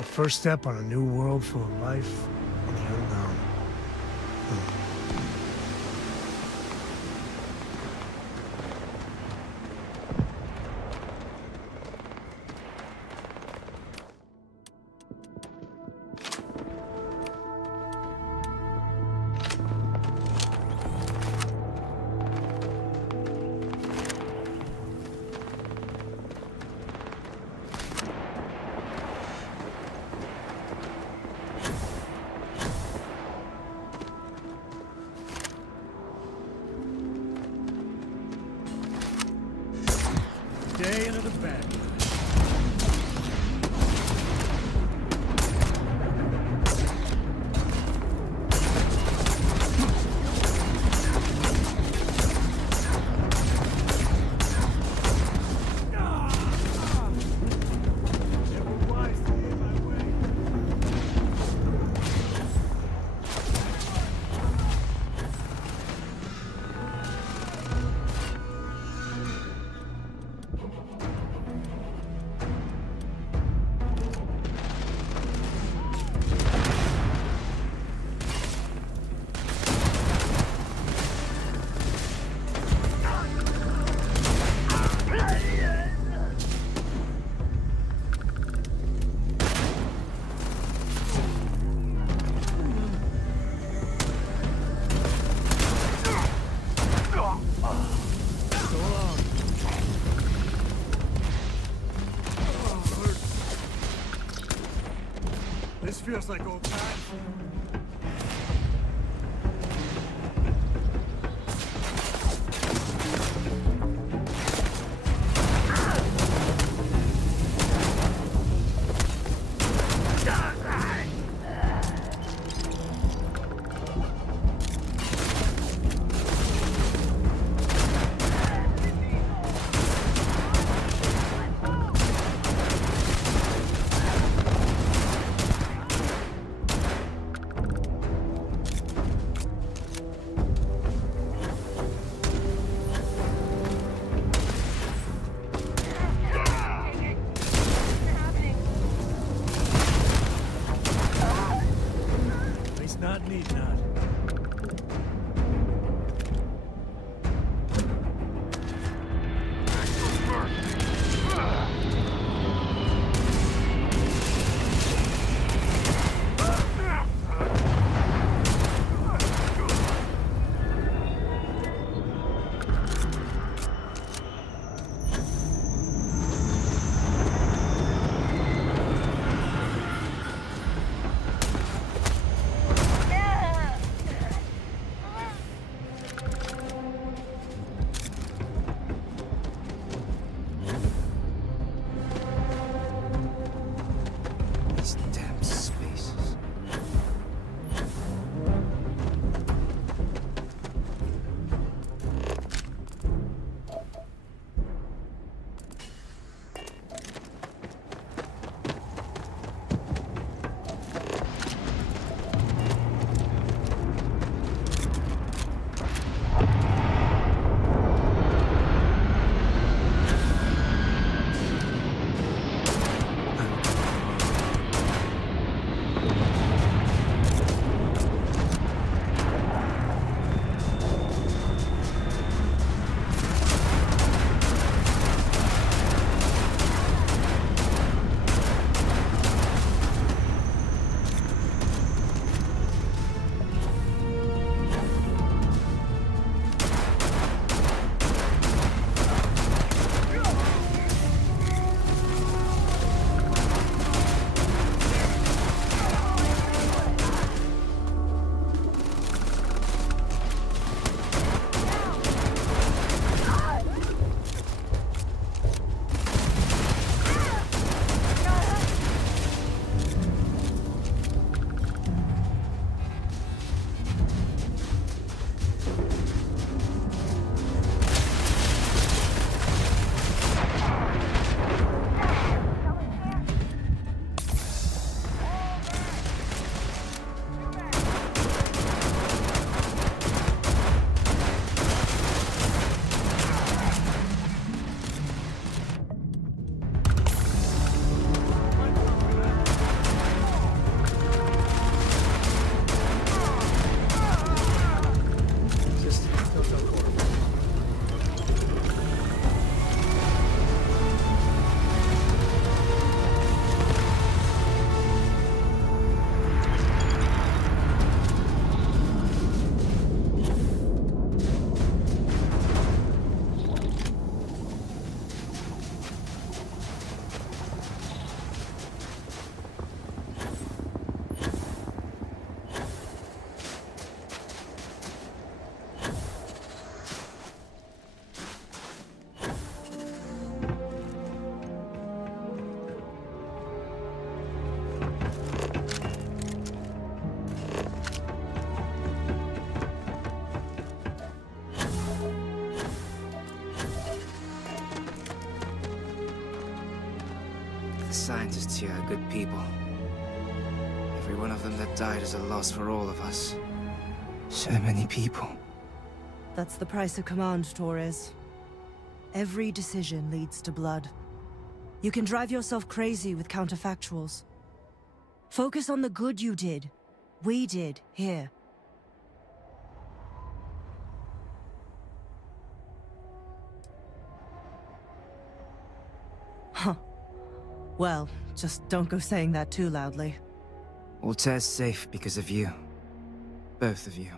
The first step on a new world full of life and the unknown. Day into the bed. This feels like old times. scientists here are good people. Every one of them that died is a loss for all of us. So many people. That's the price of command, Torres. Every decision leads to blood. You can drive yourself crazy with counterfactuals. Focus on the good you did. We did, here. Huh. Well, just don't go saying that too loudly. Altair's safe because of you. Both of you.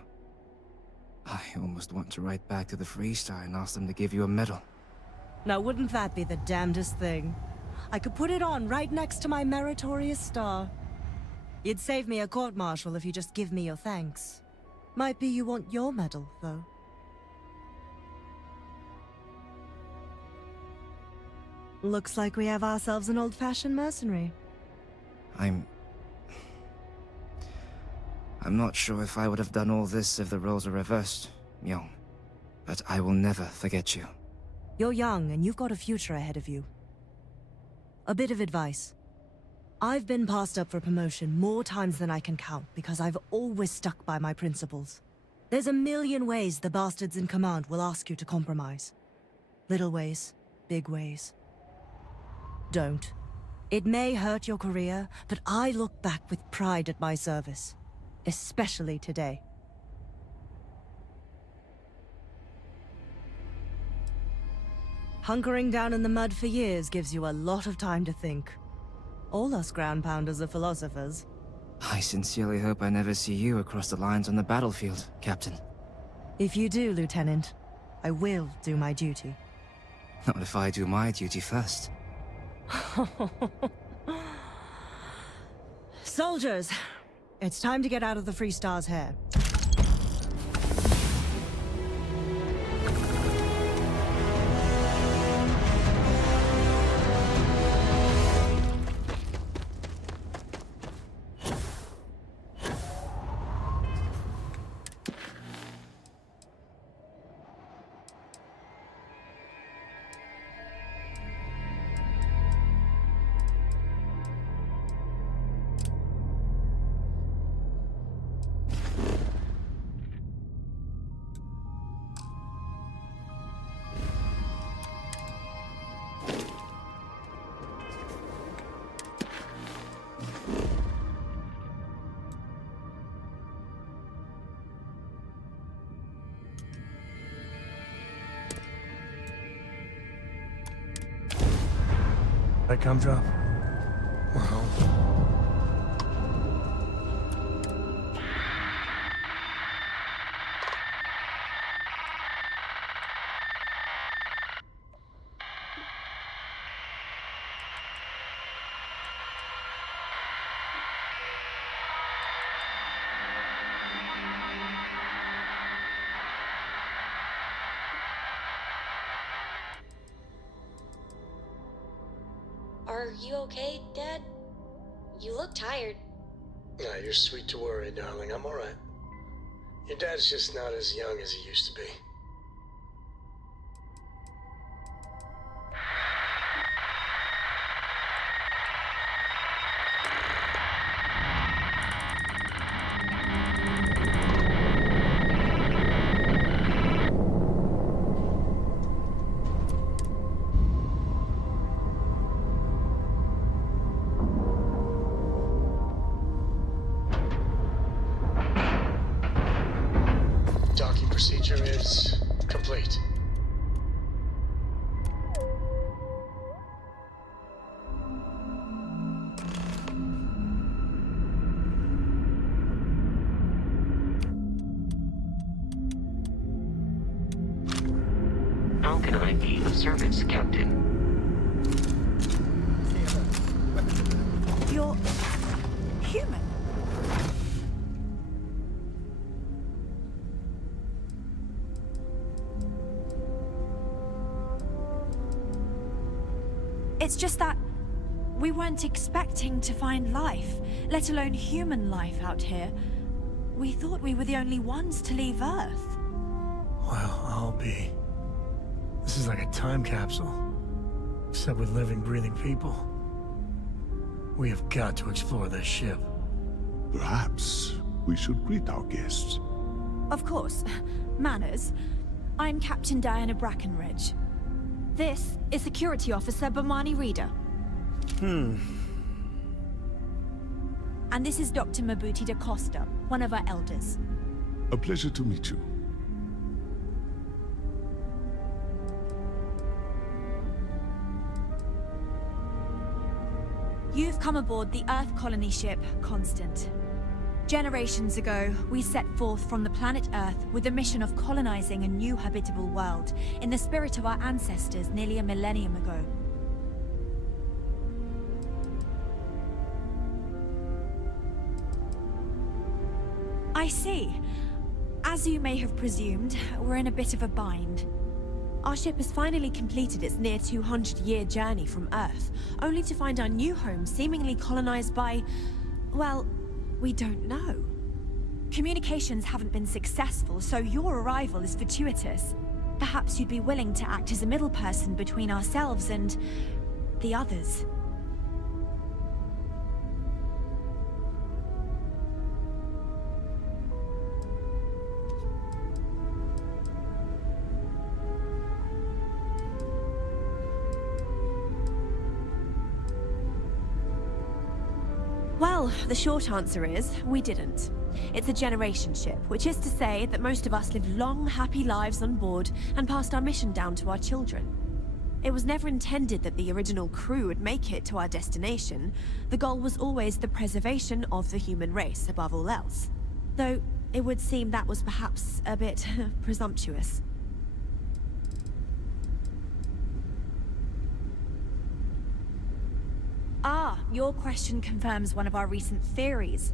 I almost want to write back to the Freestar and ask them to give you a medal. Now wouldn't that be the damnedest thing? I could put it on right next to my meritorious star. You'd save me a court-martial if you just give me your thanks. Might be you want your medal, though. Looks like we have ourselves an old-fashioned mercenary. I'm not sure if I would have done all this if the roles were reversed, Myung. But I will never forget you. You're young, and you've got a future ahead of you. A bit of advice. I've been passed up for promotion more times than I can count because I've always stuck by my principles. There's a million ways the bastards in command will ask you to compromise. Little ways, big ways. Don't. It may hurt your career, but I look back with pride at my service. Especially today. Hunkering down in the mud for years gives you a lot of time to think. All us ground pounders are philosophers. I sincerely hope I never see you across the lines on the battlefield, Captain. If you do, Lieutenant, I will do my duty. Not if I do my duty first. Soldiers, it's time to get out of the Freestar's hair. That come drop? Well. Are you okay, Dad? You look tired. Yeah, you're sweet to worry, darling. I'm alright. Your dad's just not as young as he used to be. Docking procedure is complete. How can I be of service, Captain? You're human. It's just that we weren't expecting to find life, let alone human life out here. We thought we were the only ones to leave Earth. Well, I'll be. This is like a time capsule. Except with living, breathing people. We have got to explore this ship. Perhaps we should greet our guests. Of course. Manners. I'm Captain Diana Brackenridge. This is Security Officer Bomani Reader. And this is Dr. Mabuti da Costa, one of our elders. A pleasure to meet you. You've come aboard the Earth colony ship, Constant. Generations ago, we set forth from the planet Earth with the mission of colonizing a new habitable world, in the spirit of our ancestors nearly a millennium ago. I see. As you may have presumed, we're in a bit of a bind. Our ship has finally completed its near 200-year journey from Earth, only to find our new home seemingly colonized by... well, we don't know. Communications haven't been successful, so your arrival is fortuitous. Perhaps you'd be willing to act as a middle person between ourselves and... the others. Well, the short answer is, we didn't. It's a generation ship, which is to say that most of us lived long, happy lives on board and passed our mission down to our children. It was never intended that the original crew would make it to our destination. The goal was always the preservation of the human race above all else. Though, it would seem that was perhaps a bit presumptuous. Ah, your question confirms one of our recent theories.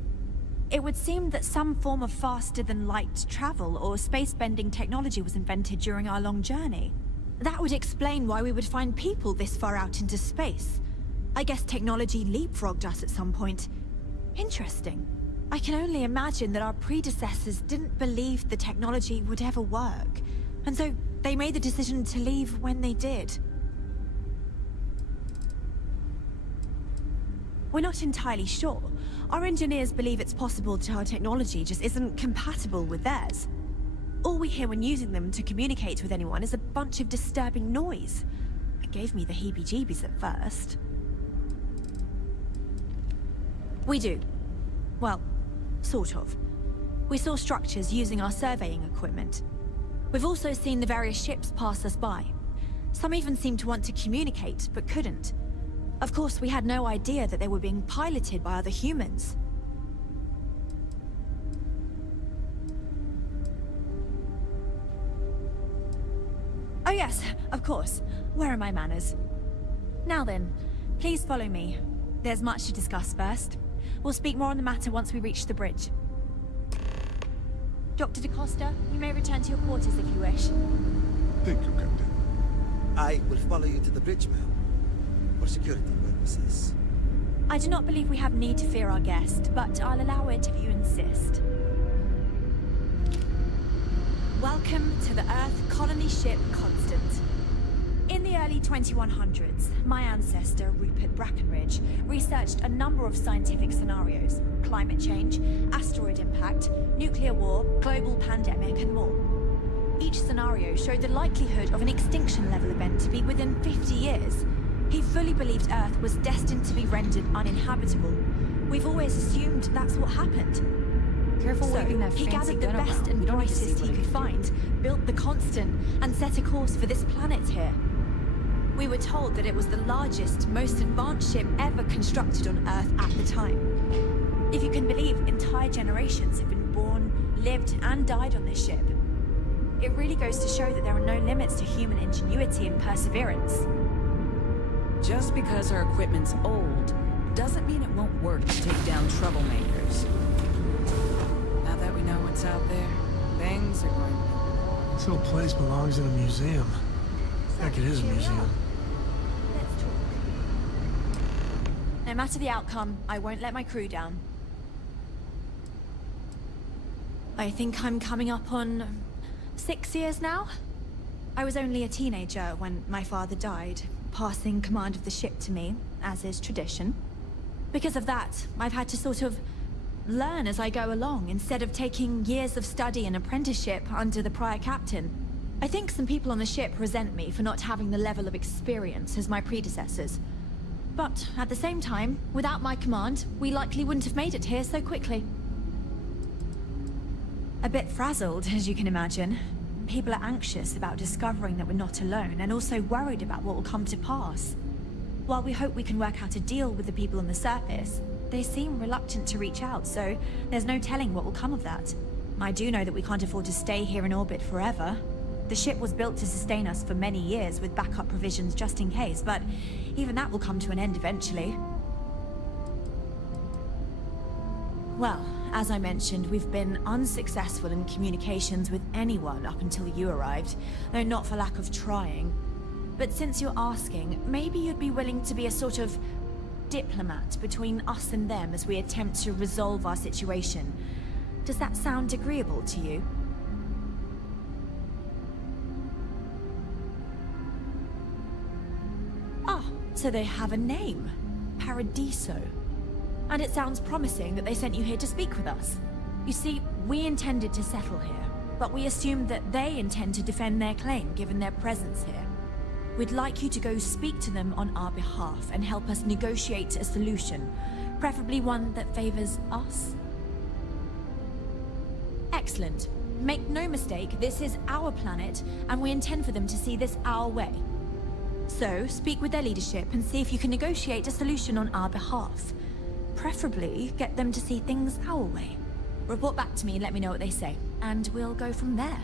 It would seem that some form of faster-than-light travel or space-bending technology was invented during our long journey. That would explain why we would find people this far out into space. I guess technology leapfrogged us at some point. Interesting. I can only imagine that our predecessors didn't believe the technology would ever work, and so they made the decision to leave when they did. We're not entirely sure. Our engineers believe it's possible that our technology just isn't compatible with theirs. All we hear when using them to communicate with anyone is a bunch of disturbing noise. It gave me the heebie-jeebies at first. We do. Well, sort of. We saw structures using our surveying equipment. We've also seen the various ships pass us by. Some even seemed to want to communicate, but couldn't. Of course, we had no idea that they were being piloted by other humans. Oh yes, of course. Where are my manners? Now then, please follow me. There's much to discuss first. We'll speak more on the matter once we reach the bridge. Dr. DaCosta, you may return to your quarters if you wish. Thank you, Captain. I will follow you to the bridge, ma'am. For security purposes. I do not believe we have need to fear our guest, but I'll allow it if you insist. Welcome to the Earth colony ship Constant. In the early 2100s, my ancestor, Rupert Brackenridge, researched a number of scientific scenarios: climate change, asteroid impact, nuclear war, global pandemic, and more. Each scenario showed the likelihood of an extinction-level event to be within 50 years. He fully believed Earth was destined to be rendered uninhabitable. We've always assumed that's what happened. Careful waving that he fancy gathered the gun best around. and We don't need to see brightest what he could it is. find, built the Constant, and set a course for this planet here. We were told that it was the largest, most advanced ship ever constructed on Earth at the time. If you can believe, entire generations have been born, lived, and died on this ship. It really goes to show that there are no limits to human ingenuity and perseverance. Just because our equipment's old, doesn't mean it won't work to take down troublemakers. Now that we know what's out there, things are going to... This whole place belongs in a museum. Heck, it is a museum. Let's talk. No matter the outcome, I won't let my crew down. I think I'm coming up on 6 years now. I was only a teenager when my father died, passing command of the ship to me, as is tradition. Because of that, I've had to sort of learn as I go along, instead of taking years of study and apprenticeship under the prior captain. I think some people on the ship resent me for not having the level of experience as my predecessors. But at the same time, without my command, we likely wouldn't have made it here so quickly. A bit frazzled, as you can imagine. People are anxious about discovering that we're not alone, and also worried about what will come to pass. While we hope we can work out a deal with the people on the surface, they seem reluctant to reach out, so there's no telling what will come of that. I do know that we can't afford to stay here in orbit forever. The ship was built to sustain us for many years with backup provisions just in case, but even that will come to an end eventually. Well, as I mentioned, we've been unsuccessful in communications with anyone up until you arrived, though not for lack of trying. But since you're asking, maybe you'd be willing to be a sort of diplomat between us and them as we attempt to resolve our situation. Does that sound agreeable to you? Ah, so they have a name. Paradiso. And it sounds promising that they sent you here to speak with us. You see, we intended to settle here, but we assumed that they intend to defend their claim given their presence here. We'd like you to go speak to them on our behalf and help us negotiate a solution, preferably one that favors us. Excellent. Make no mistake, this is our planet, and we intend for them to see this our way. So, speak with their leadership and see if you can negotiate a solution on our behalf. Preferably, get them to see things our way. Report back to me and let me know what they say, and we'll go from there.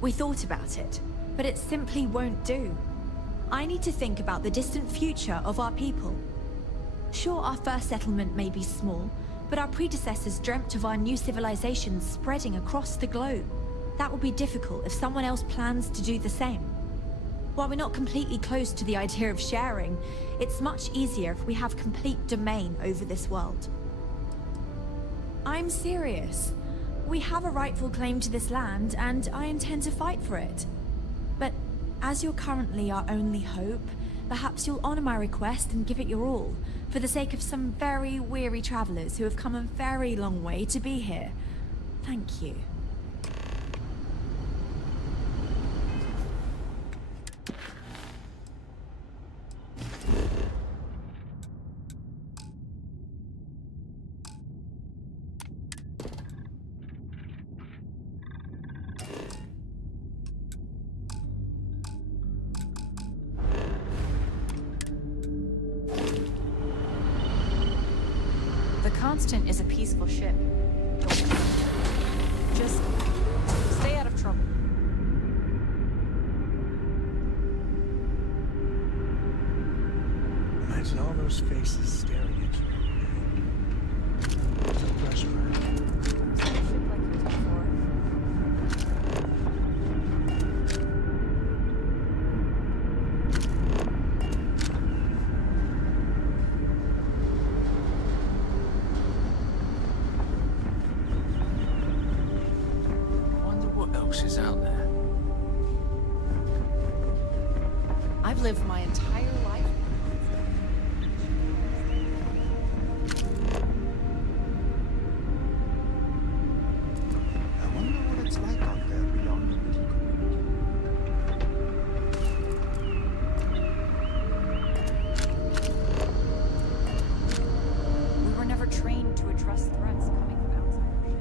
We thought about it, but it simply won't do. I need to think about the distant future of our people. Sure, our first settlement may be small, but our predecessors dreamt of our new civilization spreading across the globe. That will be difficult if someone else plans to do the same. While we're not completely close to the idea of sharing, it's much easier if we have complete domain over this world. I'm serious. We have a rightful claim to this land, and I intend to fight for it. But as you're currently our only hope, perhaps you'll honor my request and give it your all, for the sake of some very weary travelers who have come a very long way to be here. Thank you. Constant is a peaceful ship. Just stay out of trouble. Imagine all those faces staring at you. The pressure. Ship like yours before. Is out there. I've lived my entire life. I wonder what it's like out there beyond the little community. We were never trained to address threats coming from outside our ship.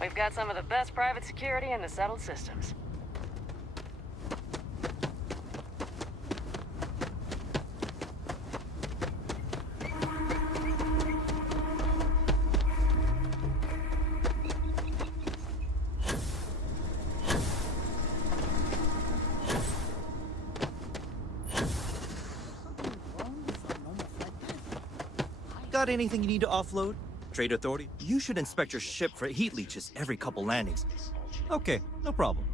We've got some of the best private security in the settled systems. Got anything you need to offload? Trade Authority, you should inspect your ship for heat leeches every couple landings. Okay, no problem.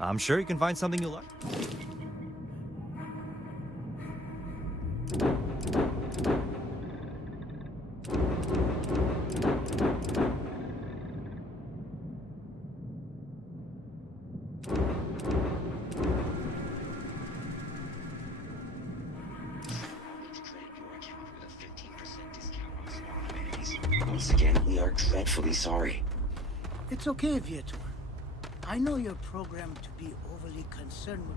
I'm sure you can find something you like. Once again, we are dreadfully sorry. It's okay, Viator. I know you're programmed to be overly concerned with...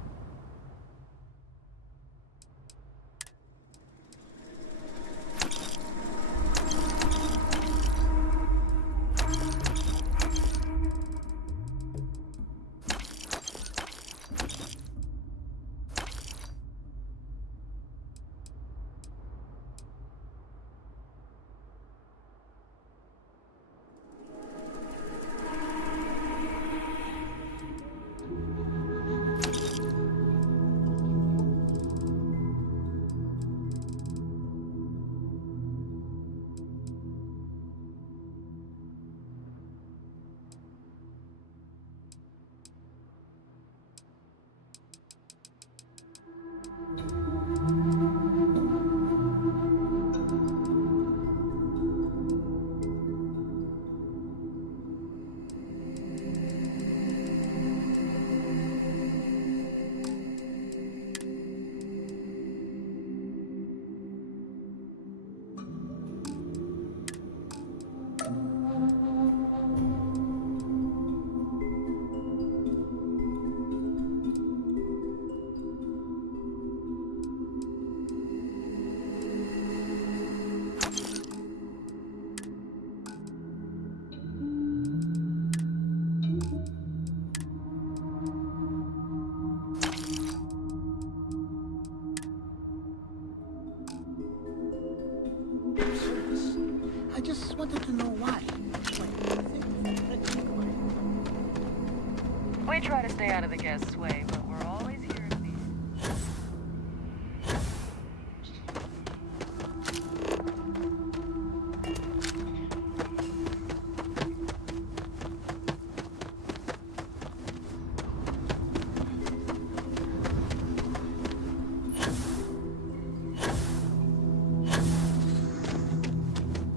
I just wanted to know why. We try to stay out of the guest's way, but we're always here to be.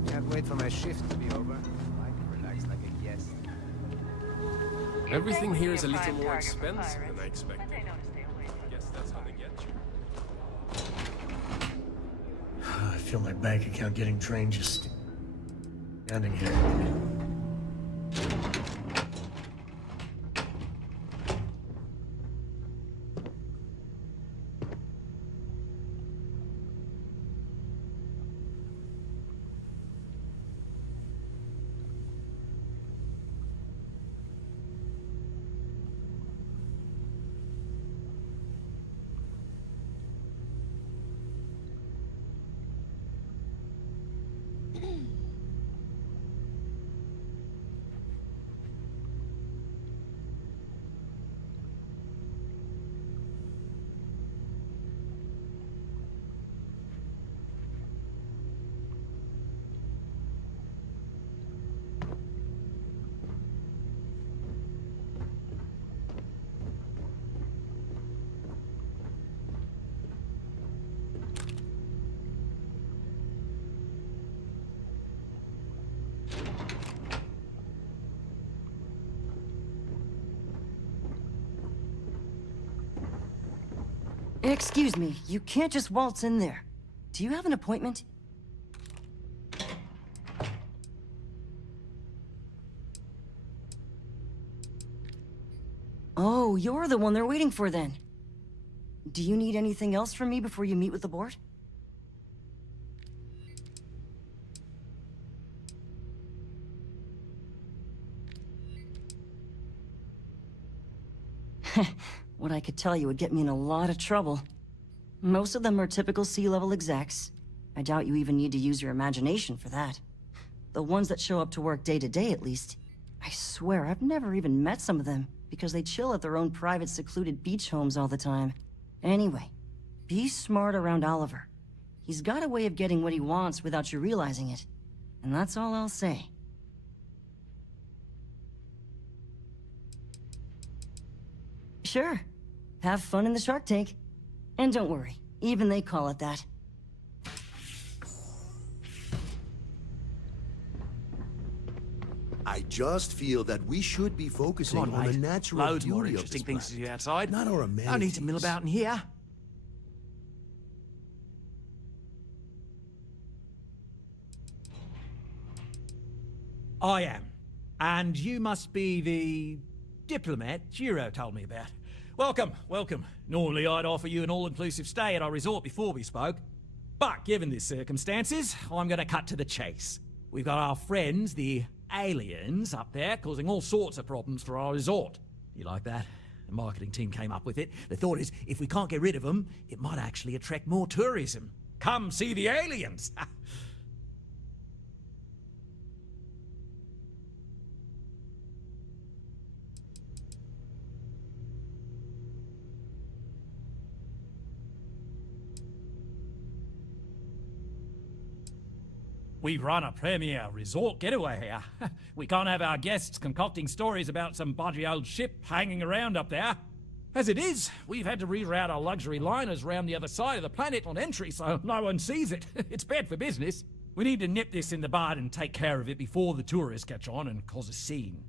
Can't wait for my shift to be over. I can relax like a guest. Everything here is a little more expensive than I expected. Guess that's how they get you. I feel my bank account getting drained just standing here. Excuse me, you can't just waltz in there. Do you have an appointment? Oh, you're the one they're waiting for then. Do you need anything else from me before you meet with the board? What I could tell you would get me in a lot of trouble. Most of them are typical C-level execs. I doubt you even need to use your imagination for that. The ones that show up to work day to day, at least. I swear, I've never even met some of them, because they chill at their own private, secluded beach homes all the time. Anyway, be smart around Oliver. He's got a way of getting what he wants without you realizing it. And that's all I'll say. Sure. Have fun in the shark tank. And don't worry, even they call it that. I just feel that we should be focusing Come on, on the mate. natural Loads more beauty of interesting this things to planet, do outside. not our amenities. No need to mill about in here. I am. And you must be the diplomat Giro told me about. Welcome, welcome. Normally I'd offer you an all-inclusive stay at our resort before we spoke. But given the circumstances, I'm going to cut to the chase. We've got our friends, the aliens, up there, causing all sorts of problems for our resort. You like that? The marketing team came up with it. The thought is, if we can't get rid of them, it might actually attract more tourism. Come see the aliens! We run a premier resort getaway here. We can't have our guests concocting stories about some budgy old ship hanging around up there. As it is, we've had to reroute our luxury liners round the other side of the planet on entry so no one sees it. It's bad for business. We need to nip this in the bud and take care of it before the tourists catch on and cause a scene.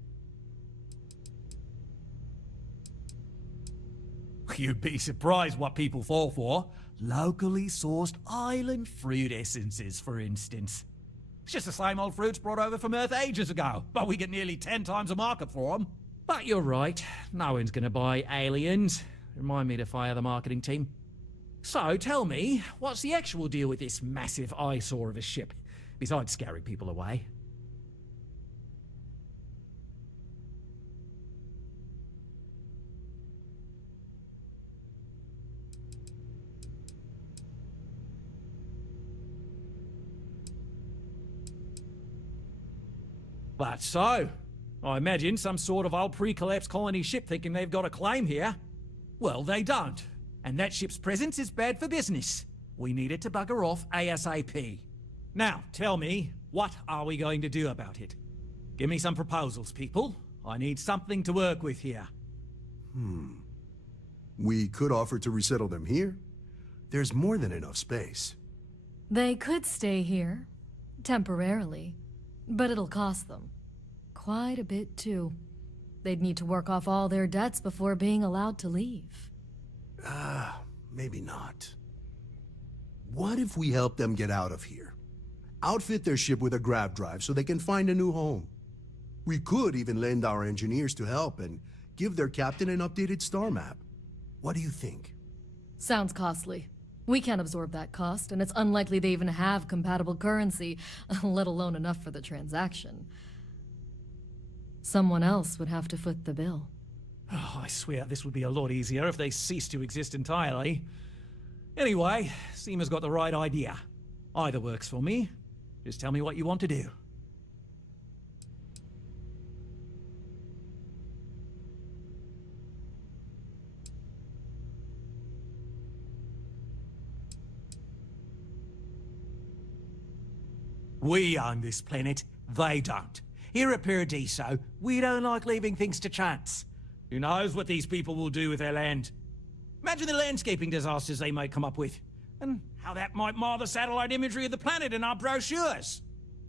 You'd be surprised what people fall for. Locally sourced island fruit essences, for instance. It's just the same old fruits brought over from Earth ages ago, but we get nearly 10 times the market for them. But you're right, no one's gonna buy aliens. Remind me to fire the marketing team. So tell me, what's the actual deal with this massive eyesore of a ship, besides scaring people away? That's so. I imagine some sort of old pre-collapse colony ship thinking they've got a claim here. Well, they don't. And that ship's presence is bad for business. We need it to bugger off ASAP. Now, tell me, what are we going to do about it? Give me some proposals, people. I need something to work with here. We could offer to resettle them here. There's more than enough space. They could stay here, temporarily, but it'll cost them. Quite a bit, too. They'd need to work off all their debts before being allowed to leave. Maybe not. What if we help them get out of here? Outfit their ship with a grav drive so they can find a new home. We could even lend our engineers to help and give their captain an updated star map. What do you think? Sounds costly. We can't absorb that cost, and it's unlikely they even have compatible currency, let alone enough for the transaction. Someone else would have to foot the bill. Oh, I swear this would be a lot easier if they ceased to exist entirely. Anyway, Seema's got the right idea. Either works for me. Just tell me what you want to do. We own this planet, they don't. Here at Paradiso, we don't like leaving things to chance. Who knows what these people will do with their land? Imagine the landscaping disasters they might come up with, and how that might mar the satellite imagery of the planet in our brochures.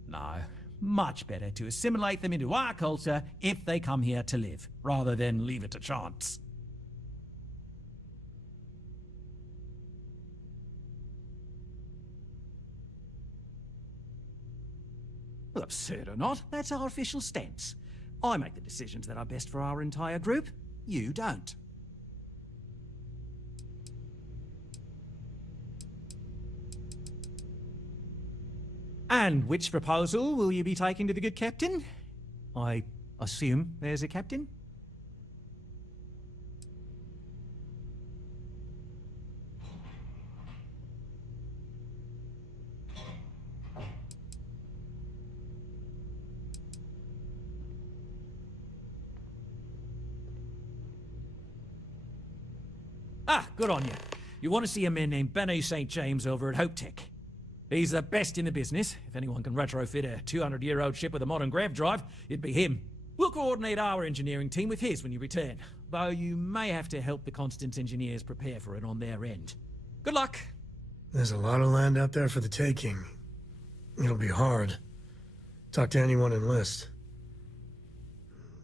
No, much better to assimilate them into our culture if they come here to live, rather than leave it to chance. Well, absurd or not, that's our official stance. I make the decisions that are best for our entire group. You don't. And which proposal will you be taking to the good captain? I assume there's a captain? Ah, good on you. You want to see a man named Benny St. James over at Hope Tech. He's the best in the business. If anyone can retrofit a 200-year-old ship with a modern grav drive, it'd be him. We'll coordinate our engineering team with his when you return, though you may have to help the Constance engineers prepare for it on their end. Good luck. There's a lot of land out there for the taking. It'll be hard. Talk to anyone enlist.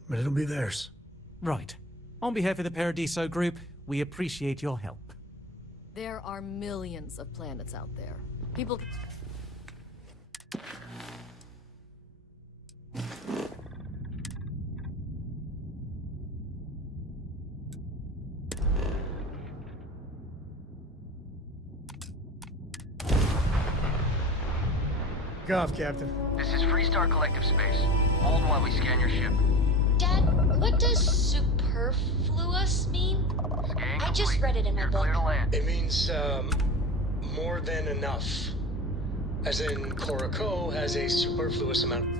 But it'll be theirs. Right. On behalf of the Paradiso Group, we appreciate your help. There are millions of planets out there. People... Go off, Captain. This is Freestar Collective Space. Hold while we scan your ship. Dad, what does superfluous mean? I just read it in my book. It means, more than enough. As in, Corico has a superfluous amount.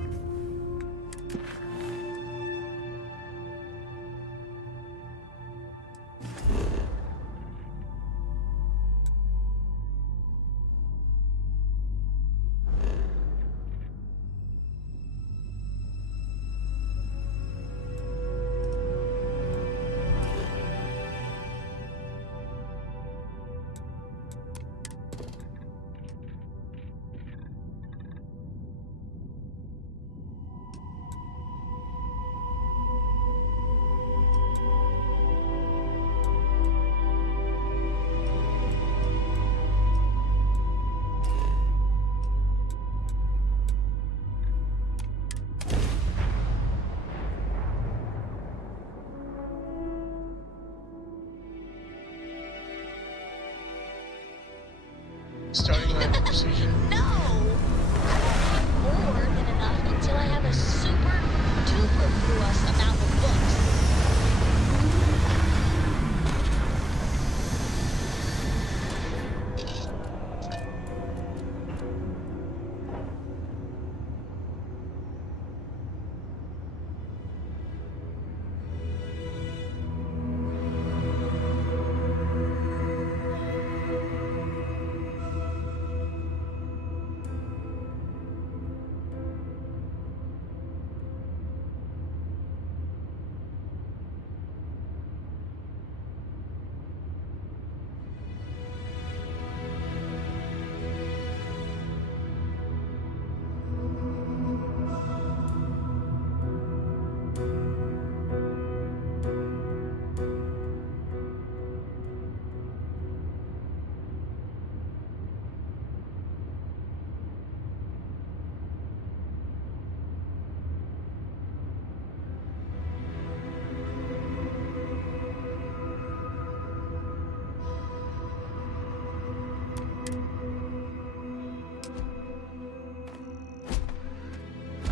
Starting landing procedure. No! I don't need more than enough until I have a super duper fluous amount of books.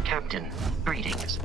Captain, greetings.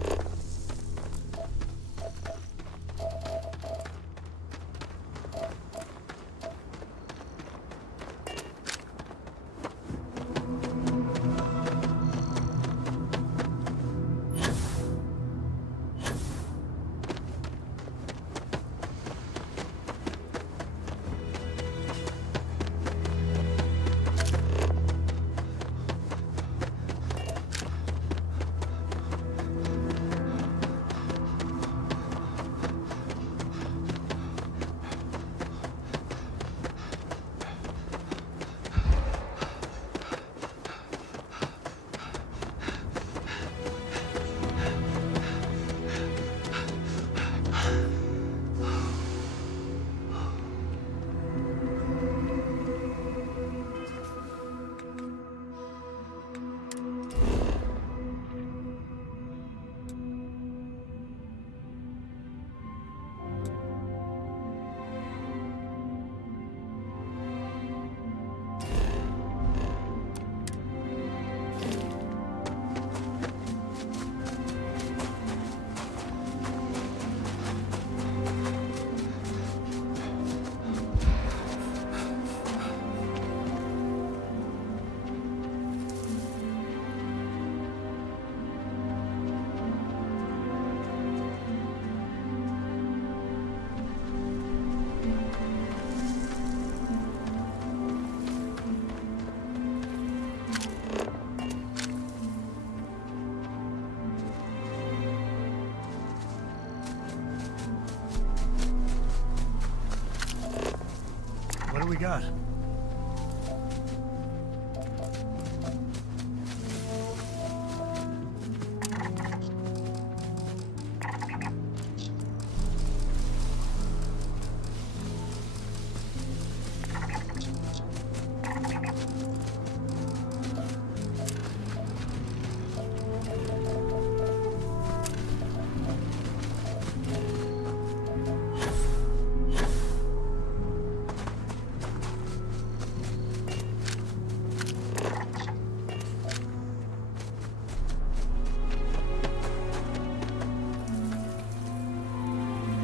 got?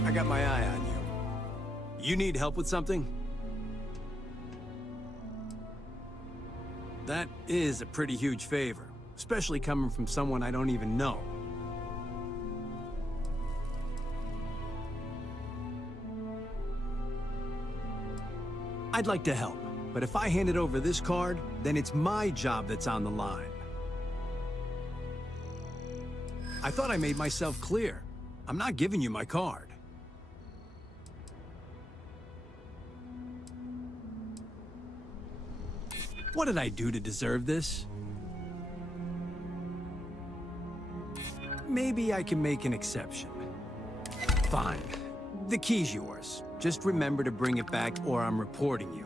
I got my eye on you. You need help with something? That is a pretty huge favor, especially coming from someone I don't even know. I'd like to help, but if I handed over this card, then it's my job that's on the line. I thought I made myself clear. I'm not giving you my card. What did I do to deserve this? Maybe I can make an exception. Fine. The key's yours. Just remember to bring it back or I'm reporting you.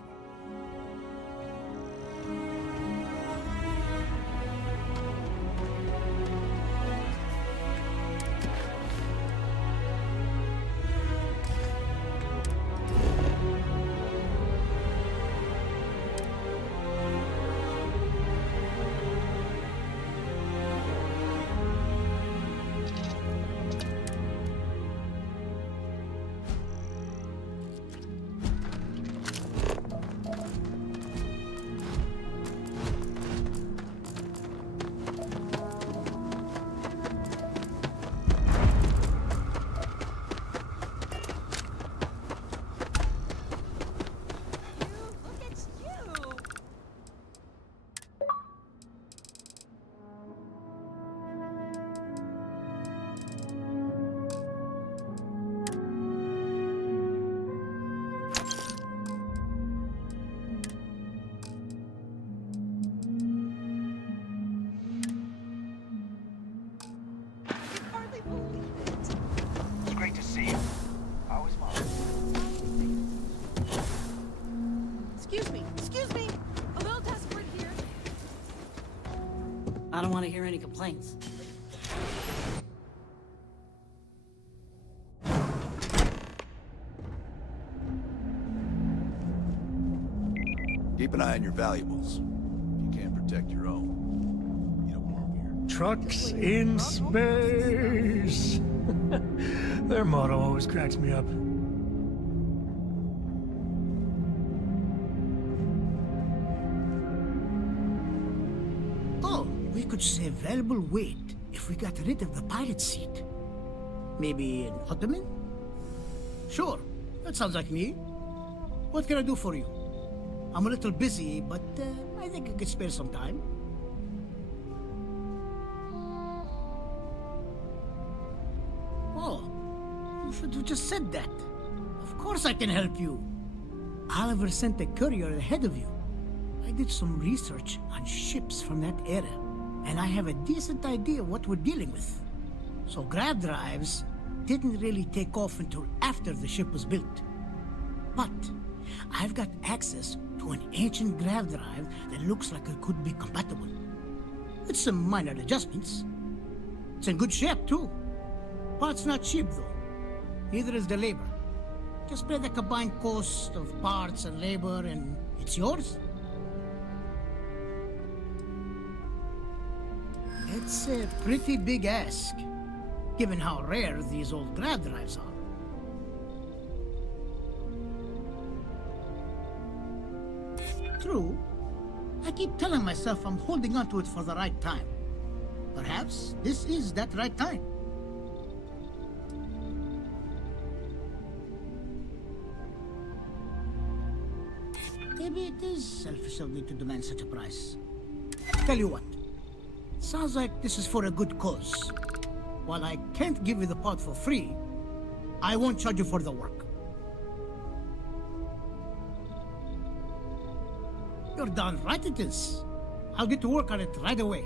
Excuse me. A little desperate here. I don't want to hear any complaints. Keep an eye on your valuables. If you can't protect your own, you don't belong here. Trucks in space. Their motto always cracks me up. Oh, we could save valuable weight if we got rid of the pilot seat. Maybe an ottoman? Sure, that sounds like me. What can I do for you? I'm a little busy, but I think I could spare some time. Oh, you should have just said that. Of course I can help you. Oliver sent a courier ahead of you. I did some research on ships from that era, and I have a decent idea what we're dealing with. So grav drives didn't really take off until after the ship was built. But I've got access to an ancient grav drive that looks like it could be compatible. With some minor adjustments. It's in good shape, too. Parts not cheap, though. Neither is the labor. Just pay the combined cost of parts and labor, and it's yours. It's a pretty big ask, given how rare these old grav drives are. True. I keep telling myself I'm holding on to it for the right time. Perhaps this is that right time. Maybe it is selfish of me to demand such a price. Tell you what, sounds like this is for a good cause. While I can't give you the part for free, I won't charge you for the work. You're done right it is. I'll get to work on it right away.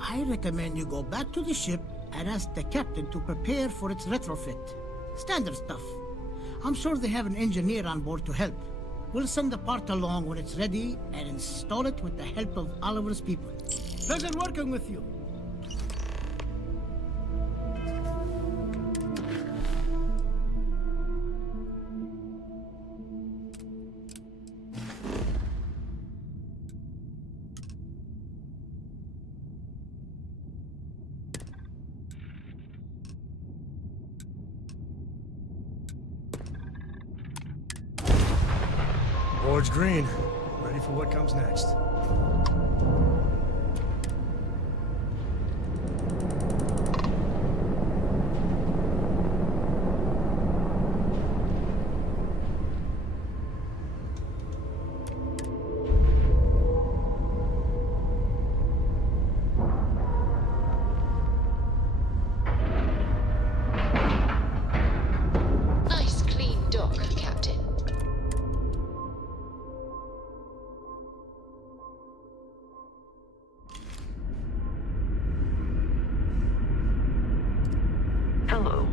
I recommend you go back to the ship and ask the captain to prepare for its retrofit. Standard stuff. I'm sure they have an engineer on board to help. We'll send the part along when it's ready and install it with the help of Oliver's people. Pleasure working with you. Board's green. Ready for what comes next. Nice clean dock, Captain. Hello.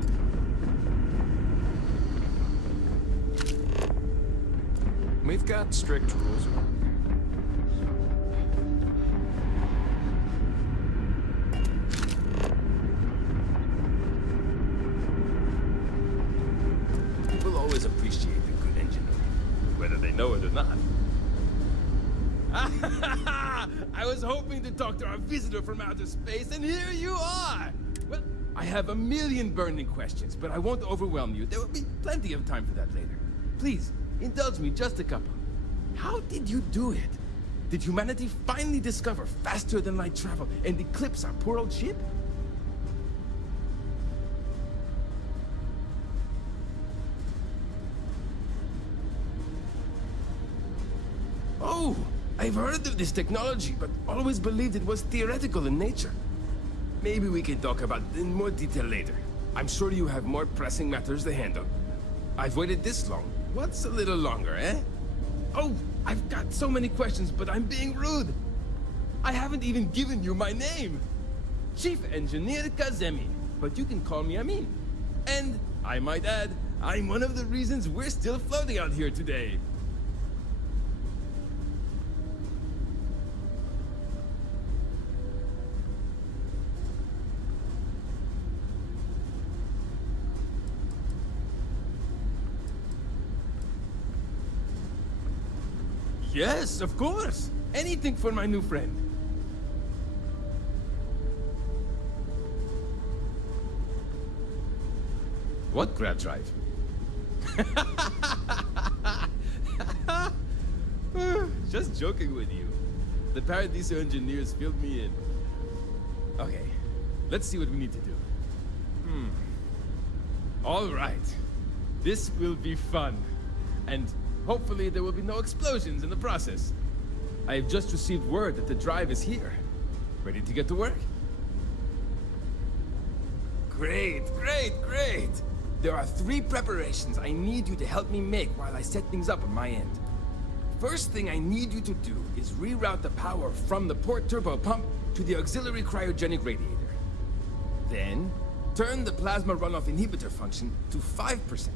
We've got strict rules. People always appreciate a good engineer, whether they know it or not. I was hoping to talk to our visitor from outer space, and here you are! Well, I have a million burning questions, but I won't overwhelm you. There will be plenty of time for that later. Please, indulge me just a couple. How did you do it? Did humanity finally discover faster-than-light travel and eclipse our poor old ship? Oh, I've heard of this technology, but always believed it was theoretical in nature. Maybe we can talk about it in more detail later. I'm sure you have more pressing matters to handle. I've waited this long. What's a little longer, eh? Oh, I've got so many questions, but I'm being rude. I haven't even given you my name. Chief Engineer Kazemi, but you can call me Amin. And, I might add, I'm one of the reasons we're still floating out here today. Yes, of course. Anything for my new friend. What grab drive? Just joking with you. The Paradiso engineers filled me in. Okay, let's see what we need to do. All right. This will be fun. And hopefully there will be no explosions in the process. I have just received word that the drive is here. Ready to get to work? Great, great, great! There are 3 preparations I need you to help me make while I set things up on my end. First thing I need you to do is reroute the power from the port turbo pump to the auxiliary cryogenic radiator. Then, turn the plasma runoff inhibitor function to 5%.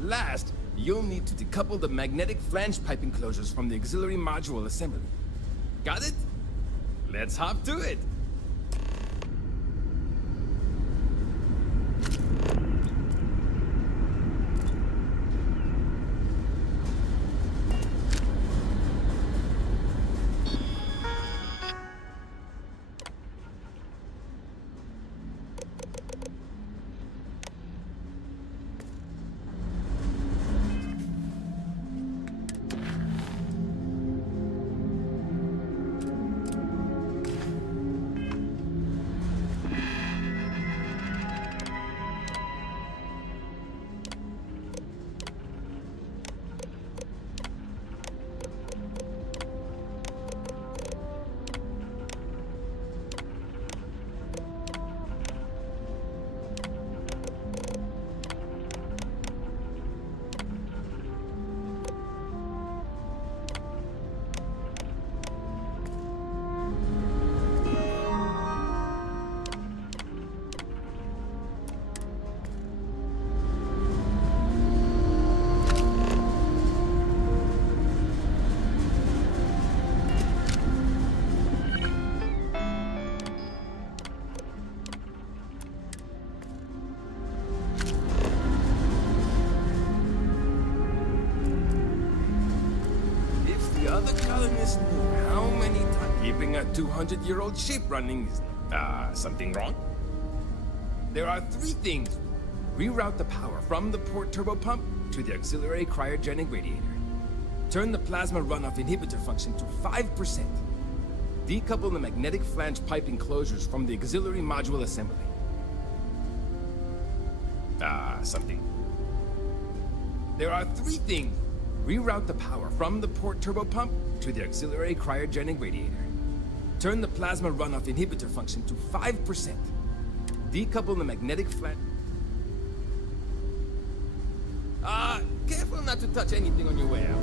Last, you'll need to decouple the magnetic flange pipe enclosures from the auxiliary module assembly. Got it? Let's hop to it! a 200-year-old ship running is something wrong? There are 3 things. Reroute the power from the port turbo pump to the auxiliary cryogenic radiator. Turn the plasma runoff inhibitor function to 5%. Decouple the magnetic flange pipe enclosures from the auxiliary module assembly. Something. There are 3 things. Reroute the power from the port turbo pump to the auxiliary cryogenic radiator. Turn the plasma runoff inhibitor function to 5%. Decouple the magnetic flange. Careful not to touch anything on your way out.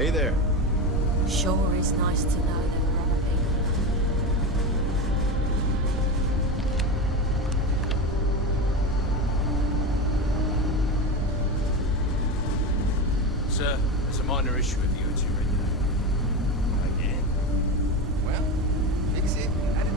Hey there. Sure is nice to know there were other people. Sir, there's a minor issue with you at your end. Again? Well, fix it and add it to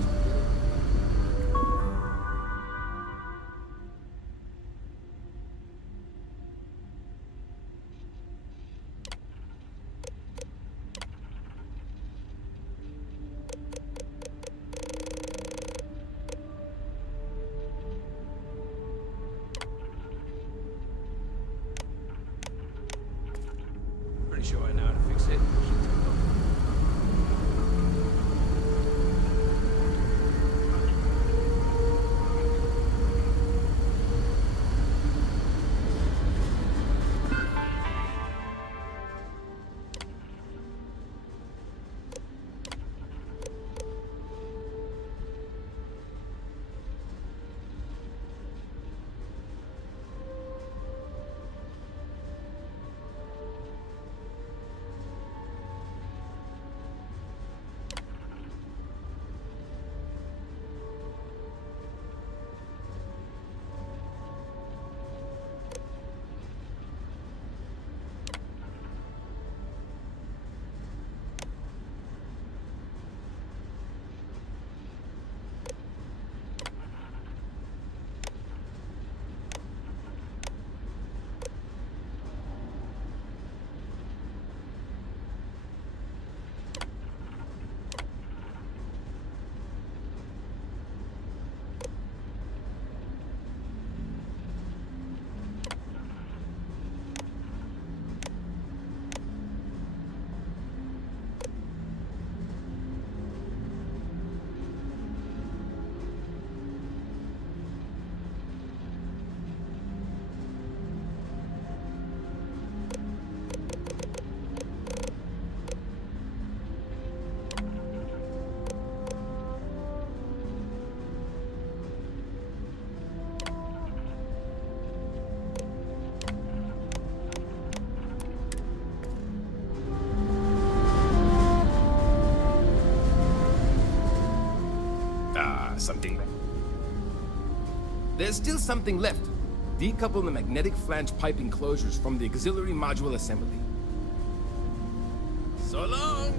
something left. There's still something left. Decouple the magnetic flange pipe enclosures from the auxiliary module assembly. So long!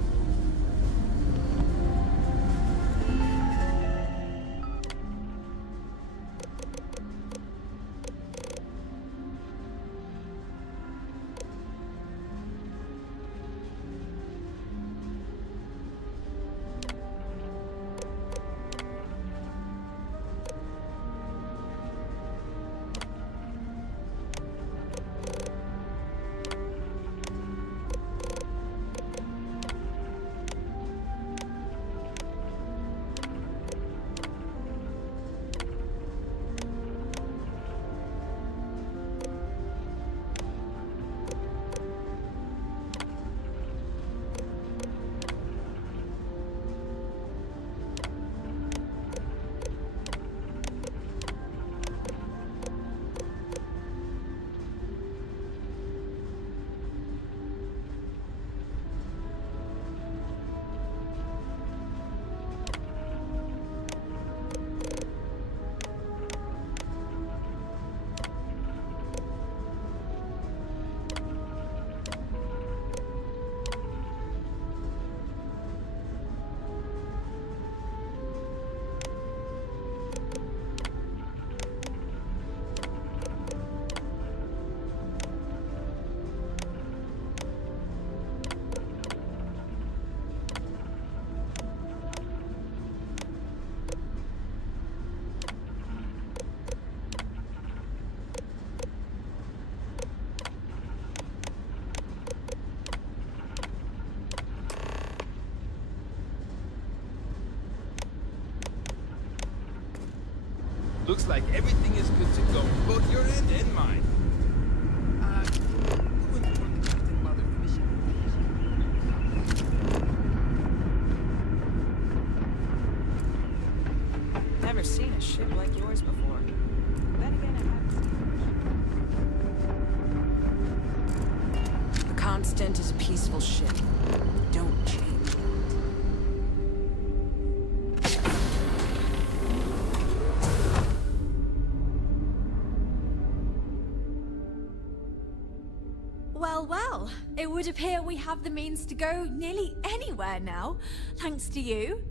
Looks like everything is good to go, both your end and mine. Who informed the Captain Mother of the mission? Never seen a ship like yours before. Then again, I have. The Constant is a peaceful ship. Don't change that. Well, well, it would appear we have the means to go nearly anywhere now, thanks to you.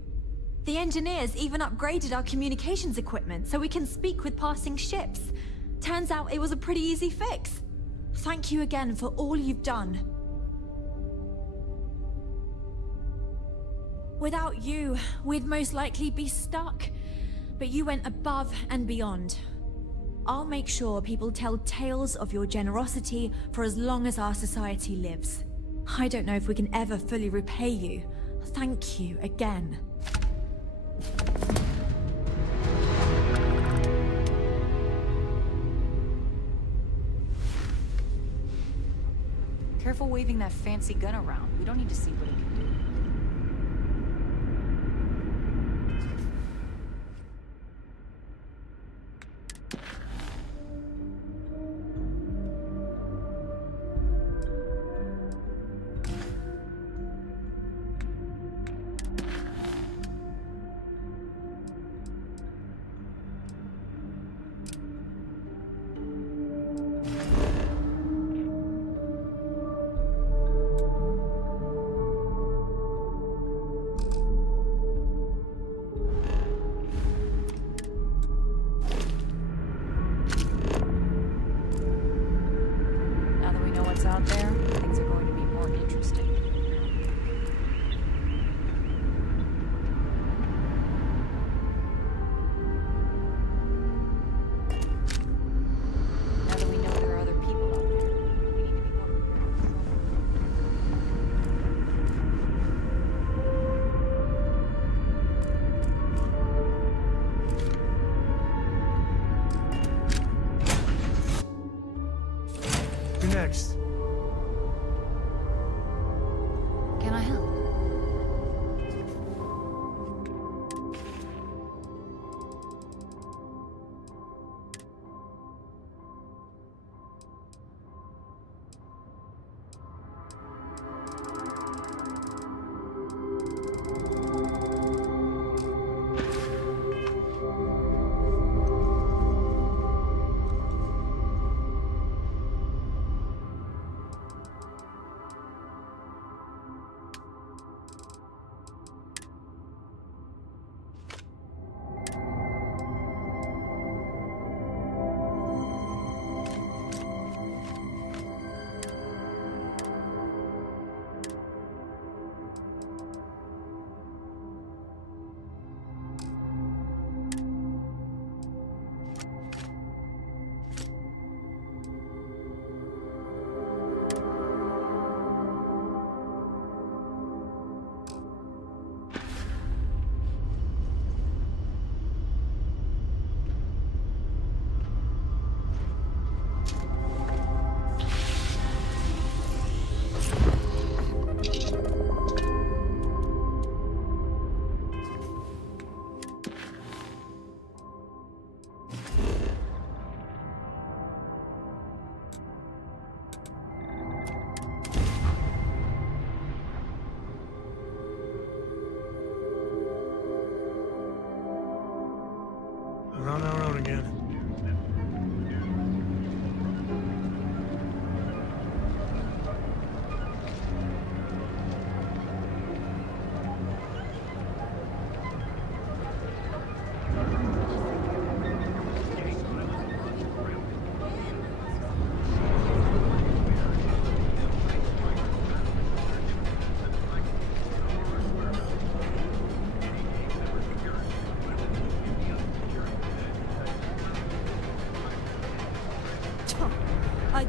The engineers even upgraded our communications equipment so we can speak with passing ships. Turns out it was a pretty easy fix. Thank you again for all you've done. Without you, we'd most likely be stuck. But you went above and beyond. I'll make sure people tell tales of your generosity for as long as our society lives. I don't know if we can ever fully repay you. Thank you again. Careful waving that fancy gun around. We don't need to see what it can do.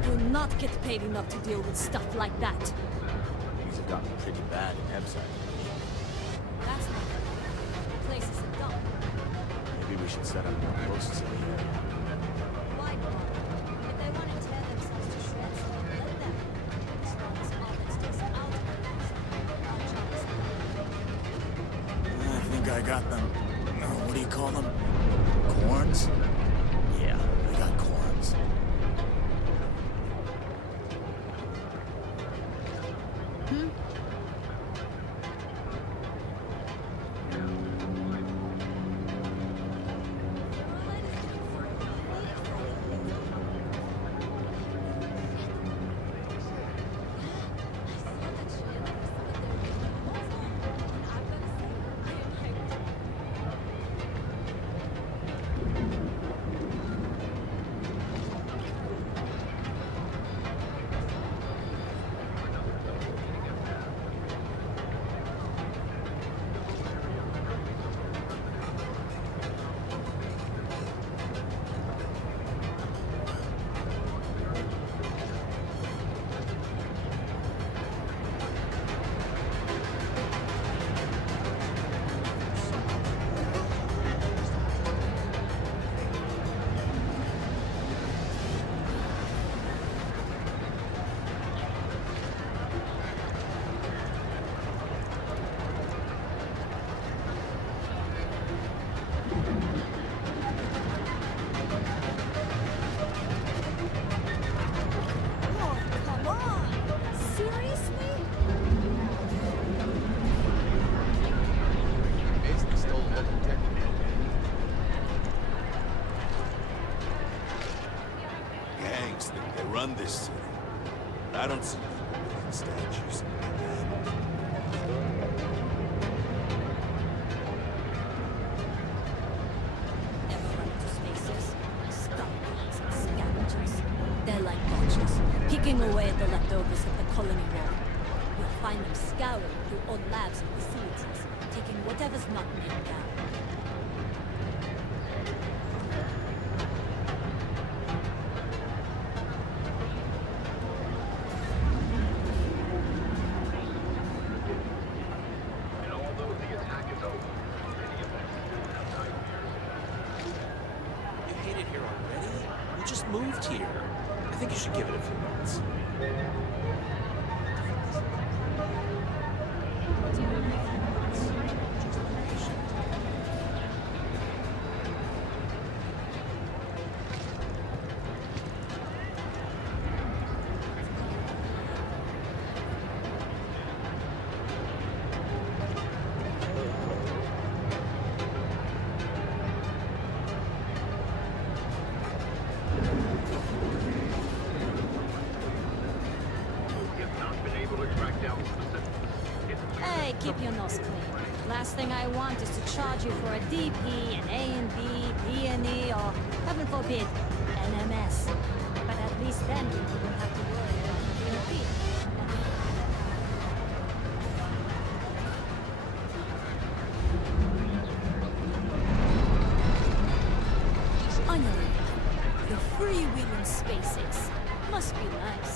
do not get paid enough to deal with stuff like that. Things have gotten pretty bad in Epside. That's not good. The place is a dump. Maybe we should set up more posts in the area. Why not? If they want to tear themselves to shreds, let them. As long as all that sticks out of them, I think I got them. What do you call them? Corns? Yeah, we got corns. Run this city. I don't see any statues. Ever run into spaces? Scoundrels and scavengers. They're like vultures, picking away at the leftovers of the colony war. You'll find them scouring through old labs and facilities, taking whatever's not nailed down. Moved here. I think you should give it a few months. Hey, keep your nose clean. Last thing I want is to charge you for a DP, an A&B, B&E, or, heaven forbid, NMS. But at least then, you won't have to worry about the DP. Unbelievable. The freewheeling spaces. Must be nice.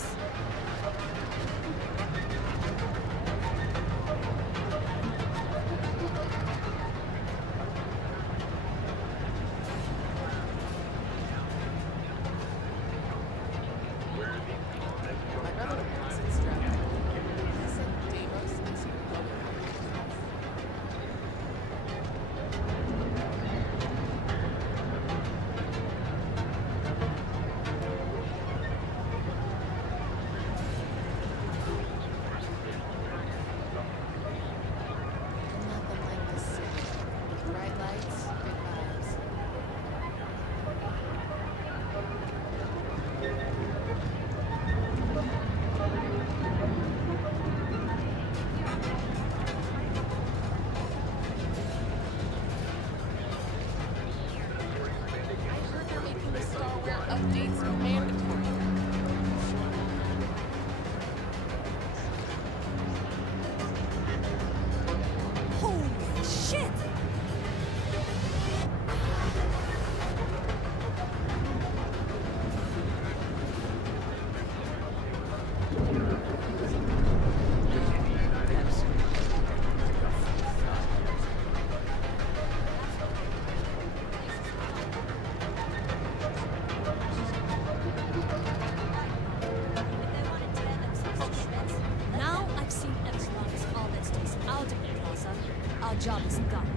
our job is done.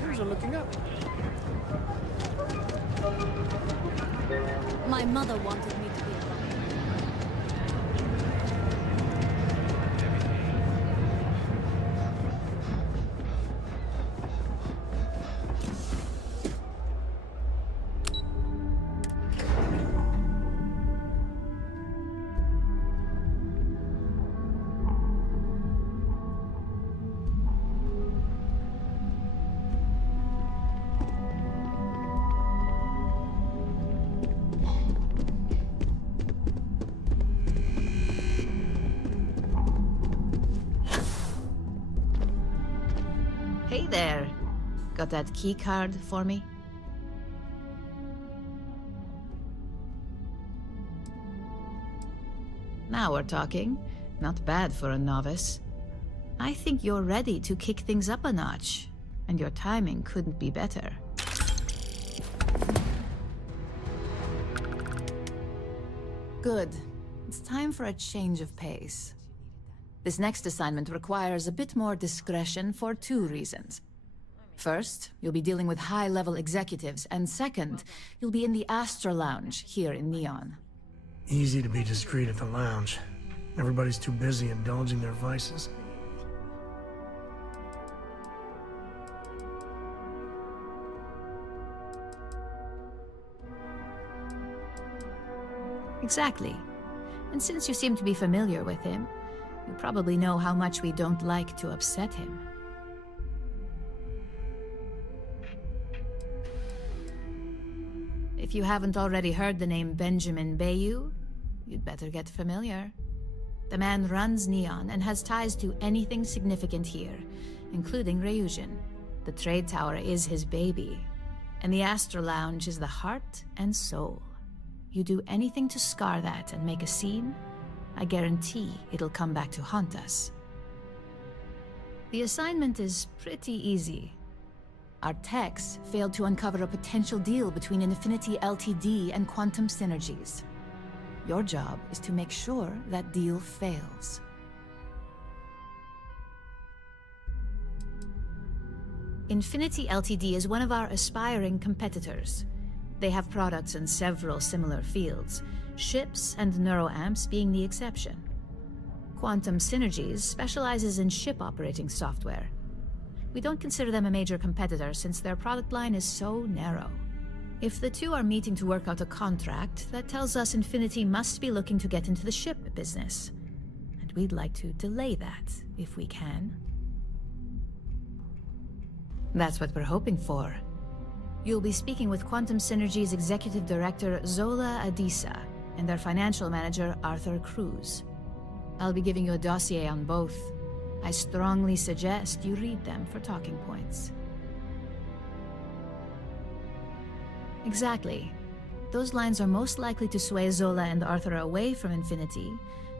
Things are looking up. My mother wanted me to be alone. Hey there. Got that key card for me? Now we're talking. Not bad for a novice. I think you're ready to kick things up a notch, and your timing couldn't be better. Good. It's time for a change of pace. This next assignment requires a bit more discretion for 2 reasons. First, you'll be dealing with high-level executives, and second, you'll be in the Astra Lounge here in Neon. Easy to be discreet at the lounge. Everybody's too busy indulging their vices. Exactly. And since you seem to be familiar with him, you probably know how much we don't like to upset him. If you haven't already heard the name Benjamin Bayou, you'd better get familiar. The man runs Neon and has ties to anything significant here, including Rayusian. The trade tower is his baby, and the Astra Lounge is the heart and soul. You do anything to scar that and make a scene, I guarantee it'll come back to haunt us. The assignment is pretty easy. Our techs failed to uncover a potential deal between Infinity Ltd and Quantum Synergies. Your job is to make sure that deal fails. Infinity Ltd is one of our aspiring competitors. They have products in several similar fields, ships and neuroamps being the exception. Quantum Synergies specializes in ship operating software. We don't consider them a major competitor since their product line is so narrow. If the two are meeting to work out a contract, that tells us Infinity must be looking to get into the ship business. And we'd like to delay that, if we can. That's what we're hoping for. You'll be speaking with Quantum Synergy's Executive Director Zola Adisa and their Financial Manager Arthur Cruz. I'll be giving you a dossier on both. I strongly suggest you read them for talking points. Exactly. Those lines are most likely to sway Zola and Arthur away from Infinity,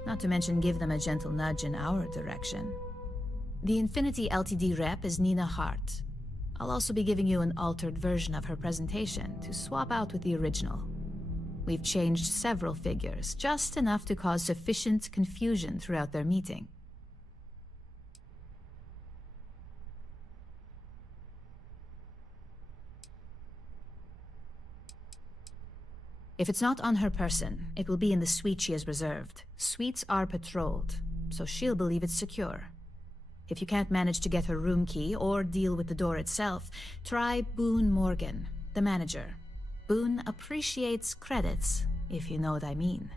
not to mention give them a gentle nudge in our direction. The Infinity Ltd rep is Nina Hart. I'll also be giving you an altered version of her presentation to swap out with the original. We've changed several figures, just enough to cause sufficient confusion throughout their meeting. If it's not on her person, it will be in the suite she has reserved. Suites are patrolled, so she'll believe it's secure. If you can't manage to get her room key or deal with the door itself, try Boone Morgan, the manager. Boone appreciates credits, if you know what I mean.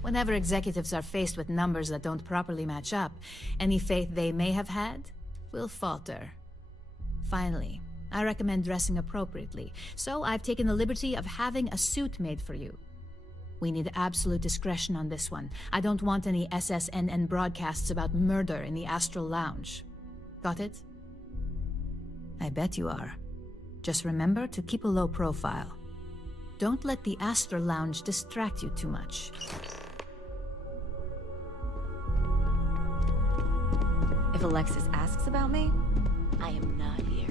Whenever executives are faced with numbers that don't properly match up, any faith they may have had will falter. Finally, I recommend dressing appropriately, so I've taken the liberty of having a suit made for you. We need absolute discretion on this one. I don't want any SSNN broadcasts about murder in the Astral Lounge. Got it? I bet you are. Just remember to keep a low profile. Don't let the Astral Lounge distract you too much. If Alexis asks about me, I am not here.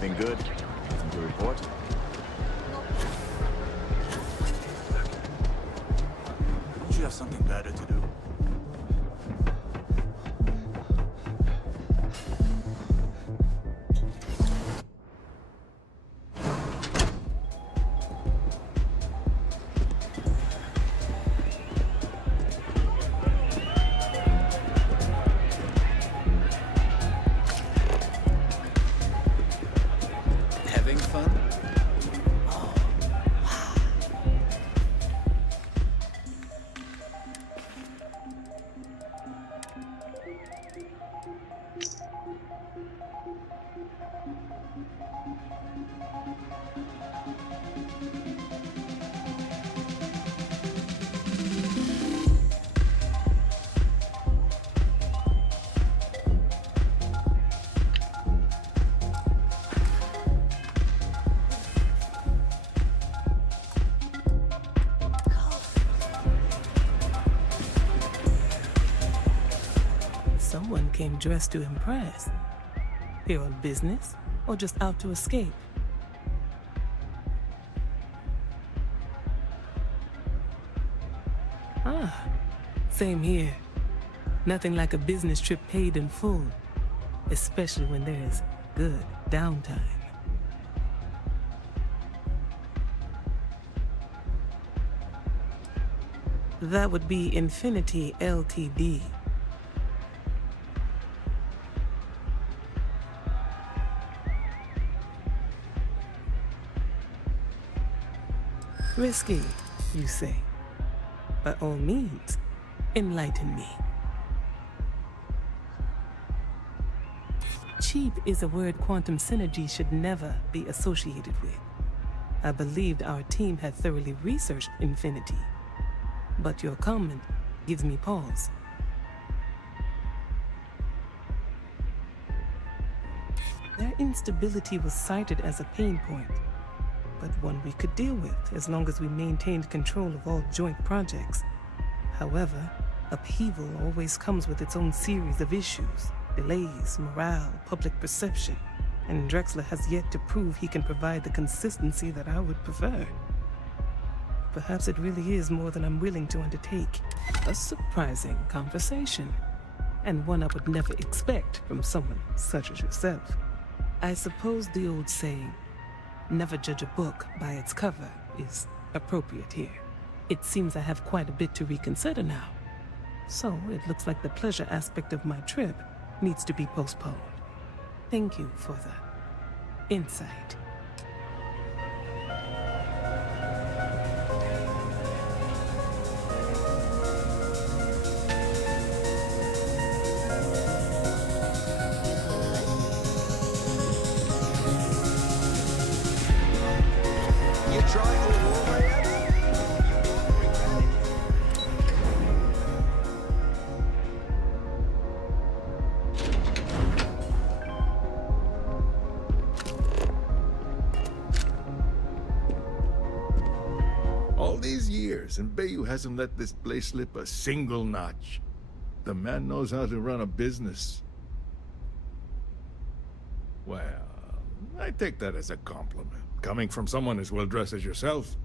Everything good? Nothing to report? Don't you have something better to do? Someone came dressed to impress. Here on business, or just out to escape? Ah, same here. Nothing like a business trip paid in full, especially when there's good downtime. That would be Infinity Ltd. Risky, you say? By all means, enlighten me. Cheap is a word quantum synergy should never be associated with. I believed our team had thoroughly researched Infinity, but your comment gives me pause. Their instability was cited as a pain point, but one we could deal with as long as we maintained control of all joint projects. However, upheaval always comes with its own series of issues: delays, morale, public perception, and Drexler has yet to prove he can provide the consistency that I would prefer. Perhaps it really is more than I'm willing to undertake. A surprising conversation, and one I would never expect from someone such as yourself. I suppose the old saying, "Never judge a book by its cover," is appropriate here. It seems I have quite a bit to reconsider now. So it looks like the pleasure aspect of my trip needs to be postponed. Thank you for the insight. And Bayou hasn't let this place slip a single notch. The man knows how to run a business. Well, I take that as a compliment. Coming from someone as well-dressed as yourself.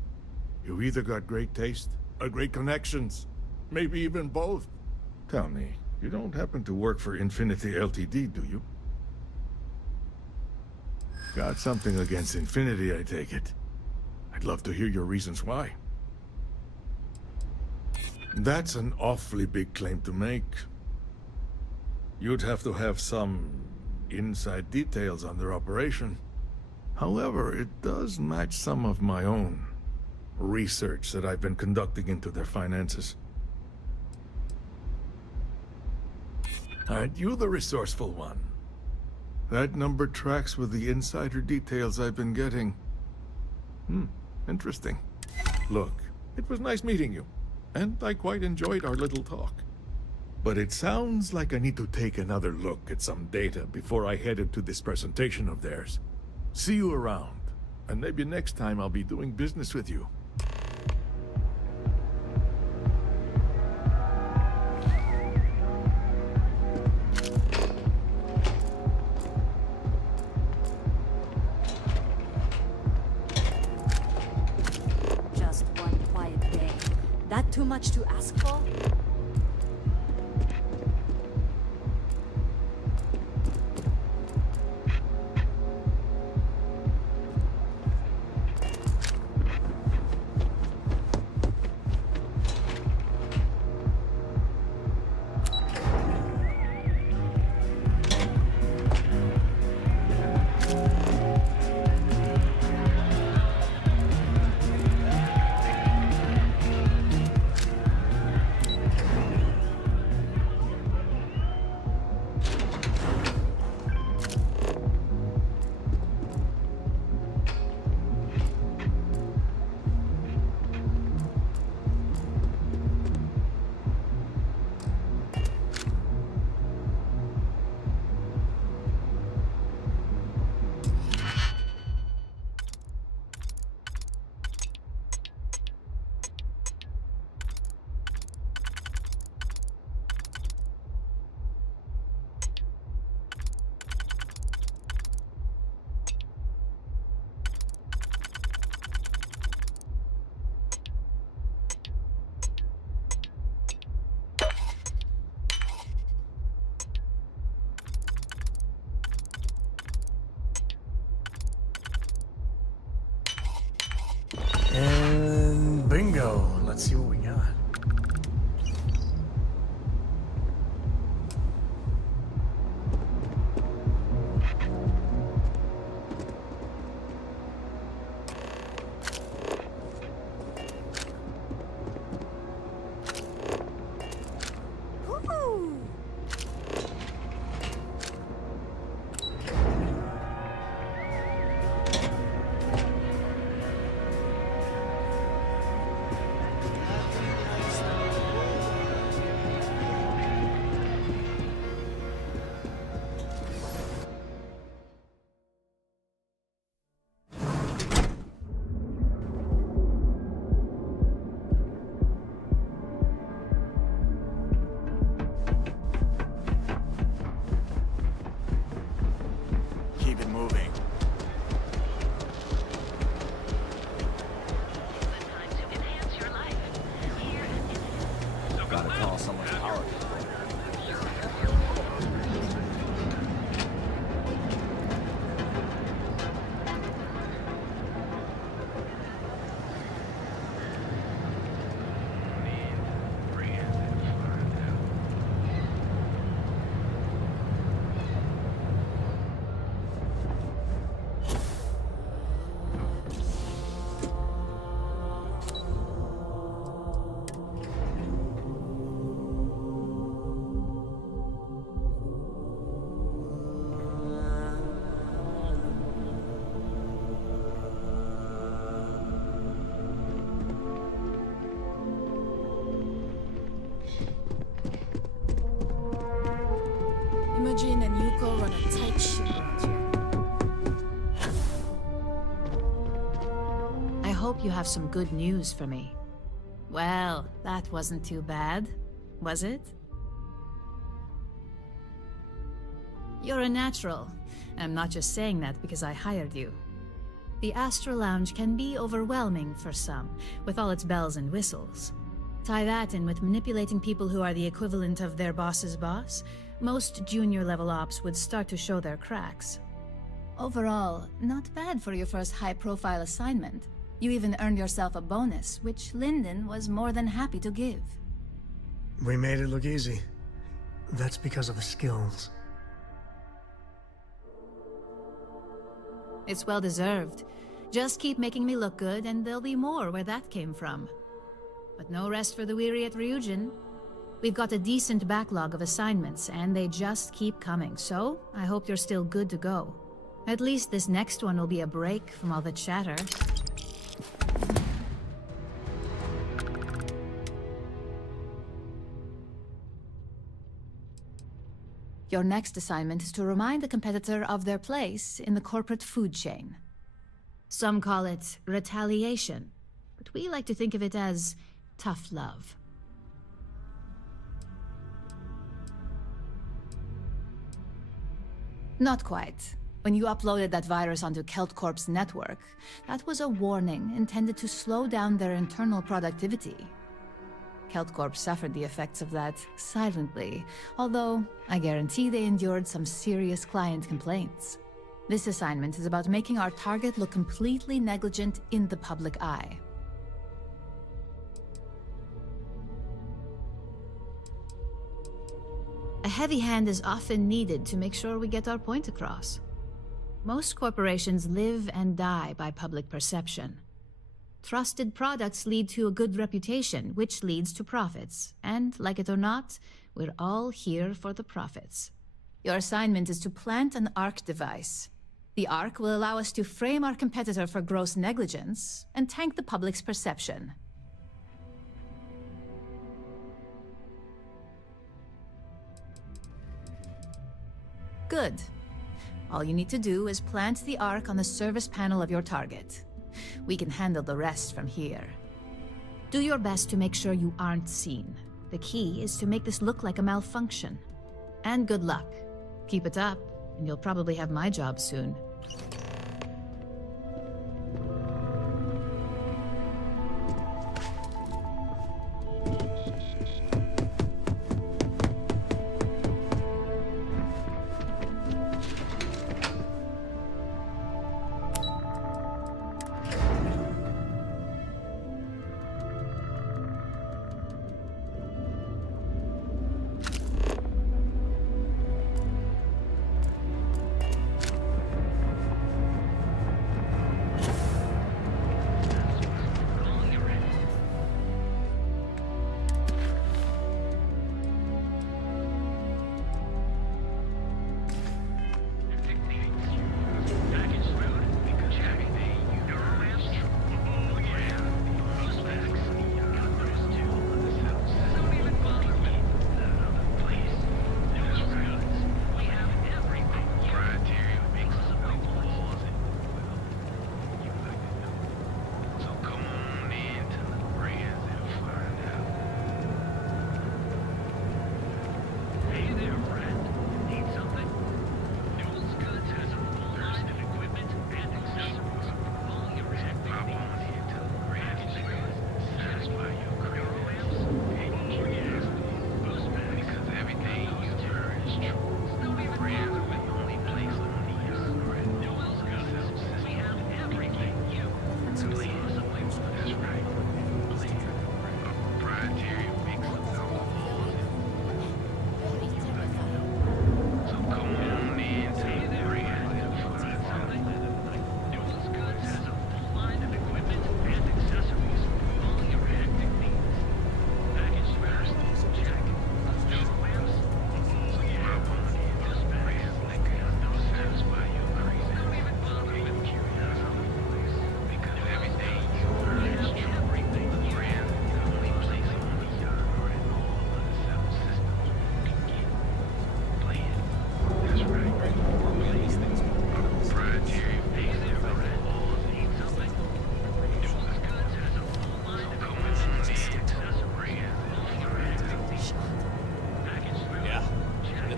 You've either got great taste or great connections. Maybe even both. Tell me, you don't happen to work for Infinity Ltd, do you? Got something against Infinity, I take it. I'd love to hear your reasons why. That's an awfully big claim to make. You'd have to have some inside details on their operation. However, it does match some of my own research that I've been conducting into their finances. Aren't you the resourceful one? That number tracks with the insider details I've been getting. Interesting. Look, it was nice meeting you. And I quite enjoyed our little talk. But it sounds like I need to take another look at some data before I head into this presentation of theirs. See you around, and maybe next time I'll be doing business with you. Just one quiet day. That too much to ask for? Let's see what we got. Keep it moving. Gotta call someone's power. Imogen and Yuko run a tight ship around here. I hope you have some good news for me. Well, that wasn't too bad, was it? You're a natural. I'm not just saying that because I hired you. The Astral Lounge can be overwhelming for some, with all its bells and whistles. Tie that in with manipulating people who are the equivalent of their boss's boss, most junior-level ops would start to show their cracks. Overall, not bad for your first high-profile assignment. You even earned yourself a bonus, which Lyndon was more than happy to give. We made it look easy. That's because of the skills. It's well-deserved. Just keep making me look good, and there'll be more where that came from. But no rest for the weary at Ryujin. We've got a decent backlog of assignments, and they just keep coming, so I hope you're still good to go. At least this next one will be a break from all the chatter. Your next assignment is to remind the competitor of their place in the corporate food chain. Some call it retaliation, but we like to think of it as tough love. Not quite. When you uploaded that virus onto KeltCorp's network, that was a warning intended to slow down their internal productivity. KeltCorp suffered the effects of that silently, although I guarantee they endured some serious client complaints. This assignment is about making our target look completely negligent in the public eye. A heavy hand is often needed to make sure we get our point across. Most corporations live and die by public perception. Trusted products lead to a good reputation, which leads to profits. And, like it or not, we're all here for the profits. Your assignment is to plant an ARC device. The ARC will allow us to frame our competitor for gross negligence and tank the public's perception. Good. All you need to do is plant the ARC on the service panel of your target. We can handle the rest from here. Do your best to make sure you aren't seen. The key is to make this look like a malfunction. And good luck. Keep it up, and you'll probably have my job soon.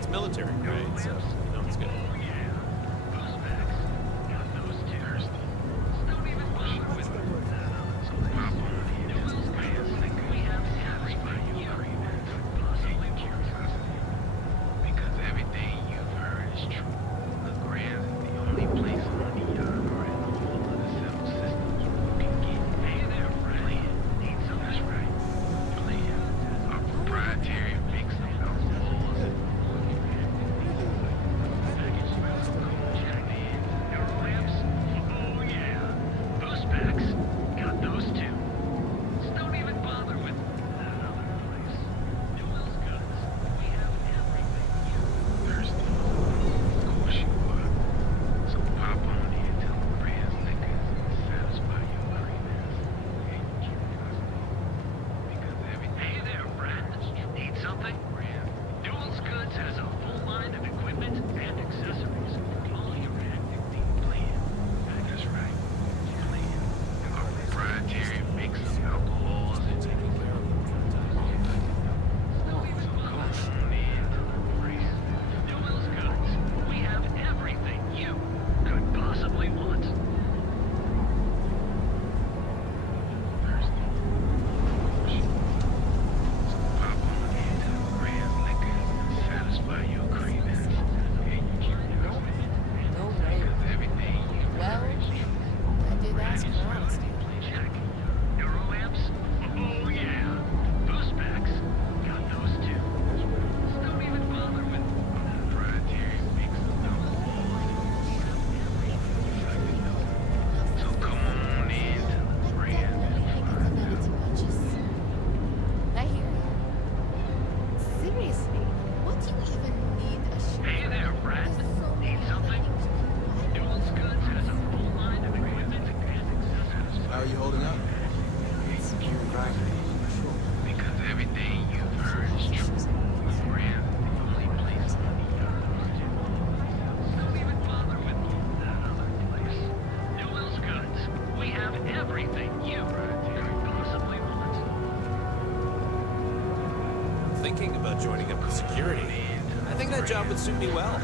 It's military, right? So, you know, it's good. Thinking about joining up with security. I think that job would suit me well.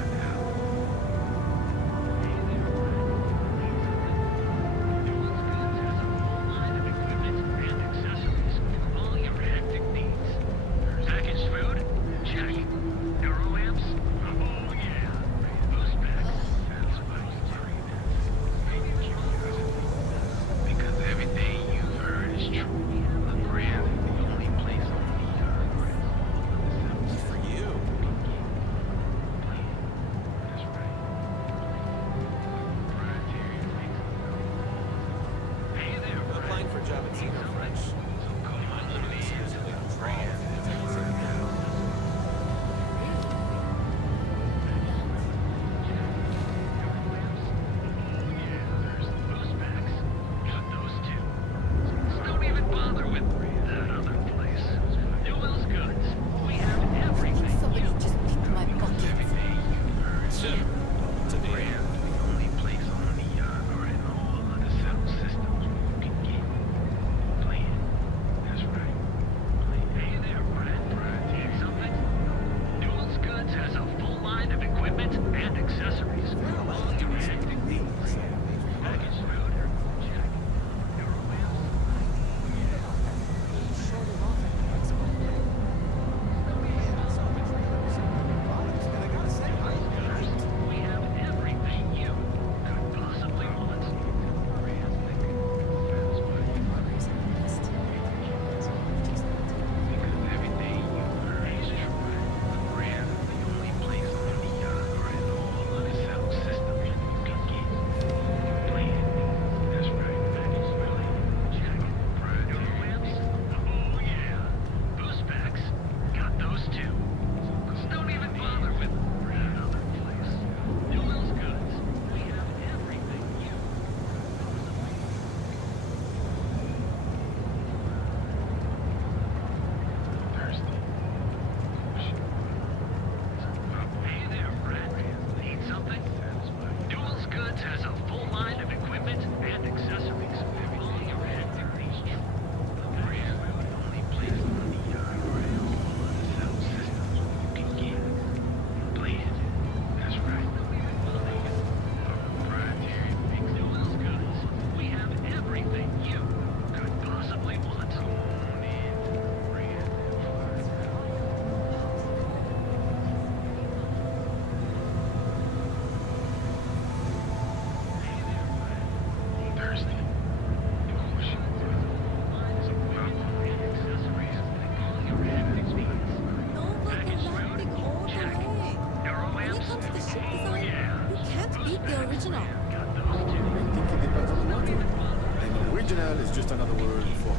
just another word for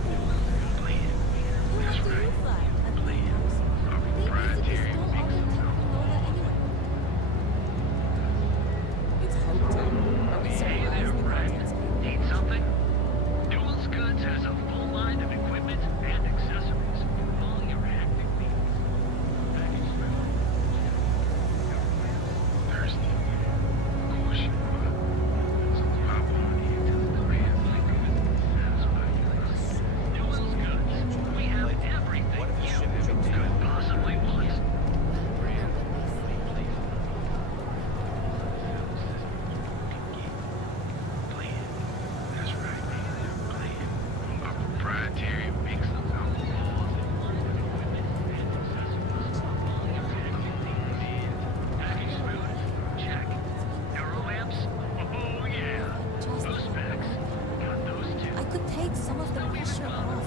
That's right. They basically stole all the tech from Lola anyway. It's hope time. Are we surprised the contents? Need something? Duels Goods has a full line of equipment and accessories for all your hectic needs. Package thirsty. Of course you are. So pop on into the grand liquor. Satisfy you. Duels Goods. We have everything you could possibly want. That's right, man. They're playing our proprietary mix of alcohols and equipment and accessories. All your hectic needs. Package food? Check. Euro amps? Oh yeah. Those specs? Got those too. I could take some of the pressure off.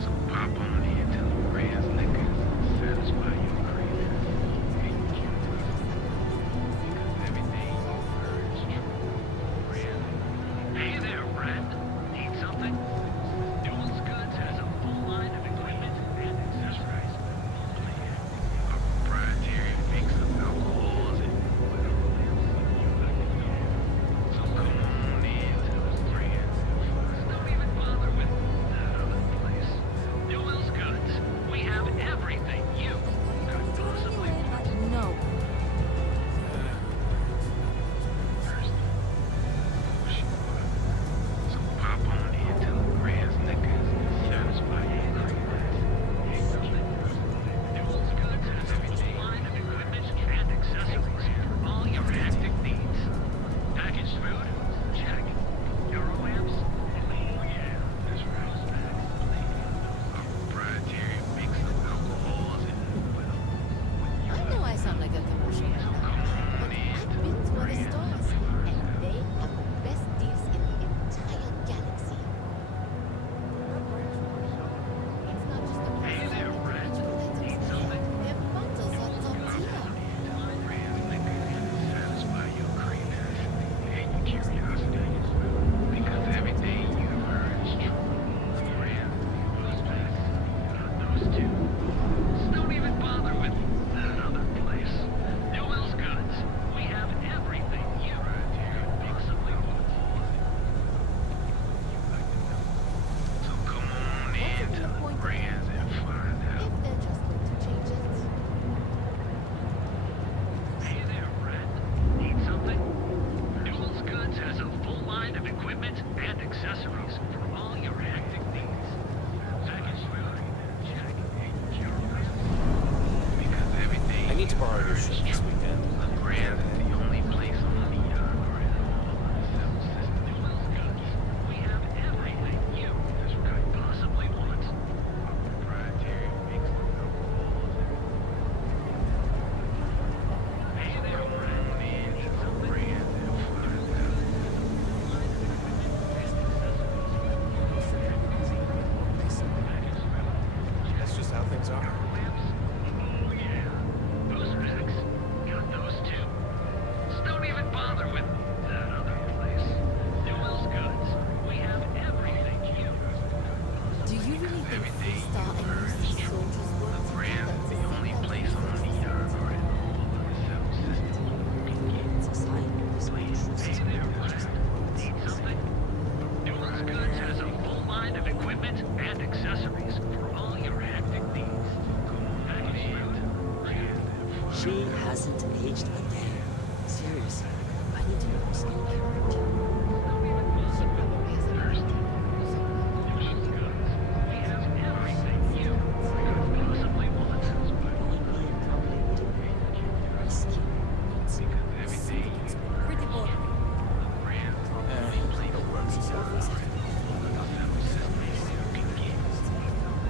So pop on into the Rand's Liquors and satisfy your cravings. Because everything you've heard is true. Rand. Hey there, Brad. Need something? Duels Goods has a full line of equipment and accessories. Our proprietary mix of alcohols and whatever you like to do. So come on into the Rand's. Don't even bother with that other place. Duels Goods. We have everything you could possibly want. No. So pop on into the Rand's Liquors and satisfy your cravings. Duels Goods has a full line of equipment and accessories for all your hectic needs. Packaged food? Check. Euro amps? Oh yeah, that's right. Our proprietary mix of alcohols and I know I sound like a commercial now, but I've been to other stores, and they have the best deals in the entire galaxy. It's not just the Hey there, Brad. Need something? their bundles are top tier. Rand's Liquors and satisfy your cravings and your curiosity. Because everything you've heard is true. Rand, those specs, got those too. So don't even bother with that other place. Duels Goods. We have everything you could possibly want. So come on into the brands and find out. If they're just going to change it. Hey there, Brad. Need something? Duels Goods has a full line of equipment and accessories for all your hectic needs. Packaged food? Check. Because everything I need to borrow your ship this weekend. the brand is the only place on the Duels Goods. We have everything you could possibly want. Our proprietary mix of alcohols and hey there, Brad. Need some brand and find out. That's just how things are. Oh yeah, those specs, got those too. So don't even bother with that other place. Duels Goods. We have everything you. Do you really think Freestar and Lucy's soldiers work The brand together is to the save only that place on the earth or in all of the sound system. Hey there, Brad. Need something? Duels Goods has a full line of equipment and accessories for all your hectic needs. Packaged food, brand, She hasn't aged a day. Seriously, I need to know skincare routine. We have everything you could possibly want. Because everything pretty boring. brand works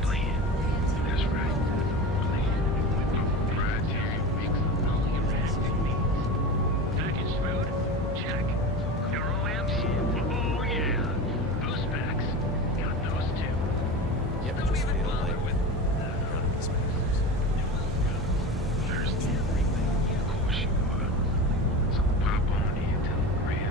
Plan. That's right. Plan. Proprietary mix of all your hectic needs. Packaged food? Check. Euro amps? Oh yeah. Those specs? Got those too. You ever Don't just even feel bother like with thirsty everything. Of course you are. So pop on into the grand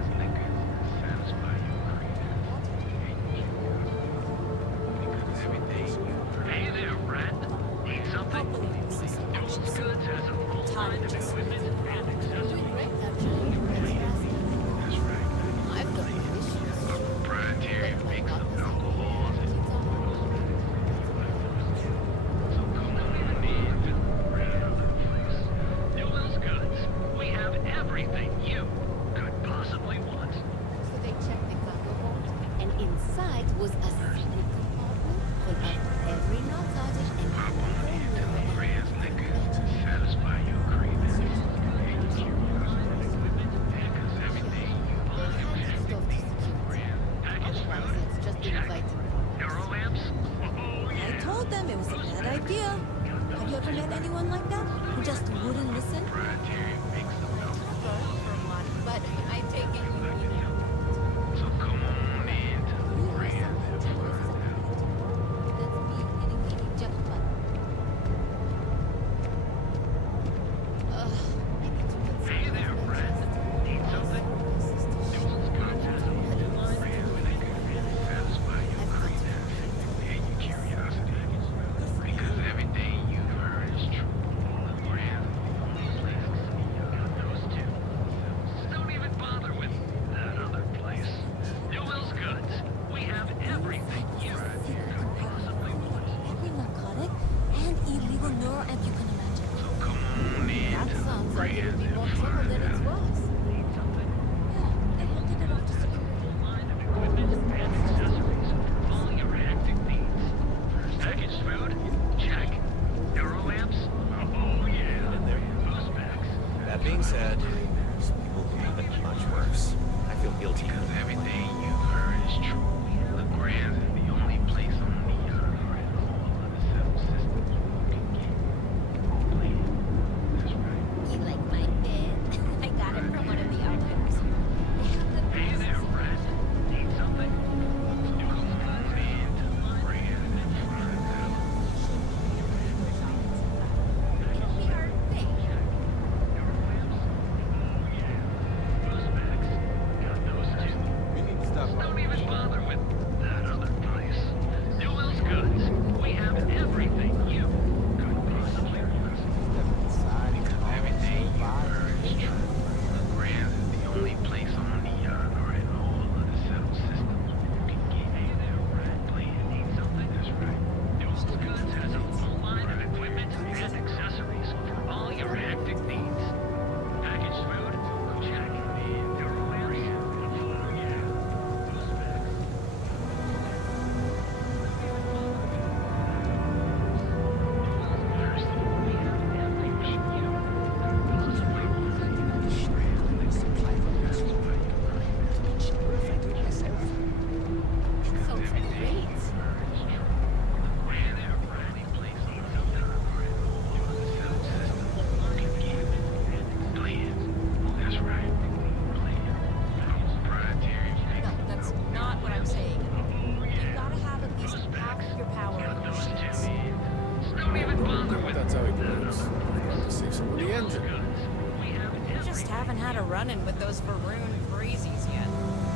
running with those Varun breezies yet.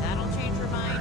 That'll change your mind.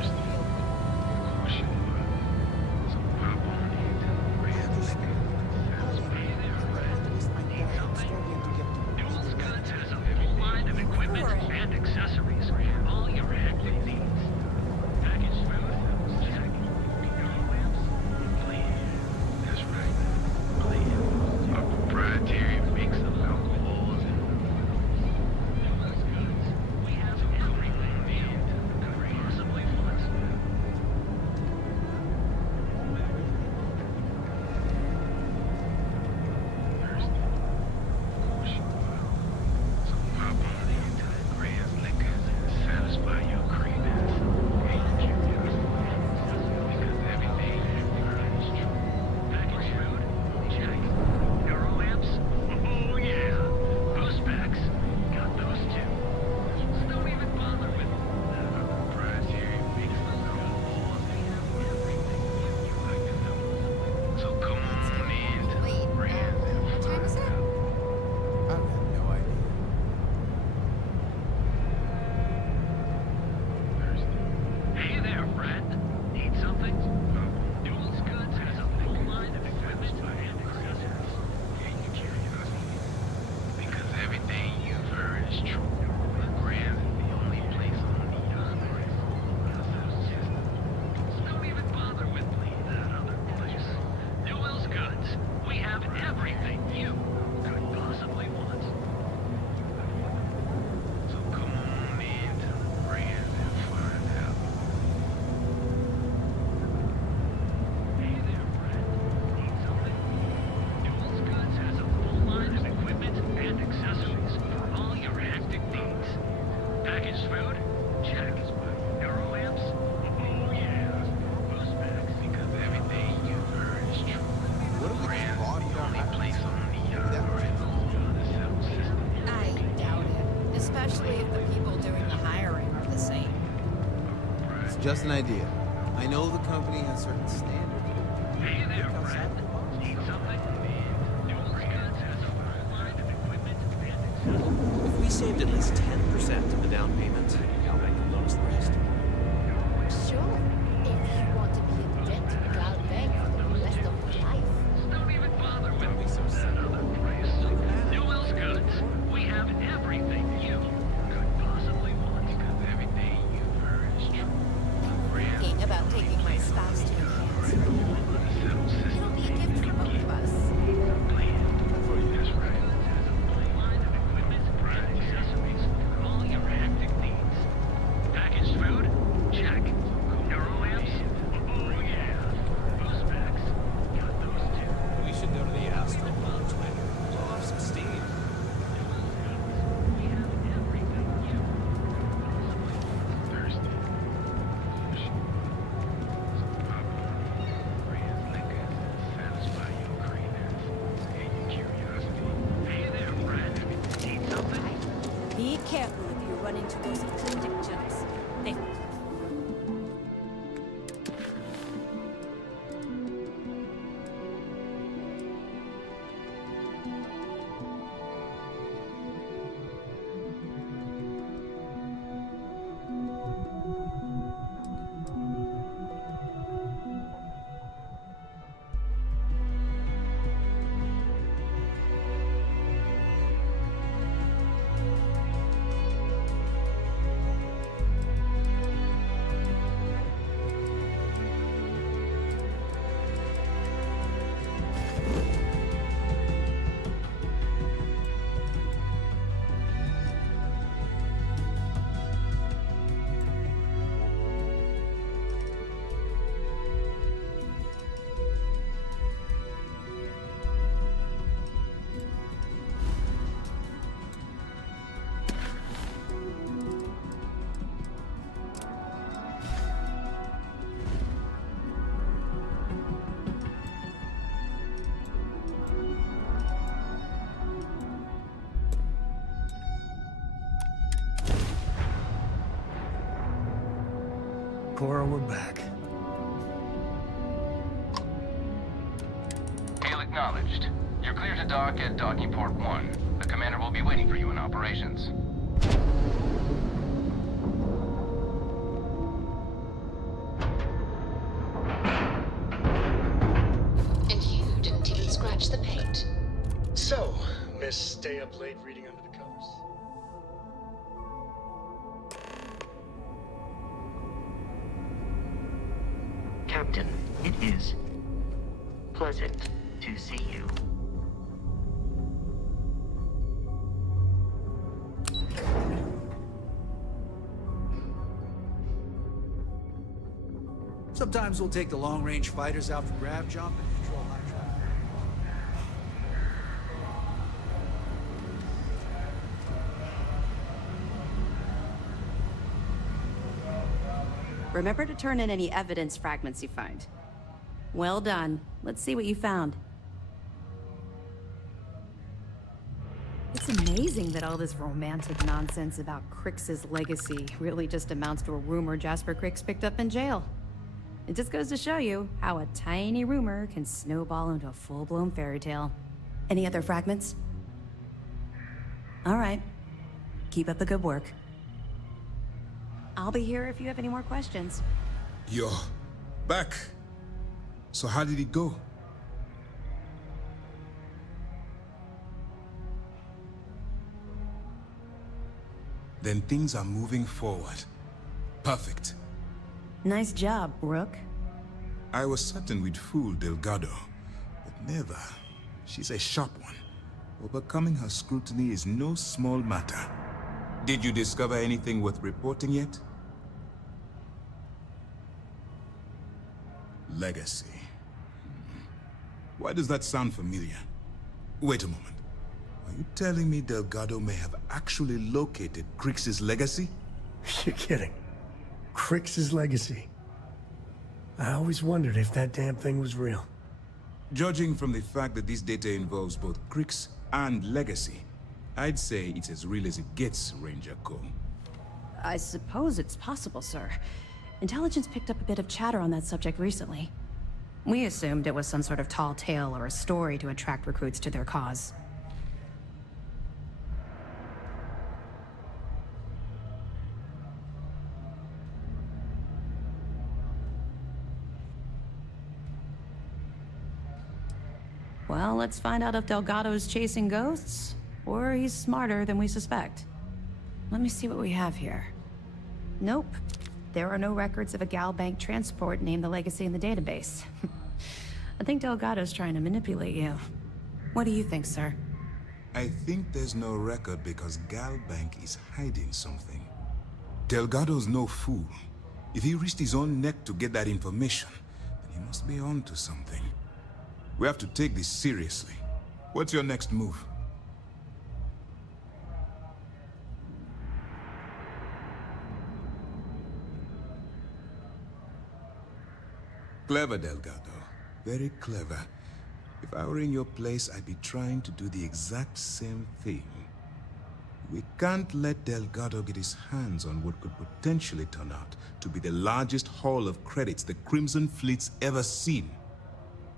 Just an idea. I know the company has certain standards. Hey there, friend. Need something? Dual Goods has a full line of equipment and accessories. If we saved at least 10% of the down payment, I'll make the lowest the rest. Sure. If you want to be in debt to Cloud Bank for the rest of your life. Don't even bother with me that other price. Dual Goods. We have everything you could possibly want. Because everything you've heard is true. Thinking about taking my spouse to a dance. It'll be a gift for both of us. That's right. Has a full line of equipment and accessories for all your hectic needs. Packaged food? Check. Neuroamps? Oh yeah. Boost packs? Got those too. We should go to the Astral Lounge later. Blow off some steam. We have everything you thirsty. Brands liquors satisfy your cravings and your curiosity. Hey there, friend. Need something? Be careful if you run into those eclectic jumps. They Cora, we're back. Hail acknowledged. You're clear to dock at docking port 1. The commander will be waiting for you in operations. And you didn't even scratch the paint. So, Miss Stay Up Late reading under the covers. Captain, it is pleasant to see you. Sometimes we'll take the long-range fighters out for grab jump and control high traffic. Remember to turn in any evidence fragments you find. Well done. Let's see what you found. It's amazing that all this romantic nonsense about Crix's legacy really just amounts to a rumor Jasper Crix picked up in jail. It just goes to show you how a tiny rumor can snowball into a full-blown fairy tale. Any other fragments? All right. Keep up the good work. I'll be here if you have any more questions. You're back. So how did it go? Then things are moving forward. Perfect. Nice job, Rook. I was certain we'd fool Delgado, but never. She's a sharp one. Overcoming her scrutiny is no small matter. Did you discover anything worth reporting yet? Legacy. Why does that sound familiar? Wait a moment. Are you telling me Delgado may have actually located Crix's legacy? You're kidding. Crix's legacy. I always wondered if that damn thing was real. Judging from the fact that this data involves both Crix and legacy, I'd say it's as real as it gets, Ranger Cole. I suppose it's possible, sir. Intelligence picked up a bit of chatter on that subject recently. We assumed it was some sort of tall tale or a story to attract recruits to their cause. Well, let's find out if Delgado's chasing ghosts, or he's smarter than we suspect. Let me see what we have here. Nope. There are no records of a Gal Bank transport named the Legacy in the database. I think Delgado's trying to manipulate you. What do you think, sir? I think there's no record because Gal Bank is hiding something. Delgado's no fool. If he risked his own neck to get that information, then he must be onto something. We have to take this seriously. What's your next move? Clever, Delgado. Very clever. If I were in your place, I'd be trying to do the exact same thing. We can't let Delgado get his hands on what could potentially turn out to be the largest haul of credits the Crimson Fleet's ever seen.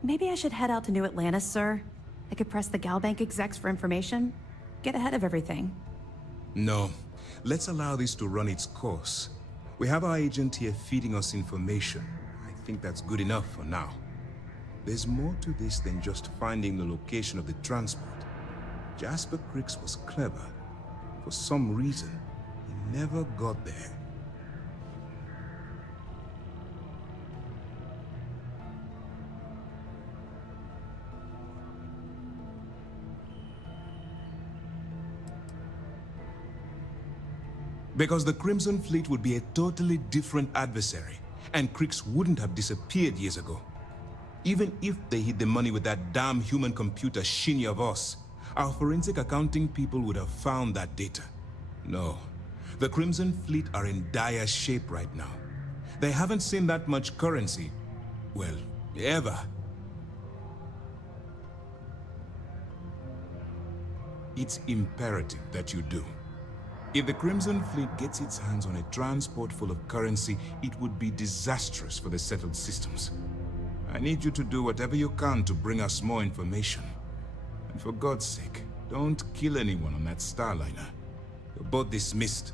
Maybe I should head out to New Atlantis, sir. I could press the Gal Bank execs for information. Get ahead of everything. No. Let's allow this to run its course. We have our agent here feeding us information. I think that's good enough for now. There's more to this than just finding the location of the transport. Jasper Cricks was clever. For some reason, he never got there. Because the Crimson Fleet would be a totally different adversary, and Cricks wouldn't have disappeared years ago. Even if they hid the money with that damn human computer Shinya Voss, our forensic accounting people would have found that data. No, the Crimson Fleet are in dire shape right now. They haven't seen that much currency, well, ever. It's imperative that you do. If the Crimson Fleet gets its hands on a transport full of currency, it would be disastrous for the settled systems. I need you to do whatever you can to bring us more information. And for God's sake, don't kill anyone on that Starliner. You're both dismissed.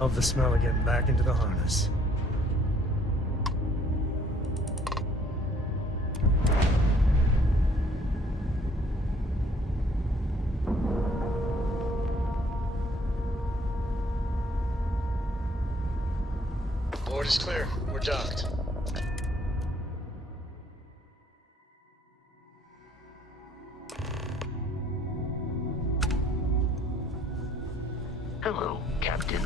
Love the smell of getting back into the harness. Board is clear. We're docked. Hello, Captain.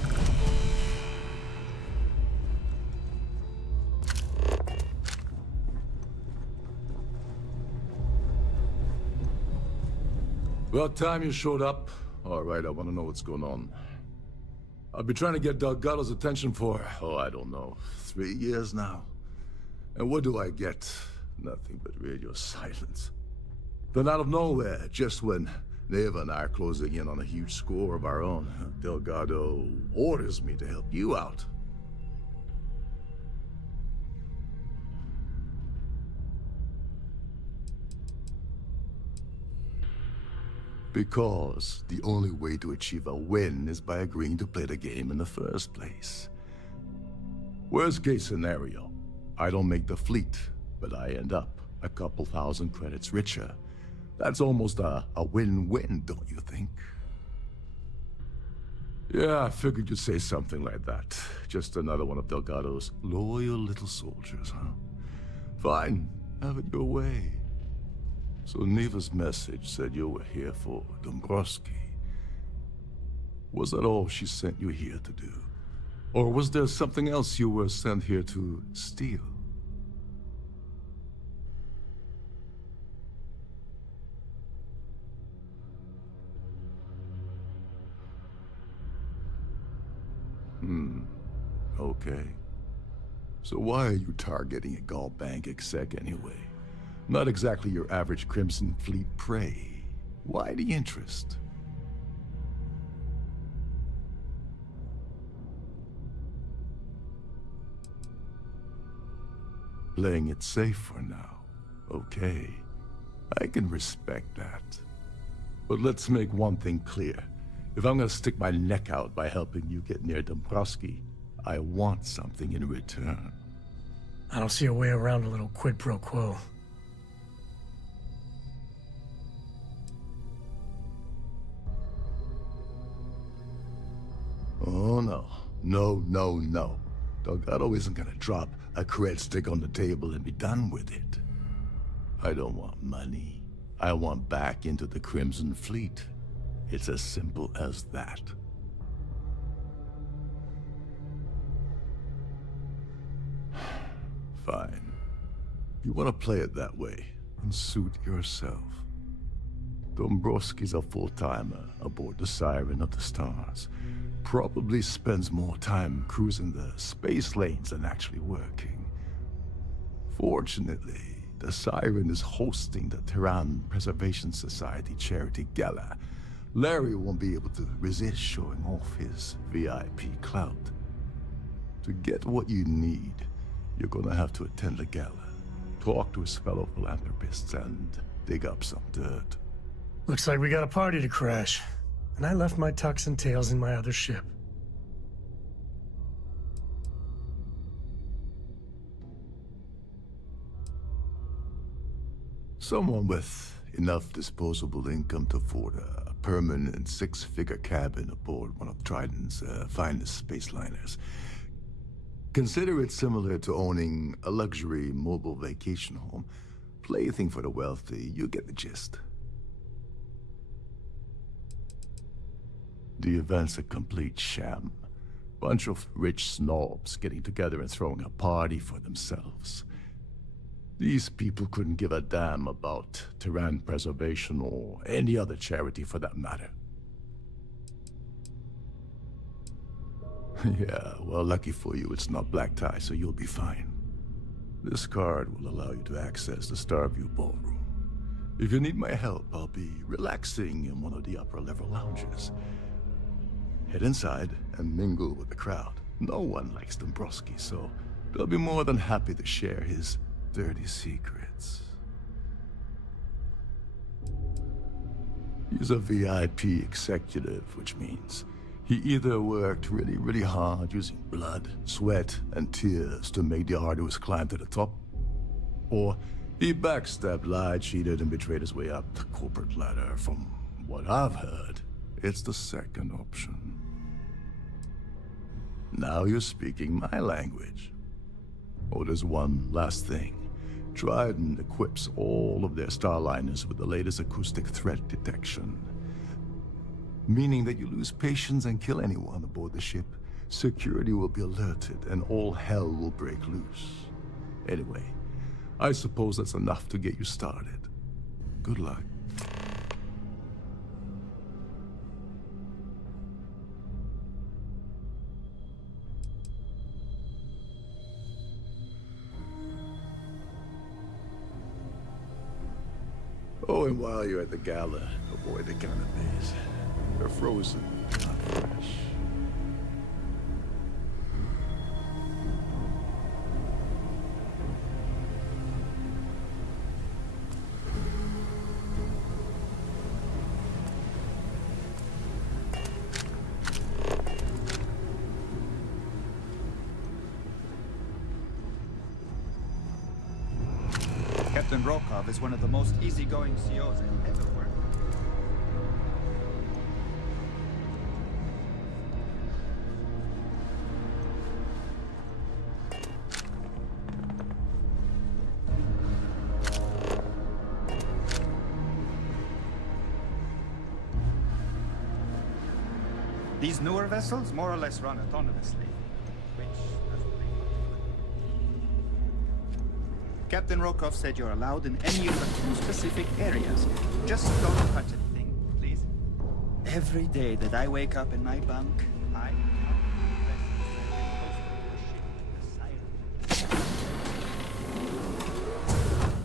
About time you showed up. All right, I want to know what's going on. I've been trying to get Delgado's attention for, I don't know, 3 years now. And what do I get? Nothing but radio silence. Then out of nowhere, just when Neva and I are closing in on a huge score of our own, Delgado orders me to help you out. Because the only way to achieve a win is by agreeing to play the game in the first place. Worst case scenario, I don't make the fleet, but I end up a couple thousand credits richer. That's almost a win-win, don't you think? Yeah, I figured you'd say something like that. Just another one of Delgado's loyal little soldiers, huh? Fine, have it your way. So Neva's message said you were here for Dombrowski. Was that all she sent you here to do? Or was there something else you were sent here to steal? Okay. So why are you targeting a Gaul bank exec anyway? Not exactly your average Crimson Fleet prey. Why the interest? Playing it safe for now. Okay. I can respect that. But let's make one thing clear. If I'm gonna stick my neck out by helping you get near Dombrowski, I want something in return. I don't see a way around a little quid pro quo. Oh no. No. Delgado isn't gonna drop a cred stick on the table and be done with it. I don't want money. I want back into the Crimson Fleet. It's as simple as that. Fine. You want to play it that way, then suit yourself. Dombrowski's a full-timer aboard the Siren of the Stars. Probably spends more time cruising the space lanes than actually working. Fortunately, the Siren is hosting the Terran Preservation Society charity gala. Larry won't be able to resist showing off his VIP clout. To get what you need, you're gonna have to attend the gala, talk to his fellow philanthropists, and dig up some dirt. Looks like we got a party to crash. And I left my tucks and tails in my other ship. Someone with enough disposable income to afford a permanent six-figure cabin aboard one of Trident's finest space liners. Consider it similar to owning a luxury mobile vacation home. Plaything for the wealthy, you get the gist. The event's a complete sham. Bunch of rich snobs getting together and throwing a party for themselves. These people couldn't give a damn about Terran preservation or any other charity for that matter. Yeah, well, lucky for you, it's not black tie, so you'll be fine. This card will allow you to access the Starview Ballroom. If you need my help, I'll be relaxing in one of the upper-level lounges. Head inside and mingle with the crowd. No one likes Dombrowski, so they'll be more than happy to share his dirty secrets. He's a VIP executive, which means he either worked really hard using blood, sweat, and tears to make the arduous climb to the top, or he backstabbed, lied, cheated, and betrayed his way up the corporate ladder. From what I've heard, it's the second option. Now you're speaking my language. Oh, there's one last thing. Trident equips all of their starliners with the latest acoustic threat detection. meaning that you lose patience and kill anyone aboard the ship, security will be alerted and all hell will break loose. Anyway, I suppose that's enough to get you started. Good luck. Oh, and while you're at the gala, avoid the canapes. They're frozen, not fresh. Captain Rokov is one of the most easygoing COs I've ever worked with. These newer vessels more or less run autonomously, which doesn't make much sense. Captain Rokov said you're allowed in any of the 2 specific areas. Just don't touch anything, please. Every day that I wake up in my bunk, I count the vessels that get close to the ship with the siren.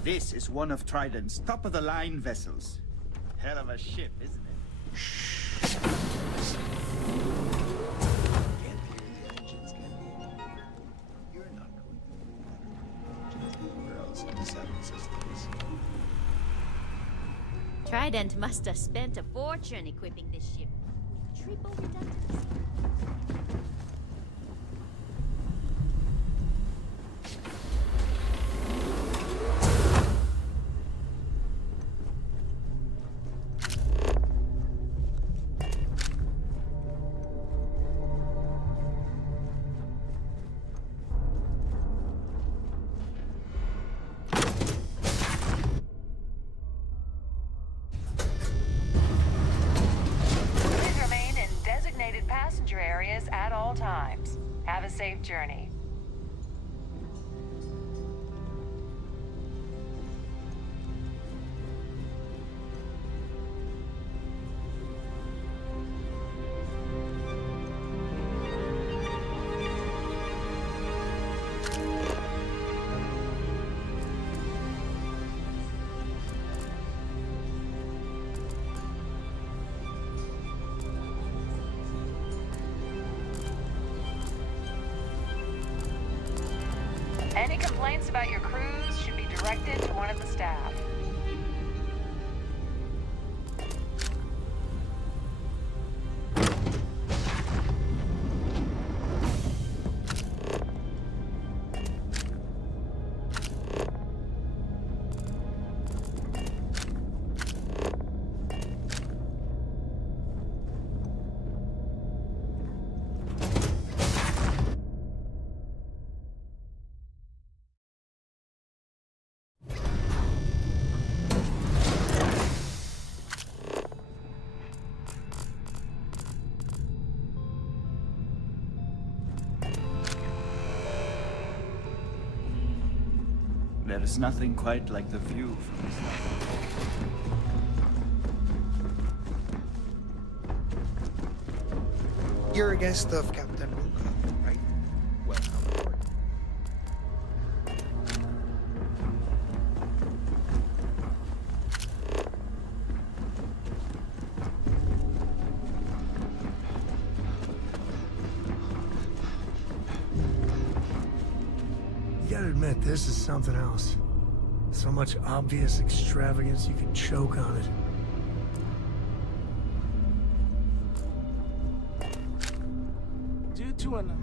This is one of Trident's top-of-the-line vessels. Hell of a ship, isn't it? Trident must have spent a fortune equipping this ship with triple redundancy. Areas at all times. Have a safe journey. Any complaints about your crews should be directed to one of the staff. There is nothing quite like the view from this level. You're a guest of Captain Rokov, right? Welcome aboard. You gotta admit, this is something else. So much obvious extravagance, you could choke on it.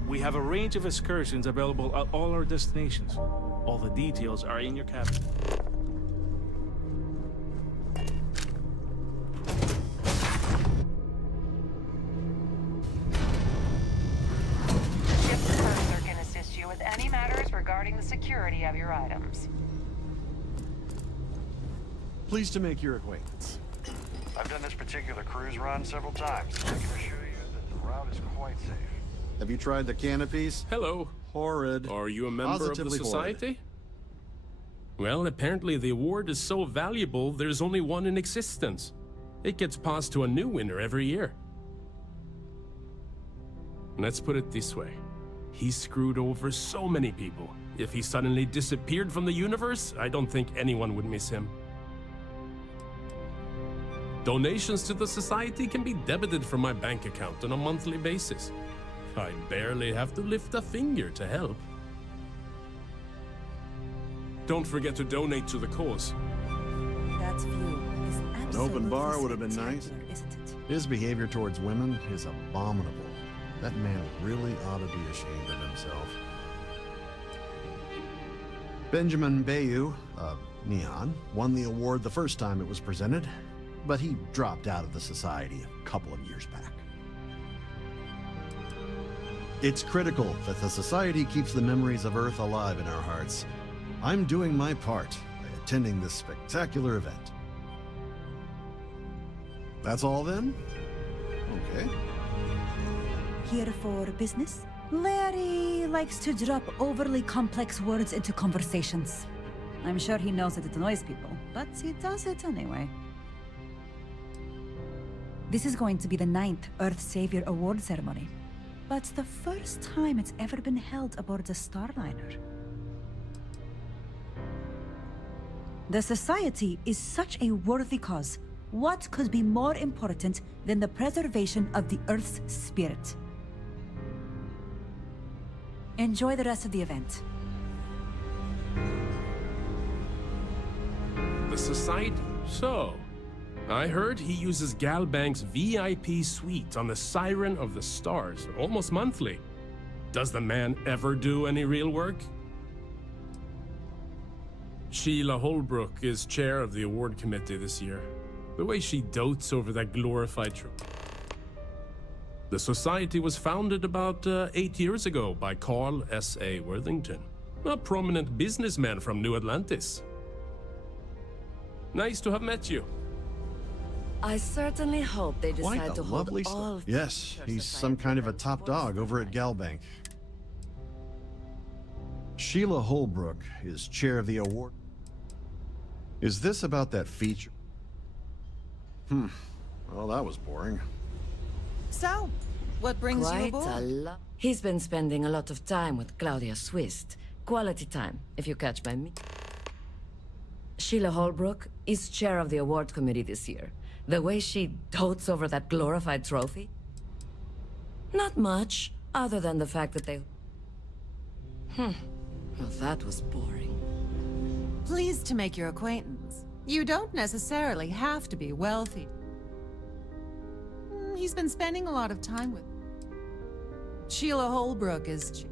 We have a range of excursions available at all our destinations. All the details are in your cabin. Ship's purser can assist you with any matters regarding the security of your items. Pleased to make your acquaintance. I've done this particular cruise run several times. I can assure you that the route is quite safe. Have you tried the canopies? Hello. Horrid. Are you a member of the Positively society? Well, apparently the award is so valuable, there's only one in existence. It gets passed to a new winner every year. Let's put it this way. He screwed over so many people. If he suddenly disappeared from the universe, I don't think anyone would miss him. Donations to the society can be debited from my bank account on a monthly basis. I barely have to lift a finger to help. Don't forget to donate to the cause. That view is An absolutely open bar would have been nice. spectacular, isn't it? His behavior towards women is abominable. That man really ought to be ashamed of himself. Benjamin Bayou, of Neon, won the award the first time it was presented, but he dropped out of the society a couple of years back. It's critical that the society keeps the memories of Earth alive in our hearts. I'm doing my part by attending this spectacular event. That's all then? Okay. Here for business? Larry likes to drop overly complex words into conversations. I'm sure he knows that it annoys people, but he does it anyway. This is going to be the 9th Earth Savior Award ceremony, but the first time it's ever been held aboard a Starliner. The Society is such a worthy cause. What could be more important than the preservation of the Earth's spirit? Enjoy the rest of the event. The society? So, I heard he uses Galbank's VIP suite on the Siren of the Stars almost monthly. Does the man ever do any real work? Sheila Holbrook is chair of the award committee this year. The way she dotes over that glorified The society was founded about 8 years ago by Carl S.A. Worthington, a prominent businessman from New Atlantis. Nice to have met you. I certainly hope they Quite decide a to hold lovely all... Yes, he's some kind of a top dog over at Galbank. Sheila Holbrook is chair of the award. Is this about that feature? Well, that was boring. So, what brings you Quite aboard? a lot. He's been spending a lot of time with Claudia Swist. Quality time, if you catch my meaning. Sheila Holbrook is chair of the award committee this year. The way she dotes over that glorified trophy? Not much, other than the fact that they... Well, that was boring. Pleased to make your acquaintance. You don't necessarily have to be wealthy. He's been spending a lot of time with... Sheila Holbrook is...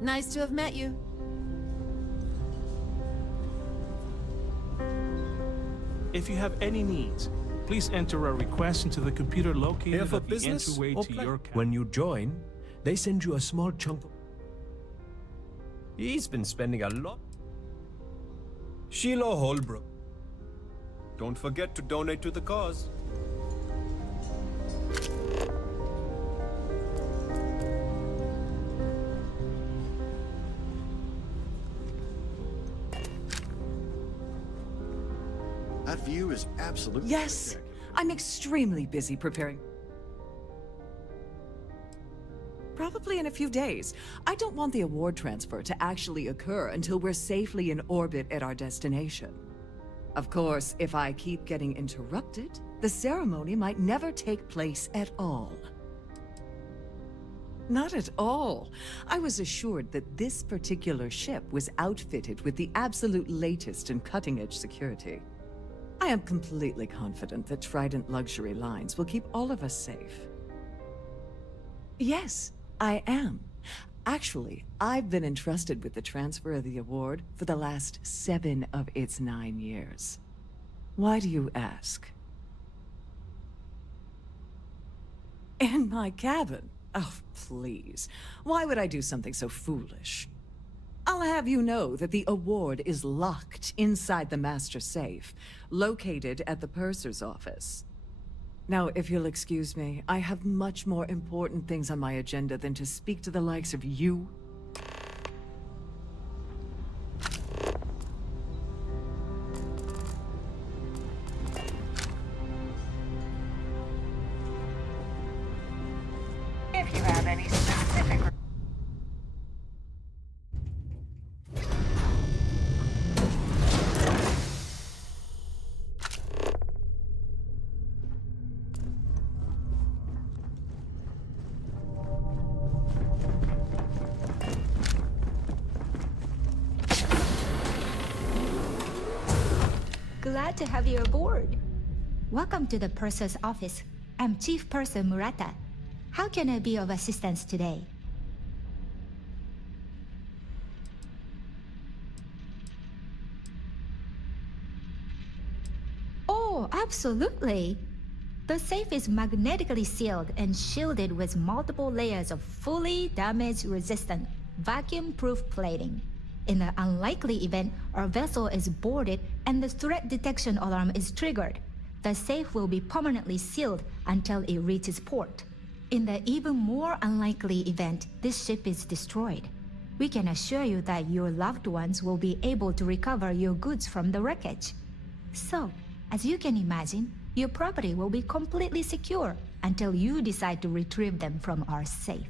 Nice to have met you. If you have any needs, please enter a request into the computer located Here for Oh, at the business entryway or to your cabin. When you join, they send you a small chunk of... He's been spending a lot. Sheila Holbrook. Don't forget to donate to the cause. That view is absolutely... Yes, I'm extremely busy preparing. Probably in a few days. I don't want the award transfer to actually occur until we're safely in orbit at our destination. Of course, if I keep getting interrupted, the ceremony might never take place at all. Not at all. I was assured that this particular ship was outfitted with the absolute latest in cutting-edge security. I am completely confident that Trident Luxury Lines will keep all of us safe. Yes, I am. Actually, I've been entrusted with the transfer of the award for the last 7 of its 9 years. Why do you ask? In my cabin? Oh, please. Why would I do something so foolish? I'll have you know that the award is locked inside the master safe, located at the purser's office. Now, if you'll excuse me, I have much more important things on my agenda than to speak to the likes of you. If you have any specific... Glad to have you aboard. Welcome to the purser's office. I'm Chief Purser Murata. How can I be of assistance today? Oh, absolutely. The safe is magnetically sealed and shielded with multiple layers of fully damage-resistant, vacuum-proof plating. In the unlikely event our vessel is boarded and the threat detection alarm is triggered, the safe will be permanently sealed until it reaches port. In the even more unlikely event this ship is destroyed, we can assure you that your loved ones will be able to recover your goods from the wreckage. So, as you can imagine, your property will be completely secure until you decide to retrieve them from our safe.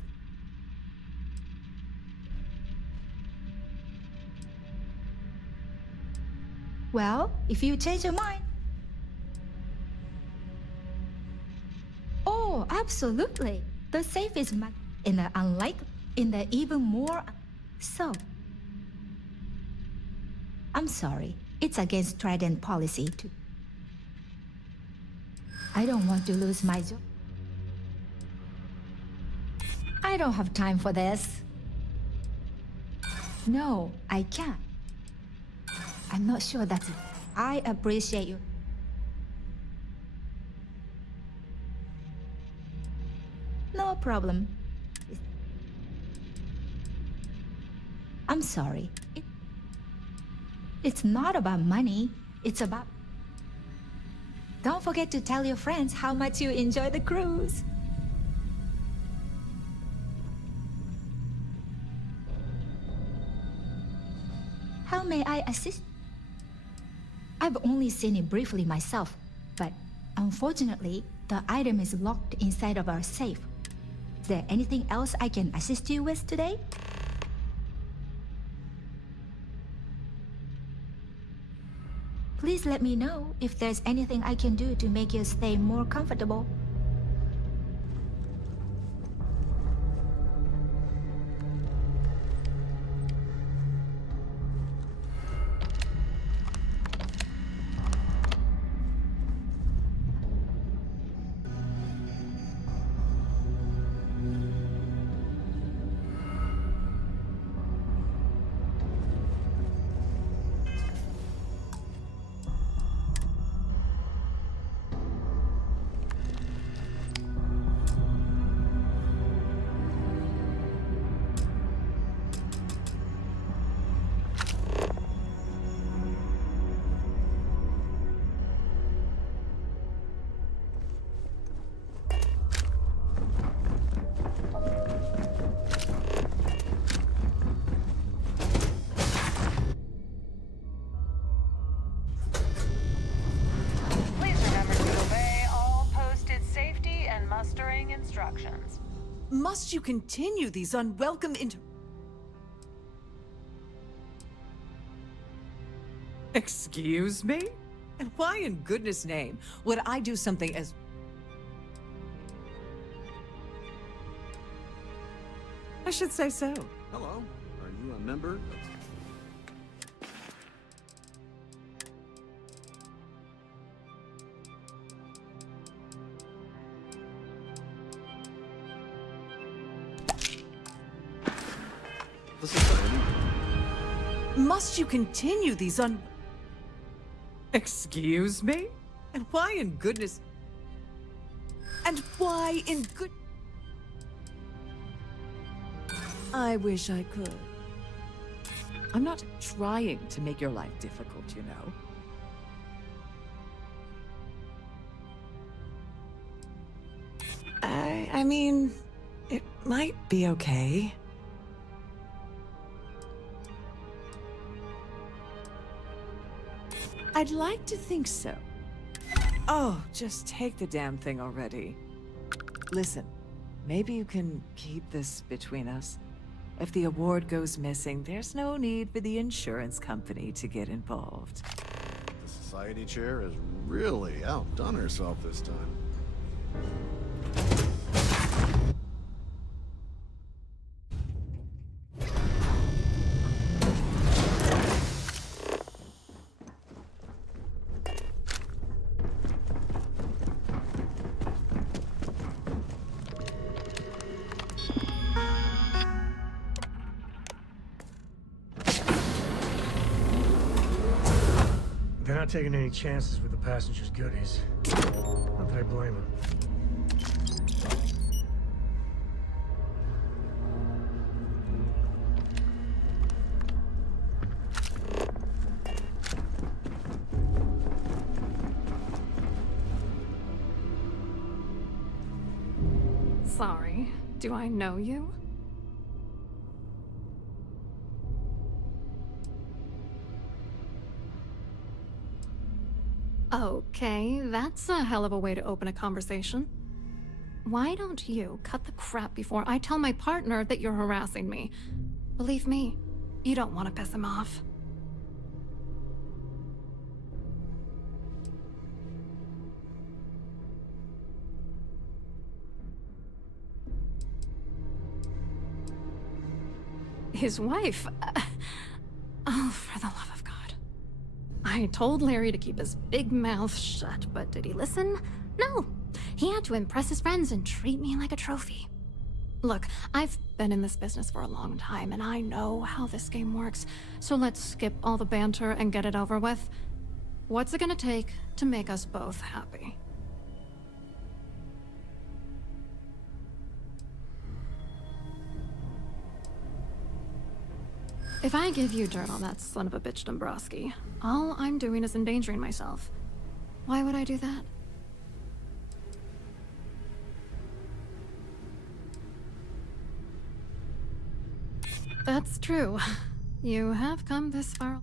Well, if you change your mind... Oh, absolutely. The safe is in the even more... So... I'm sorry. It's against Trident policy to... I don't want to lose my job. I don't have time for this. No, I can't. I'm not sure that's it. I appreciate you. No problem. I'm sorry. It's not about money. It's about... Don't forget to tell your friends how much you enjoy the cruise. How may I assist? I've only seen it briefly myself, but unfortunately, the item is locked inside of our safe. Is there anything else I can assist you with today? Please let me know if there's anything I can do to make your stay more comfortable. Instructions. Must you continue these unwelcome Excuse me? And why in goodness name would I do something as... I should say so. Hello. Are you a member? Must you continue these Excuse me? And why in goodness... And why in good... I wish I could. I'm not trying to make your life difficult, you know. I mean, it might be okay. I'd like to think so. Oh, just take the damn thing already. Listen, maybe you can keep this between us. If the award goes missing, there's no need for the insurance company to get involved. The society chair has really outdone herself this time. They're not taking any chances with the passengers' goodies. Not that I blame them. Sorry, do I know you? Okay, that's a hell of a way to open a conversation. Why don't you cut the crap before I tell my partner that you're harassing me? Believe me, you don't want to piss him off. His wife? Oh, for the love of God. I told Larry to keep his big mouth shut, but did he listen? No. He had to impress his friends and treat me like a trophy. Look, I've been in this business for a long time, and I know how this game works, so let's skip all the banter and get it over with. What's it gonna take to make us both happy? If I give you dirt on that son of a bitch Dombrowski, all I'm doing is endangering myself. Why would I do that? That's true. You have come this far.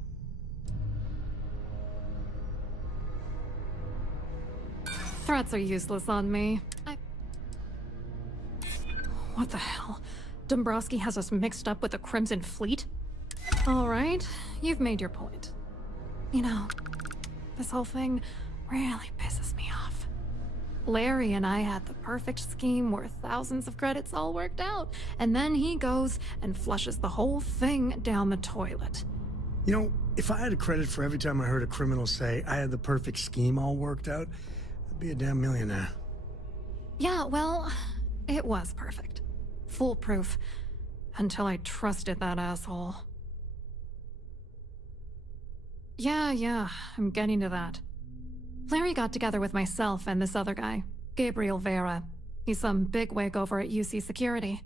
Threats are useless on me. What the hell? Dombrowski has us mixed up with the Crimson Fleet? All right, you've made your point. You know, this whole thing really pisses me off. Larry and I had the perfect scheme where thousands of credits all worked out, and then he goes and flushes the whole thing down the toilet. You know, if I had a credit for every time I heard a criminal say I had the perfect scheme all worked out, I'd be a damn millionaire. Yeah, well, it was perfect. Foolproof. Until I trusted that asshole. Yeah, I'm getting to that. Larry got together with myself and this other guy, Gabriel Vera. He's some bigwig over at UC Security.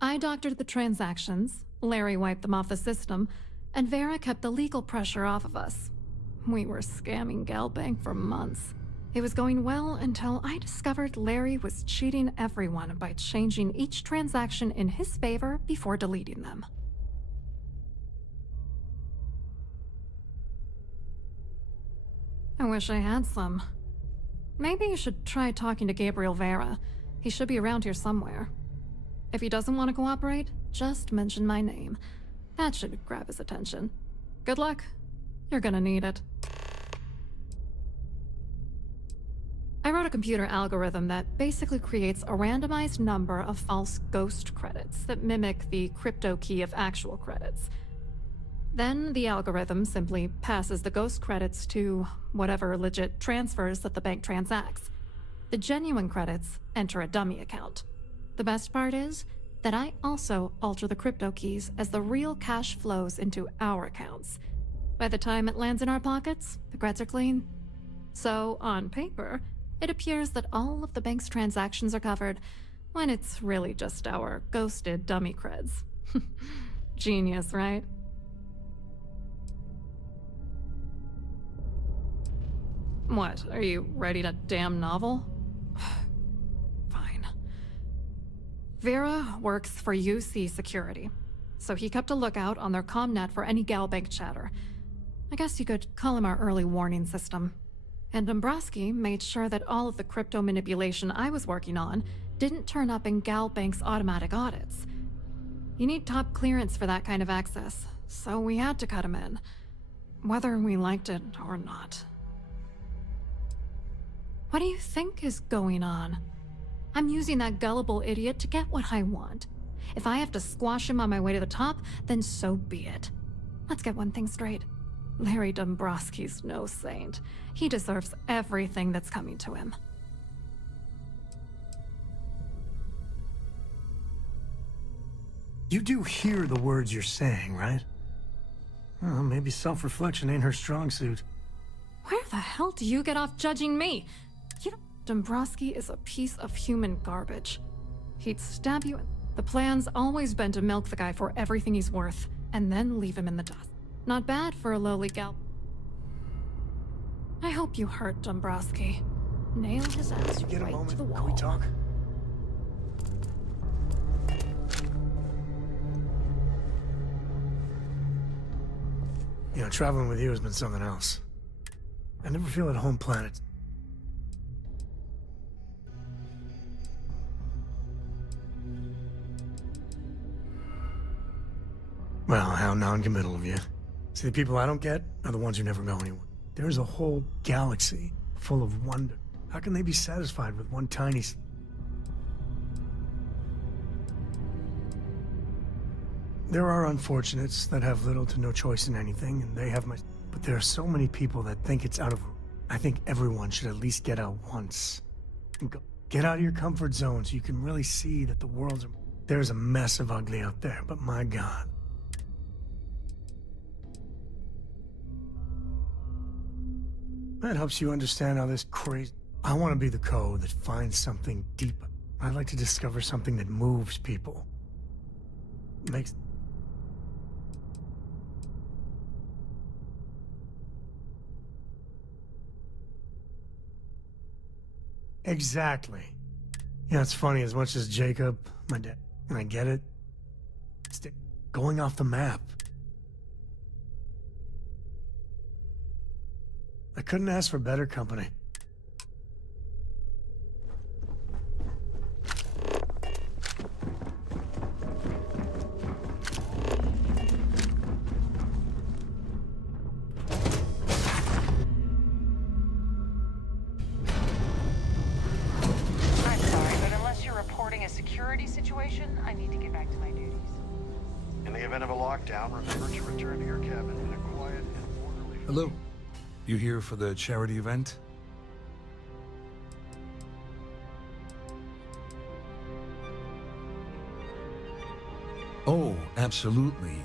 I doctored the transactions, Larry wiped them off the system, and Vera kept the legal pressure off of us. We were scamming Galbank for months. It was going well until I discovered Larry was cheating everyone by changing each transaction in his favor before deleting them. I wish I had some. Maybe you should try talking to Gabriel Vera. He should be around here somewhere. If he doesn't want to cooperate, just mention my name. That should grab his attention. Good luck. You're gonna need it. I wrote a computer algorithm that basically creates a randomized number of false ghost credits that mimic the crypto key of actual credits. Then the algorithm simply passes the ghost credits to whatever legit transfers that the bank transacts. The genuine credits enter a dummy account. The best part is that I also alter the crypto keys as the real cash flows into our accounts. By the time it lands in our pockets, the creds are clean. So, on paper, it appears that all of the bank's transactions are covered, when it's really just our ghosted dummy creds. Genius, right? What, are you writing a damn novel? Fine. Vera works for UC Security, so he kept a lookout on their commnet for any Galbank chatter. I guess you could call him our early warning system. And Dombrowski made sure that all of the crypto manipulation I was working on didn't turn up in Galbank's automatic audits. You need top clearance for that kind of access, so we had to cut him in, whether we liked it or not. What do you think is going on? I'm using that gullible idiot to get what I want. If I have to squash him on my way to the top, then so be it. Let's get one thing straight. Larry Dombrowski's no saint. He deserves everything that's coming to him. You do hear the words you're saying, right? Well, maybe self-reflection ain't her strong suit. Where the hell do you get off judging me? Dombrowski is a piece of human garbage. He'd stab you. The plan's always been to milk the guy for everything he's worth, and then leave him in the dust. Not bad for a lowly gal. I hope you hurt Dombrowski. Nail his ass You get a right moment? to the wall. Can we talk? You know, traveling with you has been something else. I never feel at home planet. Well, how non-committal of you. See, the people I don't get are the ones who never go anywhere. There's a whole galaxy full of wonder. How can they be satisfied with one tiny... There are unfortunates that have little to no choice in anything, and they have my... But there are so many people that think it's out of... I think everyone should at least get out once. And go. Get out of your comfort zone so you can really see that the world's... There's a mess of ugly out there, but my God. That helps you understand how this crazy... I want to be the code that finds something deeper. I'd like to discover something that moves people. Makes... Exactly. Yeah, it's funny, as much as Jacob, my dad, and I get it, it's going off the map. I couldn't ask for better company. I'm sorry, but unless you're reporting a security situation, I need to get back to my duties. In the event of a lockdown, remember to return to your cabin in a quiet and orderly... Hello. You here for the charity event? Oh, absolutely.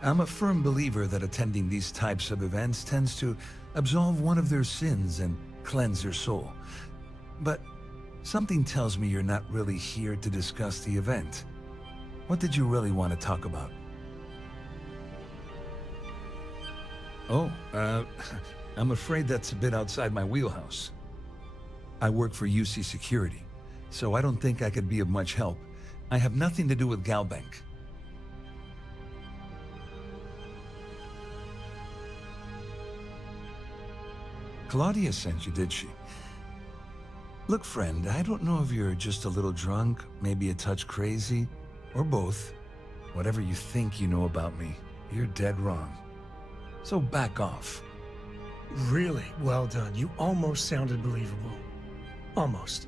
I'm a firm believer that attending these types of events tends to absolve one of their sins and cleanse their soul. But something tells me you're not really here to discuss the event. What did you really want to talk about? Oh, I'm afraid that's a bit outside my wheelhouse. I work for UC Security, so I don't think I could be of much help. I have nothing to do with Galbank. Claudia sent you, did she? Look, friend, I don't know if you're just a little drunk, maybe a touch crazy, or both. Whatever you think you know about me, you're dead wrong. So back off. Really well done. You almost sounded believable. Almost.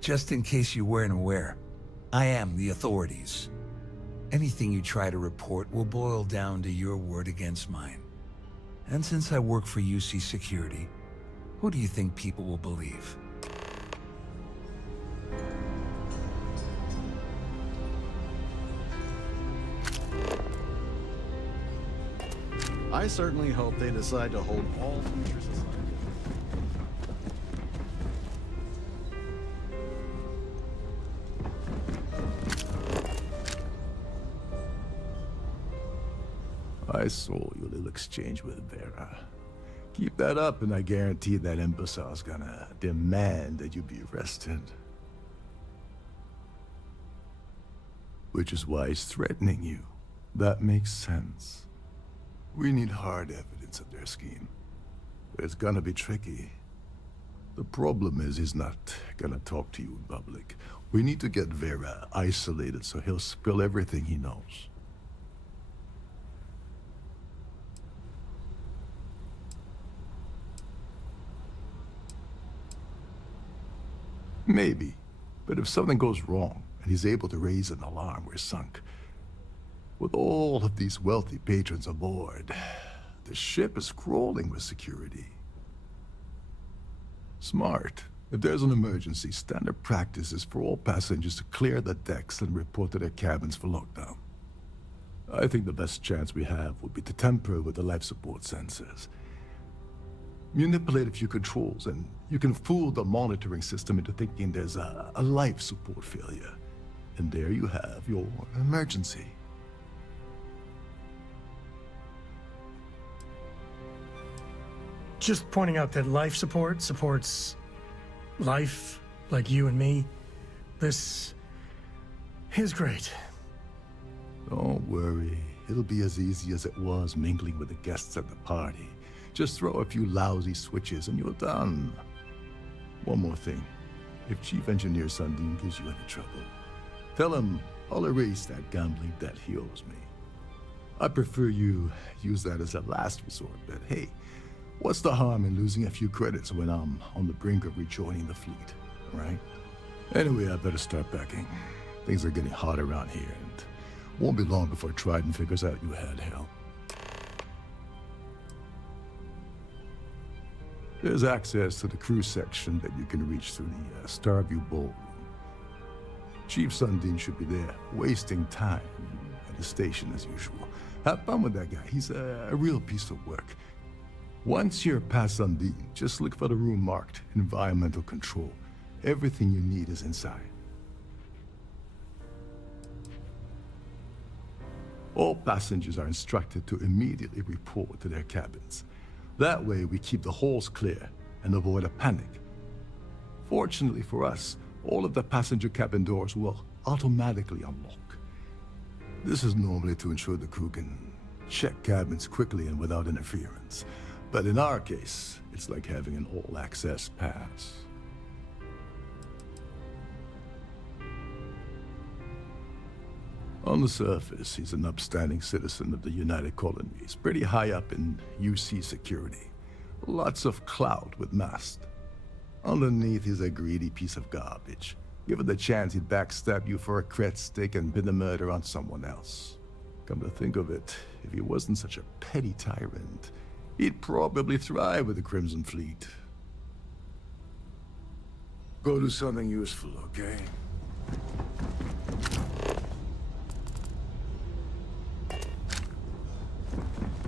Just in case you weren't aware, I am the authorities. Anything you try to report will boil down to your word against mine. And since I work for UC Security, who do you think people will believe? I I certainly hope they decide to hold all future societies. I saw your little exchange with Vera. Keep that up, and I guarantee that imbecile's gonna demand that you be arrested. Which is why he's threatening you. That makes sense. We need hard evidence of their scheme. But it's gonna be tricky. The problem is he's not gonna talk to you in public. We need to get Vera isolated so he'll spill everything he knows. Maybe. But if something goes wrong, and he's able to raise an alarm, we're sunk. With all of these wealthy patrons aboard, the ship is crawling with security. Smart. If there's an emergency, standard practice is for all passengers to clear the decks and report to their cabins for lockdown. I think the best chance we have would be to tamper with the life support sensors. Manipulate a few controls, and you can fool the monitoring system into thinking there's a life support failure. And there you have your emergency. Just pointing out that life support supports life, like you and me. This is great. Don't worry. It'll be as easy as it was mingling with the guests at the party. Just throw a few lousy switches and you're done. One more thing. If Chief Engineer Sundin gives you any trouble, tell him I'll erase that gambling debt he owes me. I prefer you use that as a last resort, but hey, what's the harm in losing a few credits when I'm on the brink of rejoining the fleet, right? Anyway, I better start packing. Things are getting hot around here, and won't be long before Trident figures out you had help. There's access to the crew section that you can reach through the Starview Ballroom. Chief Sundin should be there, wasting time at the station as usual. Have fun with that guy. He's a real piece of work. Once you're past Sundin, just look for the room marked Environmental Control. Everything you need is inside. All passengers are instructed to immediately report to their cabins. That way, we keep the halls clear and avoid a panic. Fortunately for us, all of the passenger cabin doors will automatically unlock. This is normally to ensure the crew can check cabins quickly and without interference. But in our case, it's like having an all-access pass. On the surface, he's an upstanding citizen of the United Colonies, pretty high up in UC security. Lots of clout with mast. Underneath, he's a greedy piece of garbage. Given the chance, he'd backstab you for a cret stick and pin the murder on someone else. Come to think of it, if he wasn't such a petty tyrant, he'd probably thrive with the Crimson Fleet. Go do something useful, okay?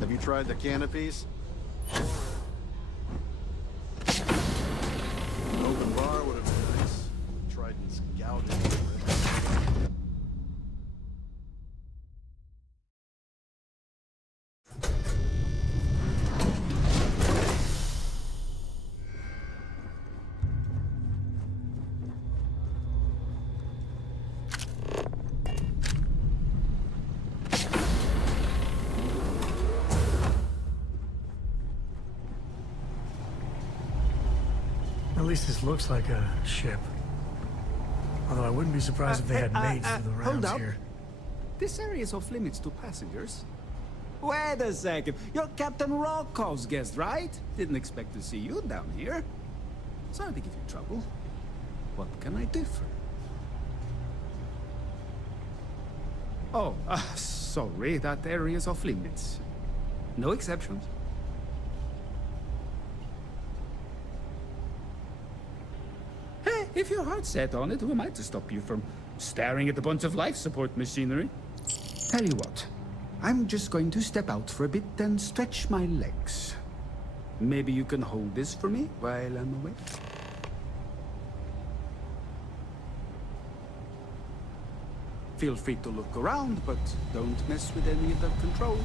Have you tried the canopies? An open bar would have been nice. Trident's gouging. At least this looks like a ship. Although I wouldn't be surprised if they had maids for the hold rounds up. here. This area is off limits to passengers. Wait a second. You're Captain Rokov's guest, right? Didn't expect to see you down here. Sorry to give you trouble. What can I do for you? Oh, sorry. That area is off limits. No exceptions. Hey, if your heart's set on it, who am I to stop you from staring at a bunch of life support machinery? Tell you what, I'm just going to step out for a bit and stretch my legs. Maybe you can hold this for me while I'm away? Feel free to look around, but don't mess with any of the controls.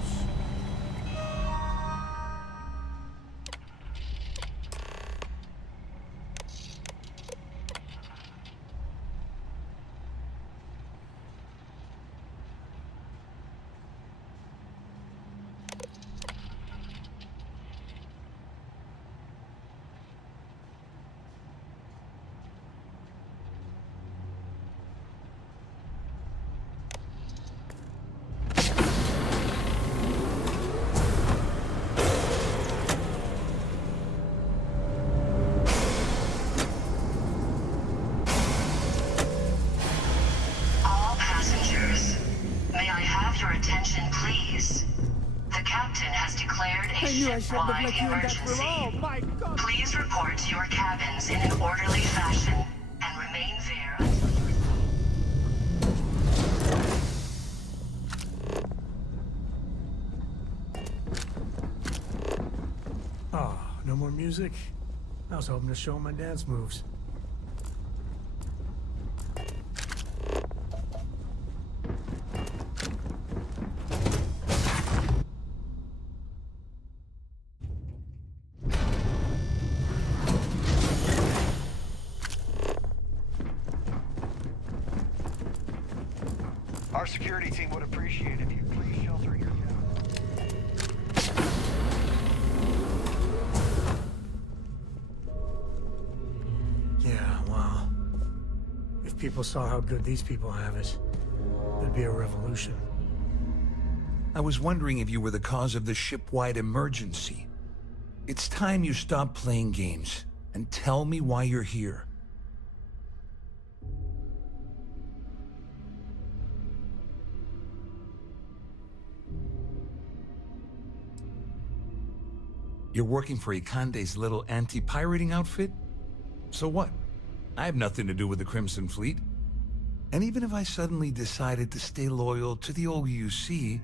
Shipwide emergency. Please report to your cabins in an orderly fashion and remain there until Oh, no more music? I was hoping to show my dance moves. Our security team would appreciate if you please shelter your Yeah, well, if people saw how good these people have it, there'd be a revolution. I was wondering if you were the cause of the ship-wide emergency. It's time you stop playing games and tell me why you're here. You're working for Ikande's little anti-pirating outfit? So what? I have nothing to do with the Crimson Fleet. And even if I suddenly decided to stay loyal to the old UC,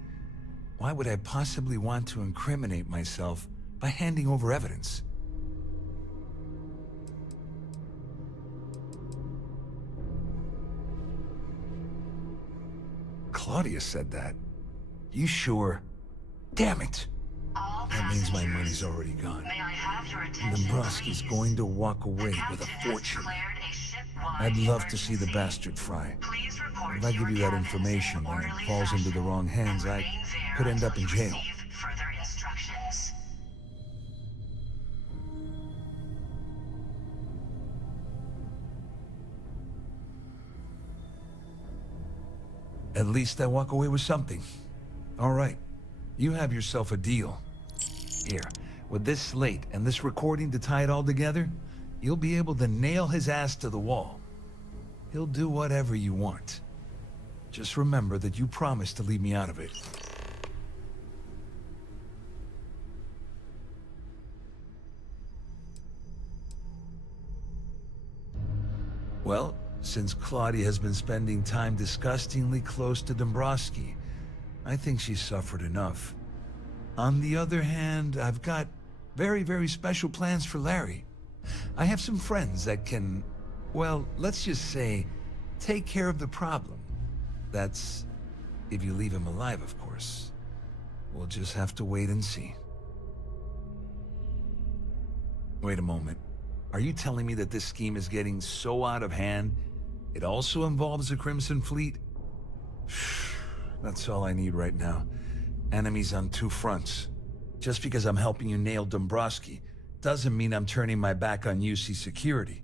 why would I possibly want to incriminate myself by handing over evidence? Claudia said that. You sure? Damn it! That means my money's already gone. And Dombrowski's going to walk away with a fortune. I'd love to see the bastard fry. If I give you that information and it falls into the wrong hands, I could end up in jail. At least I walk away with something. All right, you have yourself a deal. Here, with this slate and this recording to tie it all together, you'll be able to nail his ass to the wall. He'll do whatever you want. Just remember that you promised to leave me out of it. Well, since Claudia has been spending time disgustingly close to Dombrowski, I think she's suffered enough. On the other hand, I've got very, very special plans for Larry. I have some friends that can, well, let's just say, take care of the problem. That's if you leave him alive, of course. We'll just have to wait and see. Wait a moment. Are you telling me that this scheme is getting so out of hand, it also involves the Crimson Fleet? That's all I need right now. Enemies on two fronts. Just because I'm helping you nail Dombrowski doesn't mean I'm turning my back on UC security.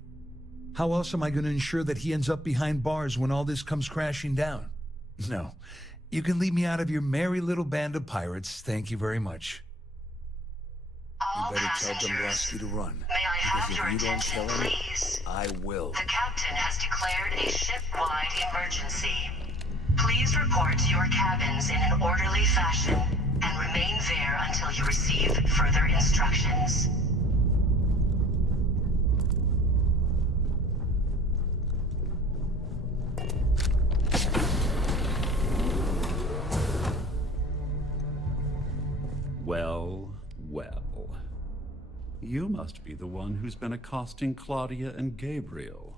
How else am I going to ensure that he ends up behind bars when all this comes crashing down? No. You can leave me out of your merry little band of pirates, thank you very much. You better tell Dombrowski to run. May I have your Because if you don't attention, tell him, please? I will. The captain has declared a ship-wide emergency. Please report to your cabins in an orderly fashion and remain there until you receive further instructions. Well, well. You must be the one who's been accosting Claudia and Gabriel.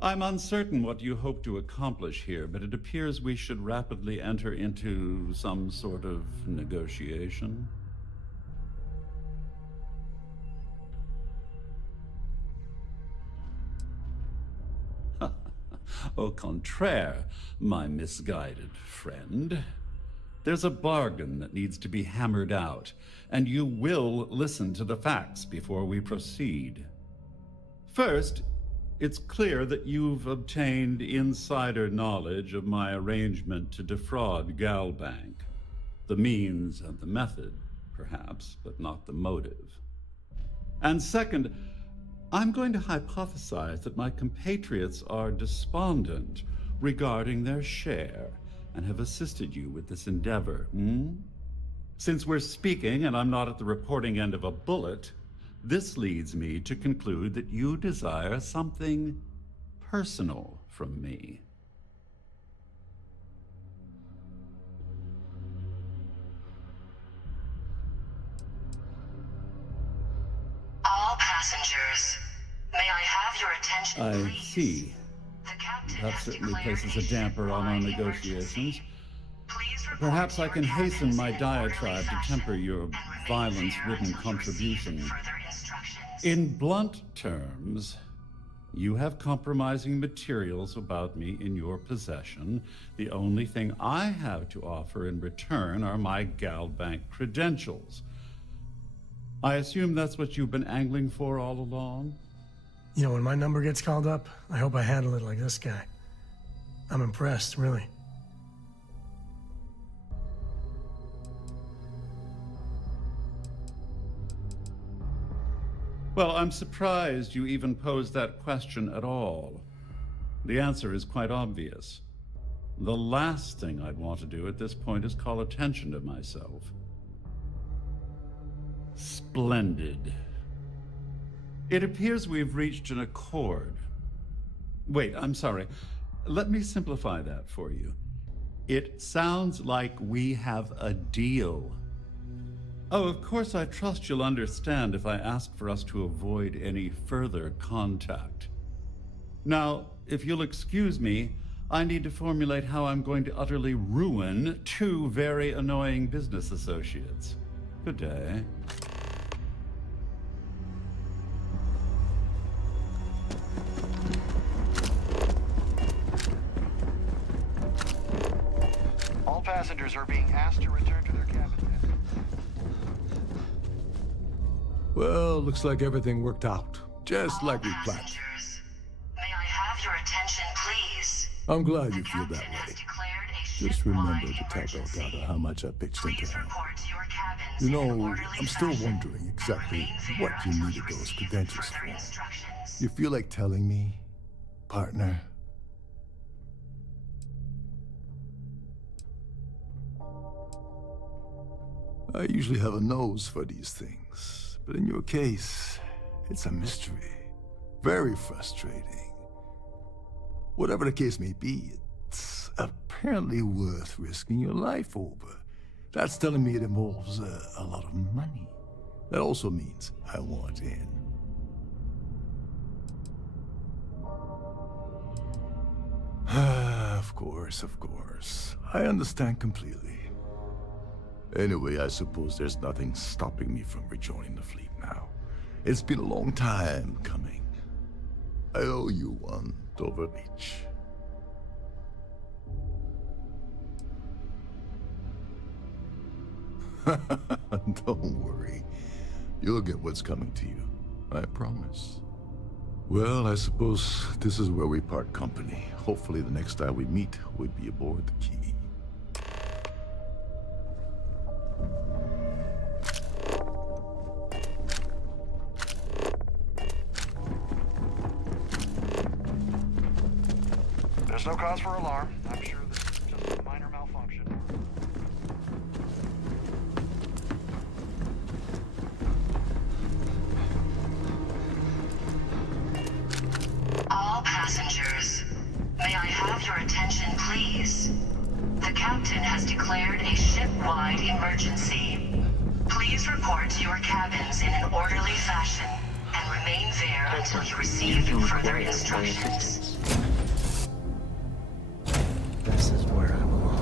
I'm uncertain what you hope to accomplish here, but it appears we should rapidly enter into some sort of negotiation. Au contraire, my misguided friend. There's a bargain that needs to be hammered out, and you will listen to the facts before we proceed. First, it's clear that you've obtained insider knowledge of my arrangement to defraud Galbank. The means and the method, perhaps, but not the motive. And second, I'm going to hypothesize that my compatriots are despondent regarding their share and have assisted you with this endeavor, Since we're speaking and I'm not at the reporting end of a bullet, this leads me to conclude that you desire something personal from me. All passengers, may I have your attention, I please? see. That certainly places a damper on our negotiations. Perhaps I can hasten my diatribe to temper your violence-ridden contribution. In blunt terms, you have compromising materials about me in your possession. The only thing I have to offer in return are my Galbank credentials. I assume that's what you've been angling for all along? You know, when my number gets called up, I hope I handle it like this guy. I'm impressed, really. Well, I'm surprised you even posed that question at all. The answer is quite obvious. The last thing I'd want to do at this point is call attention to myself. Splendid. It appears we've reached an accord. Wait, I'm sorry. Let me simplify that for you. It sounds like we have a deal. Oh, of course, I trust you'll understand if I ask for us to avoid any further contact. Now, if you'll excuse me, I need to formulate how I'm going to utterly ruin two very annoying business associates. Good day. All passengers are being asked to return to their cabins. Well, looks like everything worked out. Just like we planned. May I have your attention, please? I'm glad you feel that way. Just remember to tell Delgado how much I pitched into him. You know, I'm still wondering exactly what you needed those credentials for. You feel like telling me, partner? I usually have a nose for these things. But in your case, it's a mystery. Very frustrating. Whatever the case may be, it's apparently worth risking your life over. That's telling me it involves a lot of money. That also means I want in. Of course, of course. I understand completely. Anyway, I suppose there's nothing stopping me from rejoining the fleet now. It's been a long time coming. I owe you one, Overreach. Don't worry. You'll get what's coming to you. I promise. Well, I suppose this is where we part company. Hopefully the next time we meet, we'll be aboard the Key. There's no cause for alarm. I'm sure this is just a minor malfunction. All passengers, may I have your attention, please? The captain has declared a ship-wide emergency. report to your cabins in an orderly fashion and remain there until you receive further instructions. This is where I belong.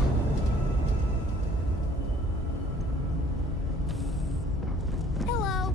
Hello.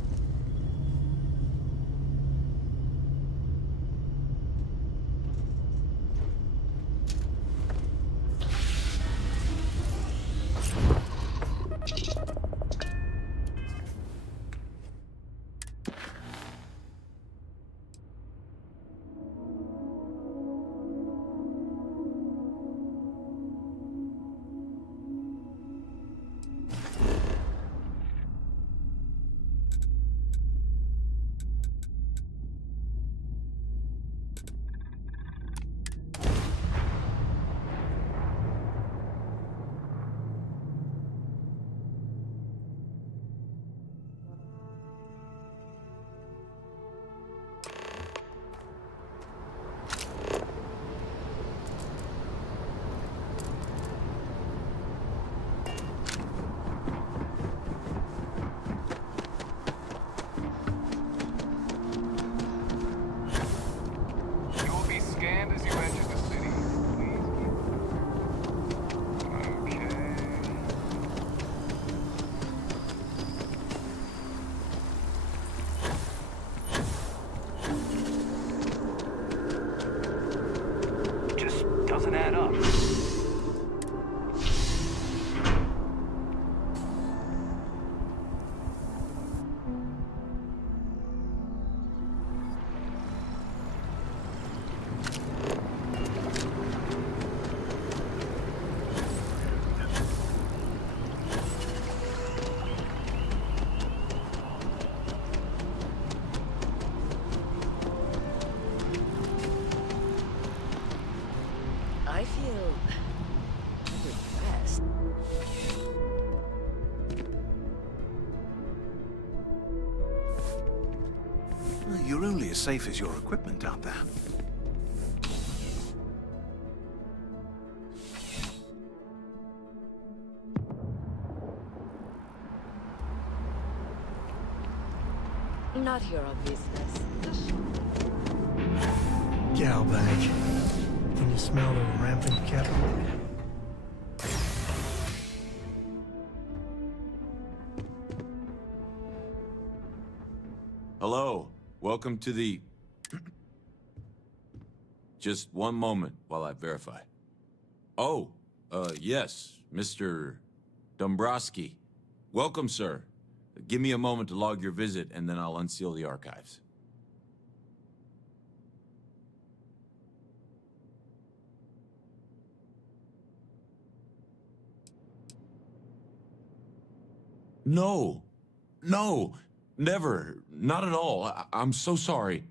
Doesn't add up. I feel depressed. Well, you're only as safe as your equipment out there. Not your business. Galbag. Can you smell the rampant capital? Hello. Welcome to the... Just one moment while I verify. Oh, yes, Mr. Dombrowski. Welcome, sir. Give me a moment to log your visit, and then I'll unseal the archives. No. No. Never. Not at all. I'm so sorry.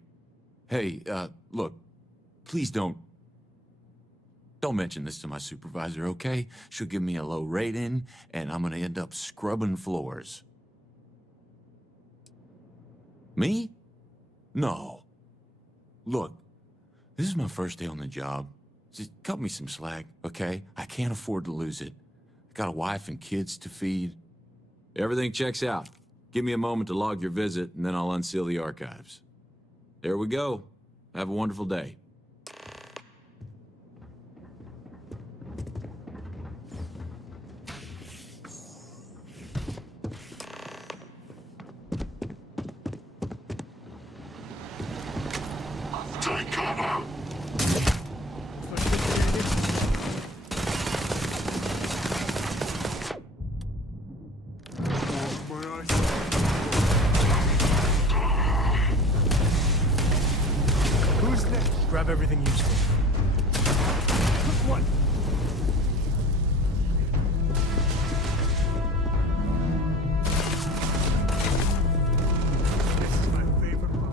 Hey, look. Please don't mention this to my supervisor, okay? She'll give me a low rating, and I'm gonna end up scrubbing floors. Me? No. Look, this is my first day on the job. Just cut me some slack, okay? I can't afford to lose it. I got a wife and kids to feed. Everything checks out. Give me a moment to log your visit, and then I'll unseal the archives. There we go. Have a wonderful day. Take cover. Who's next? Grab everything useful. Quick one. This is my favorite one.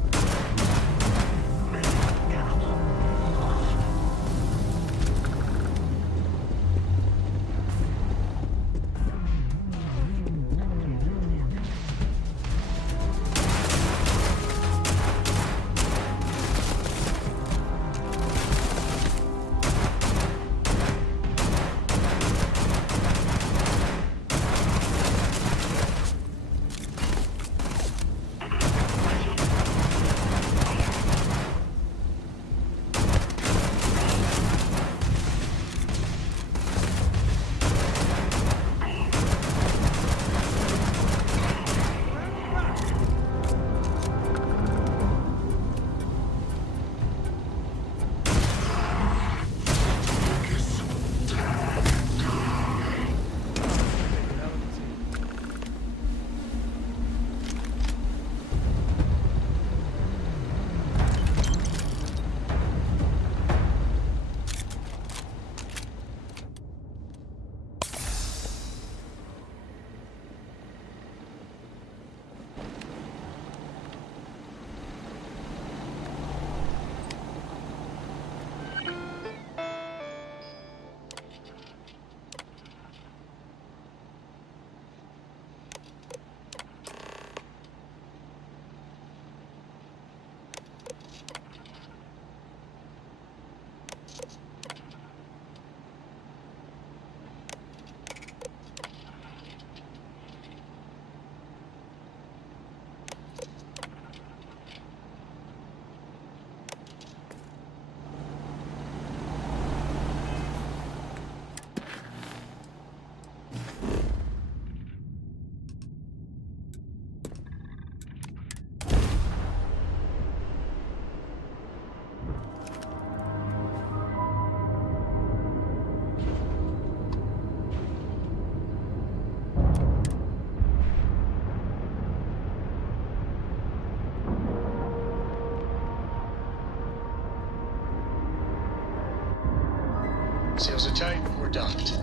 Seals are tight, we're docked.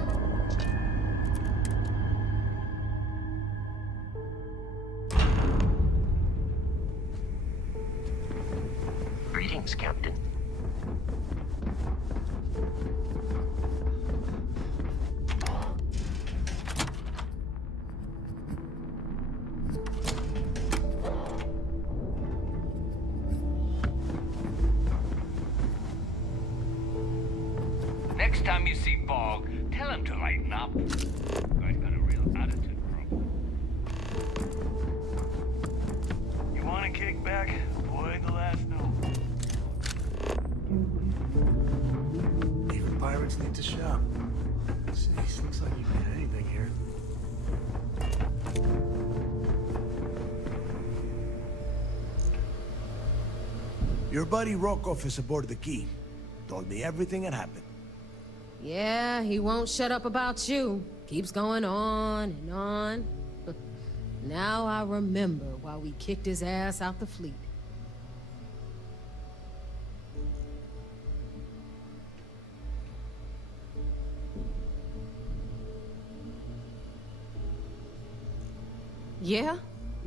Greetings, Captain. Next time you see Bog, tell him to lighten up. Guy's got a real attitude problem. You want a kickback? Avoid the last note. Even pirates need to shop. Jeez, looks like you can get anything here. Your buddy Rokov is aboard the Key. Told me everything that happened. Yeah, he won't shut up about you. Keeps going on and on. Now I remember why we kicked his ass out the fleet. Yeah?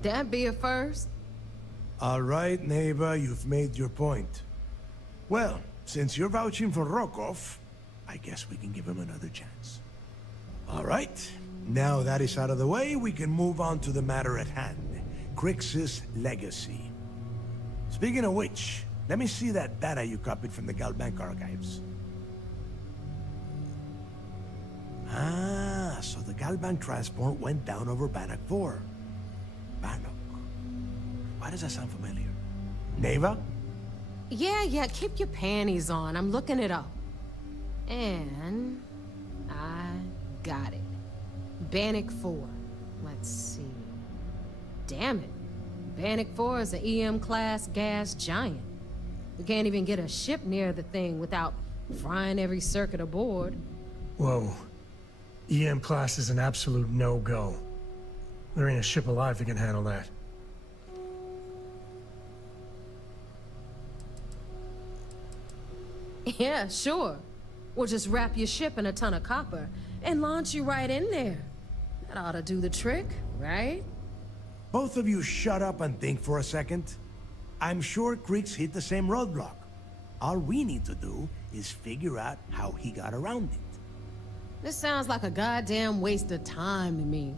That'd be a first. All right, neighbor, you've made your point. Well, since you're vouching for Rokov, I guess we can give him another chance. All right, now that is out of the way, we can move on to the matter at hand. Crix's legacy. Speaking of which, let me see that data you copied from the Galbank archives. Ah, so the Galbank transport went down over Bannock 4. Bannock. Why does that sound familiar? Neva? Yeah, keep your panties on. I'm looking it up. And I got it. Bannock 4. Let's see. Damn it. Bannock 4 is an EM-class gas giant. We can't even get a ship near the thing without frying every circuit aboard. Whoa. EM class is an absolute no-go. There ain't a ship alive that can handle that. Yeah, sure. We'll just wrap your ship in a ton of copper and launch you right in there. That ought to do the trick, right? Both of you shut up and think for a second. I'm sure Creeks hit the same roadblock. All we need to do is figure out how he got around it. This sounds like a goddamn waste of time to me.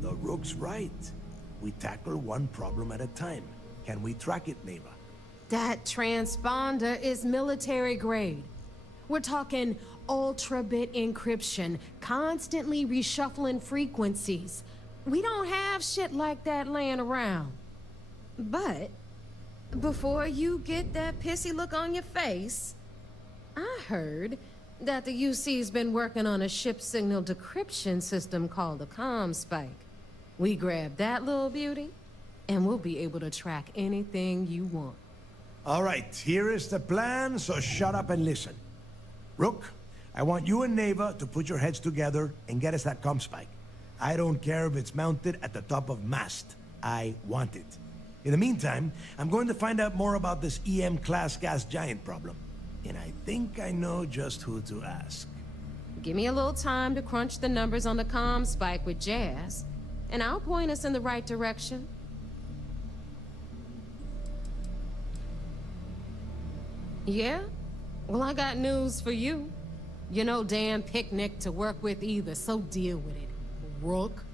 The Rook's right. We tackle one problem at a time. Can we track it, Neva? That transponder is military grade. We're talking ultra-bit encryption, constantly reshuffling frequencies. We don't have shit like that laying around. But before you get that pissy look on your face, I heard that the UC's been working on a ship signal decryption system called the ComSpike. We grab that little beauty, and we'll be able to track anything you want. All right, here is the plan, so shut up and listen. Rook, I want you and Neva to put your heads together and get us that ComSpike. I don't care if it's mounted at the top of mast. I want it. In the meantime, I'm going to find out more about this EM-class gas giant problem. And I think I know just who to ask. Give me a little time to crunch the numbers on the ComSpike with Jazz, and I'll point us in the right direction. Yeah? Well, I got news for you. You're no damn picnic to work with either, so deal with it, Rook.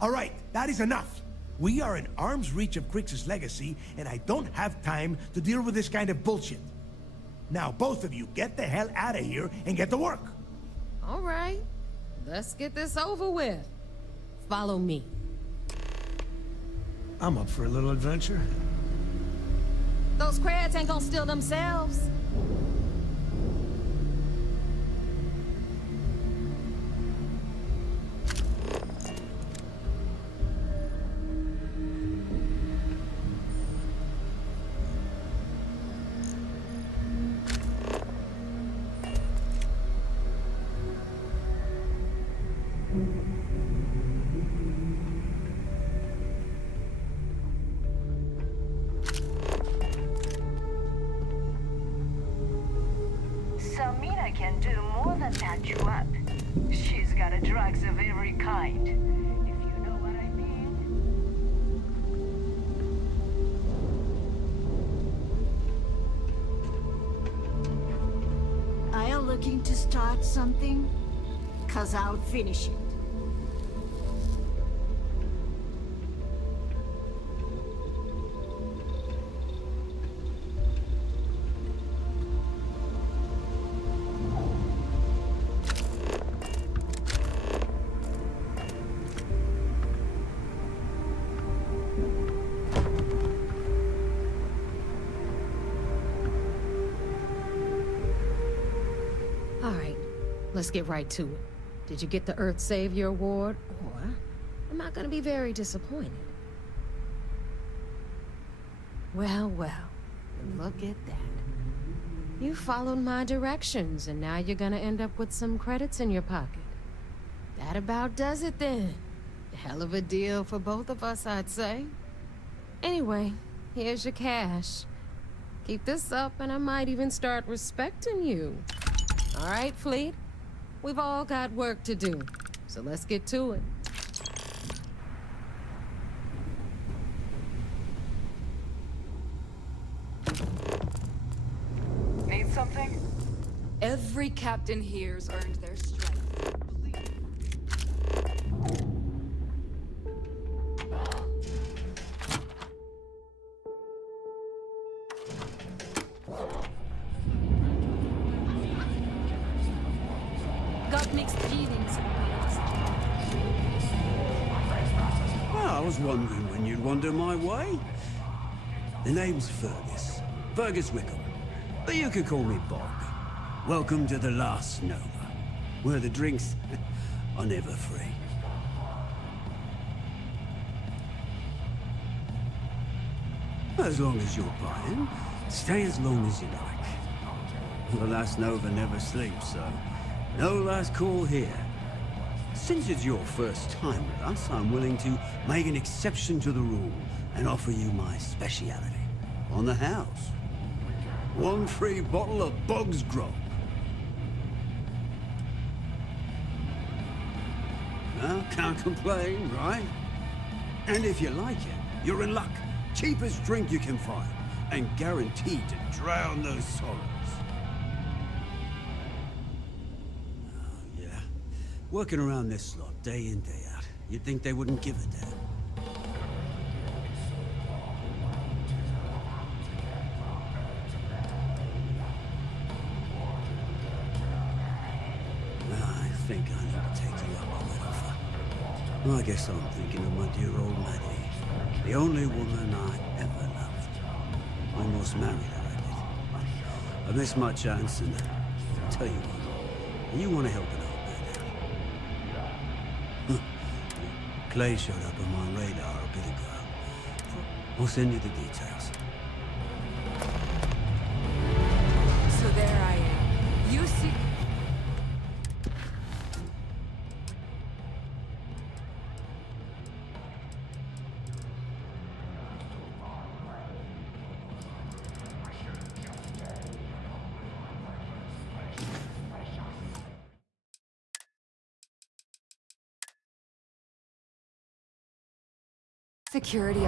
All right, that is enough. We are in arm's reach of Crix's legacy, and I don't have time to deal with this kind of bullshit. Now, both of you, get the hell out of here and get to work. All right, let's get this over with. Follow me. I'm up for a little adventure. Those crabs ain't gonna steal themselves. drugs of every kind. If you know what I mean. Are you looking to start something? 'Cause I'll finish it. All right, let's get right to it. Did you get the Earth Savior Award, or am I gonna be very disappointed? Well, well, look at that. You followed my directions, and now you're gonna end up with some credits in your pocket. That about does it then. Hell of a deal for both of us, I'd say. Anyway, here's your cash. Keep this up, and I might even start respecting you. All right, Fleet? We've all got work to do, so let's get to it. Need something? Every captain here's earned their stripes. Got mixed feelings. Well, I was wondering when you'd wander my way. The name's Fergus Wickham, but you can call me Bob. Welcome to the last Nova, where the drinks are never free. As long as you're buying, stay as long as you like. The last Nova never sleeps, so no last call here. Since it's your first time with us, I'm willing to make an exception to the rule and offer you my speciality on the house. 1 free bottle of Bog's Grog. Well, can't complain, right? And if you like it, you're in luck. Cheapest drink you can find, and guaranteed to drown those sorrows. Working around this slot, day in, day out. You'd think they wouldn't give a damn. I think I need to take you up on that offer. Well, I guess I'm thinking of my dear old Maddie. The only woman I ever loved. Almost married her, I did. I missed my chance, and tell you what, you want to help an old man out. Clay showed up on my radar a bit ago. I'll send you the details. So there I am. You see... Security